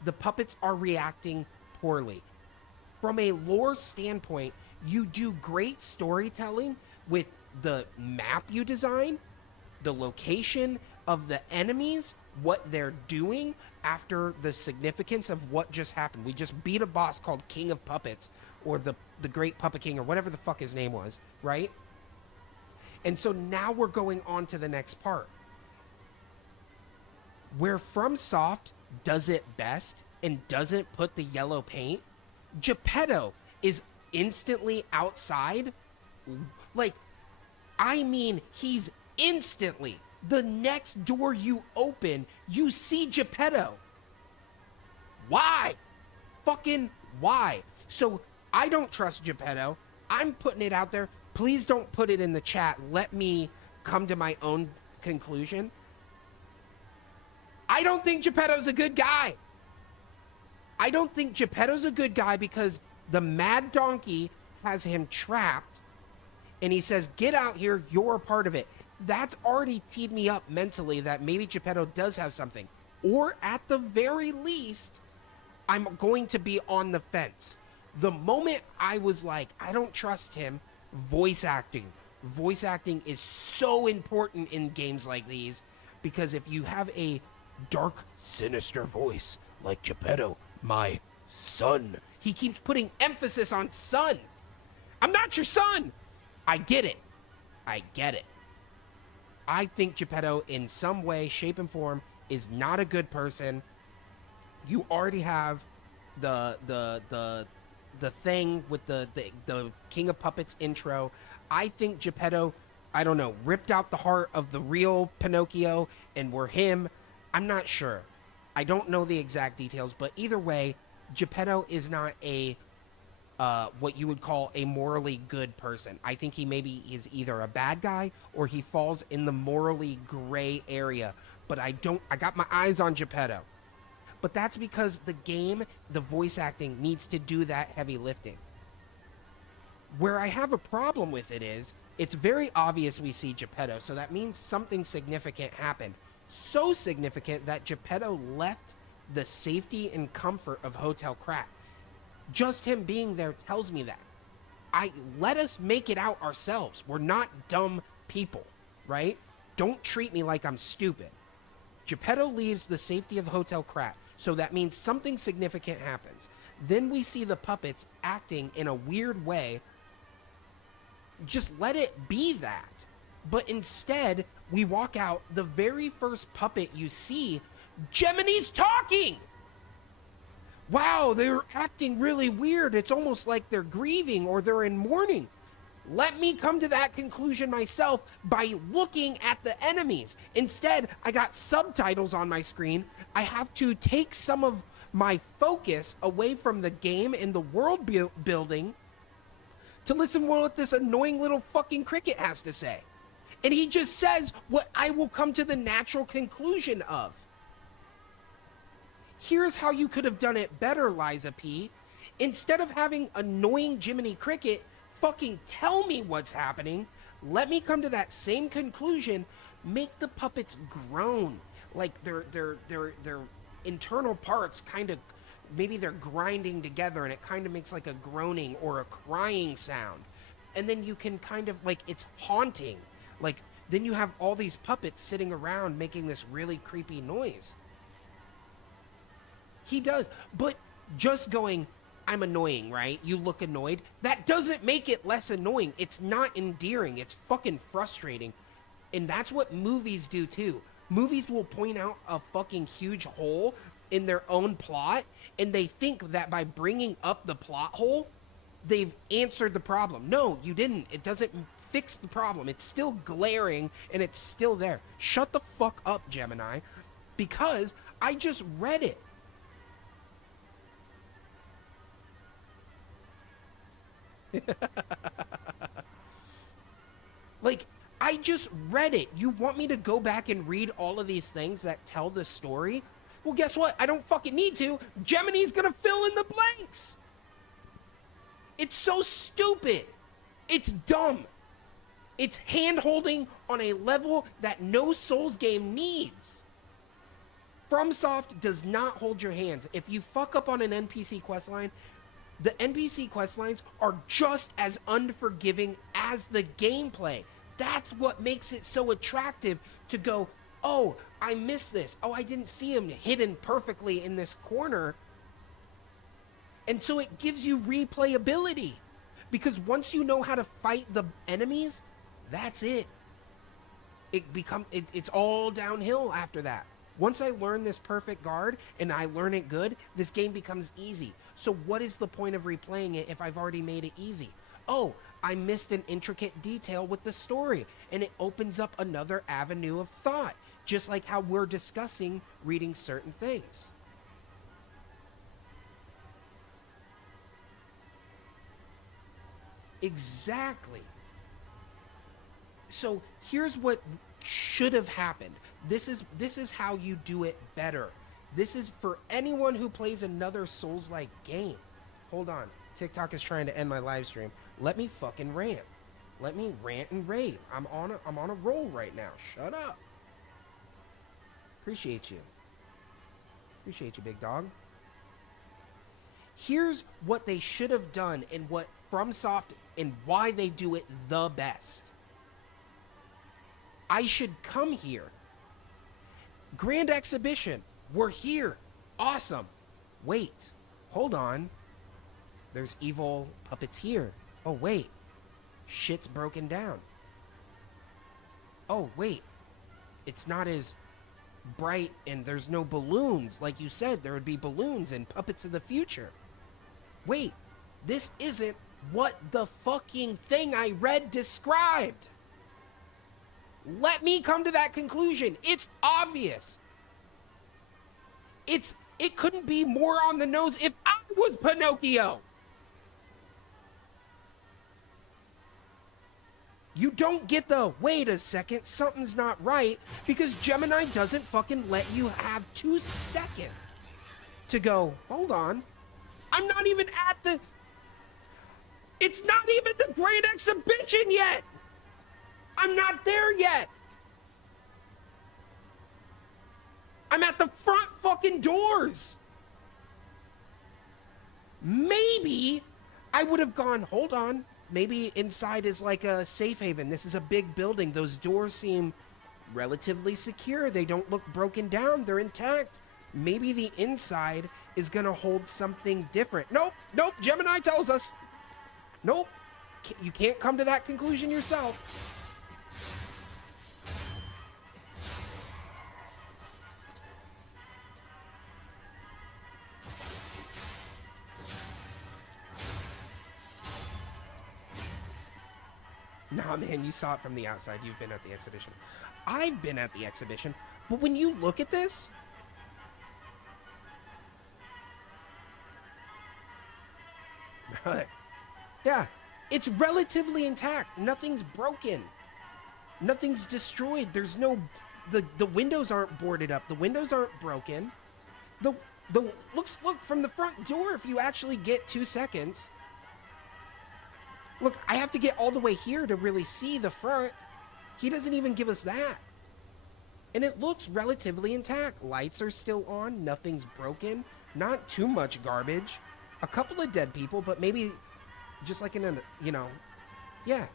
The puppets are reacting poorly. From a lore standpoint, you do great storytelling with the map you design, the location of the enemies, what they're doing after the significance of what just happened. We just beat a boss called King of Puppets, or the Great Puppet King, or whatever the fuck his name was, right? And so now we're going on to the next part. Where FromSoft does it best and doesn't put the yellow paint, Geppetto is instantly outside. Like, I mean, he's instantly. The next door you open, you see Geppetto. Why? Fucking why? So I don't trust Geppetto. I'm putting it out there. Please don't put it in the chat. Let me come to my own conclusion. I don't think Geppetto's a good guy. I don't think Geppetto's a good guy because the Mad Donkey has him trapped and he says, get out here, you're a part of it. That's already teed me up mentally that maybe Geppetto does have something. Or at the very least, I'm going to be on the fence. The moment I was like, I don't trust him, voice acting. Voice acting is so important in games like these because if you have a dark, sinister voice like Geppetto, my son. He keeps putting emphasis on son. I'm not your son. I get it. I get it. I think Geppetto, in some way, shape, and form, is not a good person. You already have the thing with the King of Puppets intro. I think Geppetto, I don't know, ripped out the heart of the real Pinocchio and were him. I'm not sure. I don't know the exact details, but either way, Geppetto is not a what you would call a morally good person. I think he maybe is either a bad guy or he falls in the morally gray area. But I got my eyes on Geppetto. But that's because the game, the voice acting, needs to do that heavy lifting. Where I have a problem with it is, it's very obvious we see Geppetto, so that means something significant happened. So significant that Geppetto left the safety and comfort of Hotel Krat. Just him being there tells me that. Let us make it out ourselves. We're not dumb people, right? Don't treat me like I'm stupid. Geppetto leaves the safety of Hotel Krat, so that means something significant happens. Then we see the puppets acting in a weird way. Just let it be that. But instead, we walk out, the very first puppet you see, Gemini's talking! Wow, they're acting really weird. It's almost like they're grieving or they're in mourning. Let me come to that conclusion myself by looking at the enemies. Instead, I got subtitles on my screen. I have to take some of my focus away from the game and the world building to listen to what this annoying little fucking cricket has to say. And he just says what I will come to the natural conclusion of. Here's how you could have done it better, Liza P. Instead of having annoying Jiminy Cricket fucking tell me what's happening, let me come to that same conclusion. Make the puppets groan. Like their internal parts kind of, maybe they're grinding together and it kind of makes like a groaning or a crying sound. And then you can kind of, like, it's haunting. Like, then you have all these puppets sitting around making this really creepy noise. He does, but just going, I'm annoying, right? You look annoyed. That doesn't make it less annoying. It's not endearing. It's fucking frustrating. And that's what movies do too. Movies will point out a fucking huge hole in their own plot, and they think that by bringing up the plot hole, they've answered the problem. No, you didn't. It doesn't fix the problem. It's still glaring, and it's still there. Shut the fuck up, Gemini, because I just read it. Like, I just read it. You want me to go back and read all of these things that tell the story? Well, guess what? I don't fucking need to. Gemini's gonna fill in the blanks. It's so stupid. It's dumb. It's hand-holding on a level that no Souls game needs. FromSoft does not hold your hands. If you fuck up on an NPC questline, the NPC questlines are just as unforgiving as the gameplay. That's what makes it so attractive to go, oh, I missed this. Oh, I didn't see him hidden perfectly in this corner. And so it gives you replayability. Because once you know how to fight the enemies, that's it. It's all downhill after that. Once I learn this perfect guard and I learn it good, this game becomes easy. So what is the point of replaying it if I've already made it easy? Oh, I missed an intricate detail with the story, and it opens up another avenue of thought, just like how we're discussing reading certain things. Exactly. So here's what should have happened. This is how you do it better. This is for anyone who plays another Souls-like game. Hold on. TikTok is trying to end my live stream. Let me fucking rant. Let me rant and rave. I'm on a roll right now. Shut up. Appreciate you. Appreciate you, big dog. Here's what they should have done and what FromSoft and why they do it the best. I should come here. Grand Exhibition. We're here. Awesome. Wait. Hold on. There's evil puppets here. Oh, wait. Shit's broken down. Oh, wait. It's not as bright and there's no balloons. Like you said, there would be balloons and puppets of the future. Wait. This isn't what the fucking thing I read described. Let me come to that conclusion. It's obvious. It couldn't be more on the nose if I was Pinocchio. You don't get the, wait a second, something's not right, because Gemini doesn't fucking let you have 2 seconds to go, hold on. I'm not even at the... It's not even the Great Exhibition yet! I'm not there yet! I'm at the front fucking doors! Maybe I would have gone, hold on, maybe inside is like a safe haven. This is a big building. Those doors seem relatively secure. They don't look broken down. They're intact. Maybe the inside is gonna hold something different. Nope, nope, Gemini tells us. Nope, you can't come to that conclusion yourself. Nah, man, you saw it from the outside. You've been at the exhibition. I've been at the exhibition, but when you look at this, yeah, it's relatively intact. Look, broken. Nothing's destroyed. There's no, the windows aren't boarded up. The windows aren't broken. Look from the front door. If you actually get 2 seconds. Look, I have to get all the way here to really see the front. He doesn't even give us that. And it looks relatively intact. Lights are still on. Nothing's broken. Not too much garbage. A couple of dead people, but maybe just like in a, you know, yeah.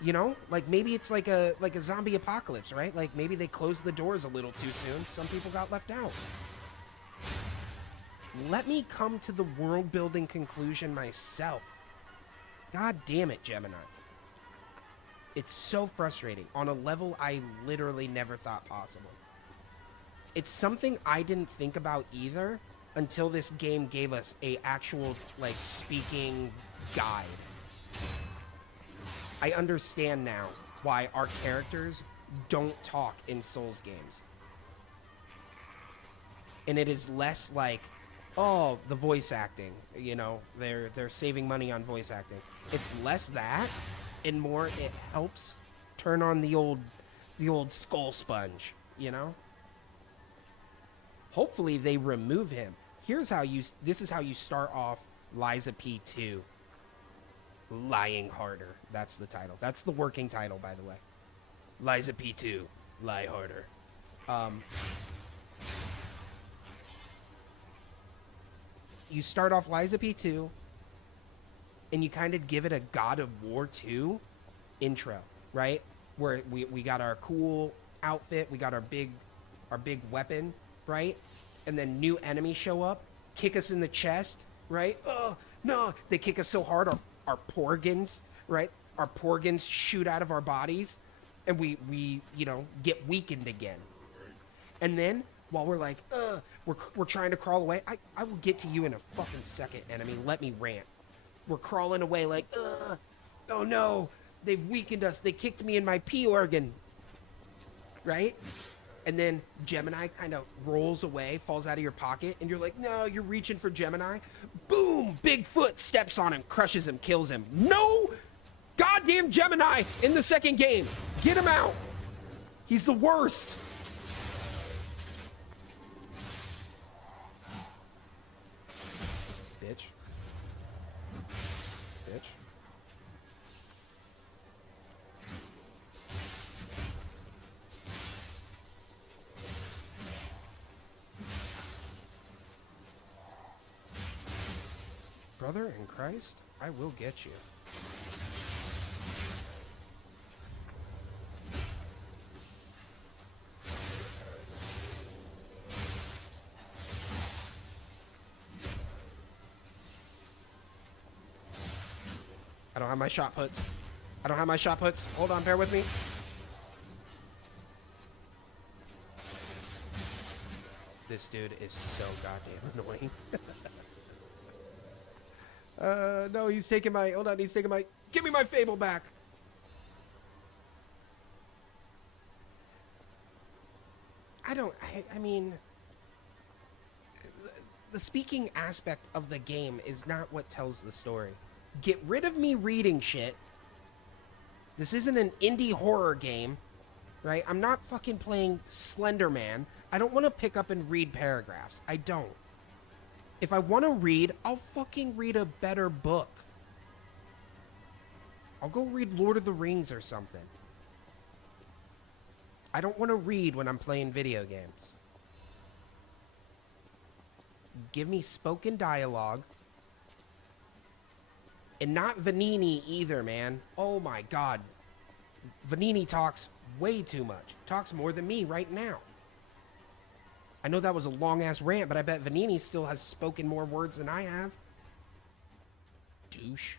You know, like maybe it's like a zombie apocalypse, right? Like maybe they closed the doors a little too soon. Some people got left out. Let me come to the world-building conclusion myself. God damn it, Gemini. It's so frustrating on a level I literally never thought possible. It's something I didn't think about either until this game gave us a actual, like, speaking guide. I understand now why our characters don't talk in Souls games. And it is less like, oh, the voice acting, you know, they're saving money on voice acting. It's less that and more it helps turn on the old skull sponge, you know? Hopefully they remove him. This is how you start off Liza P2. Lying Harder. That's the title. That's the working title, by the way. Liza P2. Lie Harder. You start off Liza P2, and you kind of give it a God of War 2 intro, right? Where we got our cool outfit, we got our big weapon, right? And then new enemies show up, kick us in the chest, right? Oh, no, they kick us so hard, our porgans, right? Our porgans shoot out of our bodies, and we get weakened again. And then, while we're like, we're trying to crawl away, I will get to you in a fucking second, enemy. Let me rant. We're crawling away like, oh no, they've weakened us. They kicked me in my pee organ, right? And then Gemini kind of rolls away, falls out of your pocket, and you're like, no, you're reaching for Gemini. Boom! Bigfoot steps on him, crushes him, kills him. No! Goddamn Gemini in the second game. Get him out. He's the worst. Bitch. Bitch. Brother in Christ, I will get you. I don't have my shot puts. I don't have my shot puts. Hold on, bear with me. This dude is so goddamn annoying. No, he's taking my... Hold on, he's taking my... Give me my Fable back! I mean... The speaking aspect of the game is not what tells the story. Get rid of me reading shit. This isn't an indie horror game, right? I'm not fucking playing Slender Man. I don't want to pick up and read paragraphs. I don't. If I want to read, I'll fucking read a better book. I'll go read Lord of the Rings or something. I don't want to read when I'm playing video games. Give me spoken dialogue. And not Vanini either, man. Oh my god. Vanini talks way too much. Talks more than me right now. I know that was a long-ass rant, but I bet Vanini still has spoken more words than I have. Douche.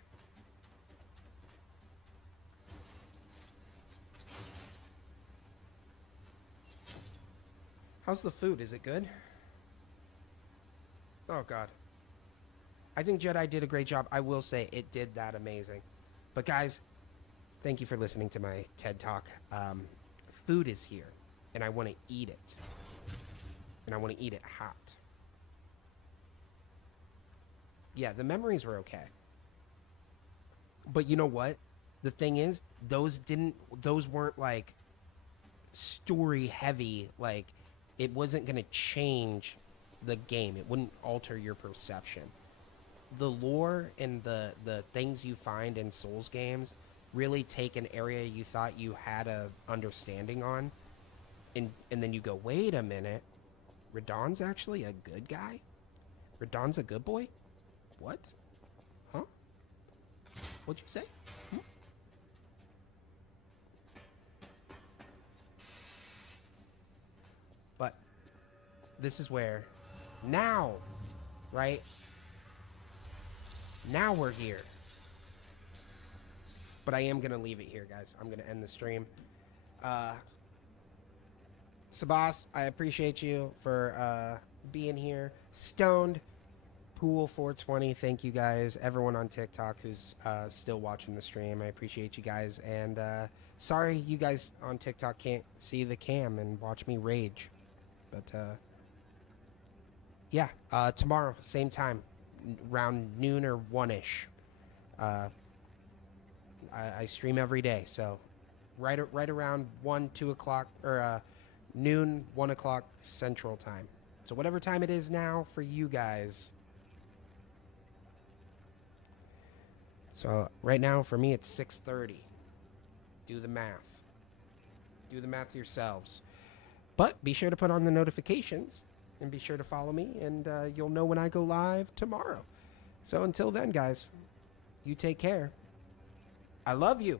How's the food? Is it good? Oh, God. I think Jedi did a great job. I will say it did that amazing. But, guys, thank you for listening to my TED Talk. Food is here, and I want to eat it. And I want to eat it hot. Yeah, the memories were okay. But you know what? The thing is, those weren't like story heavy. Like, it wasn't going to change the game. It wouldn't alter your perception. The lore and the things you find in Souls games really take an area you thought you had a understanding on. And then you go, wait a minute. Radahn's actually a good guy? Radahn's a good boy? What? Huh? What'd you say? Hmm? But this is where now, right? Now we're here. But I am going to leave it here, guys. I'm going to end the stream. Sabas, I appreciate you for being here. Stoned, Pool 420, thank you guys. Everyone on TikTok who's still watching the stream, I appreciate you guys. And sorry you guys on TikTok can't see the cam and watch me rage. But yeah, tomorrow, same time, around noon or 1-ish. I stream every day, so right around 1, 2 o'clock, or noon, 1 o'clock Central Time. So whatever time it is now for you guys. So right now for me it's 6:30. Do the math. Do the math yourselves. But be sure to put on the notifications and be sure to follow me, and you'll know when I go live tomorrow. So until then, guys, you take care. I love you.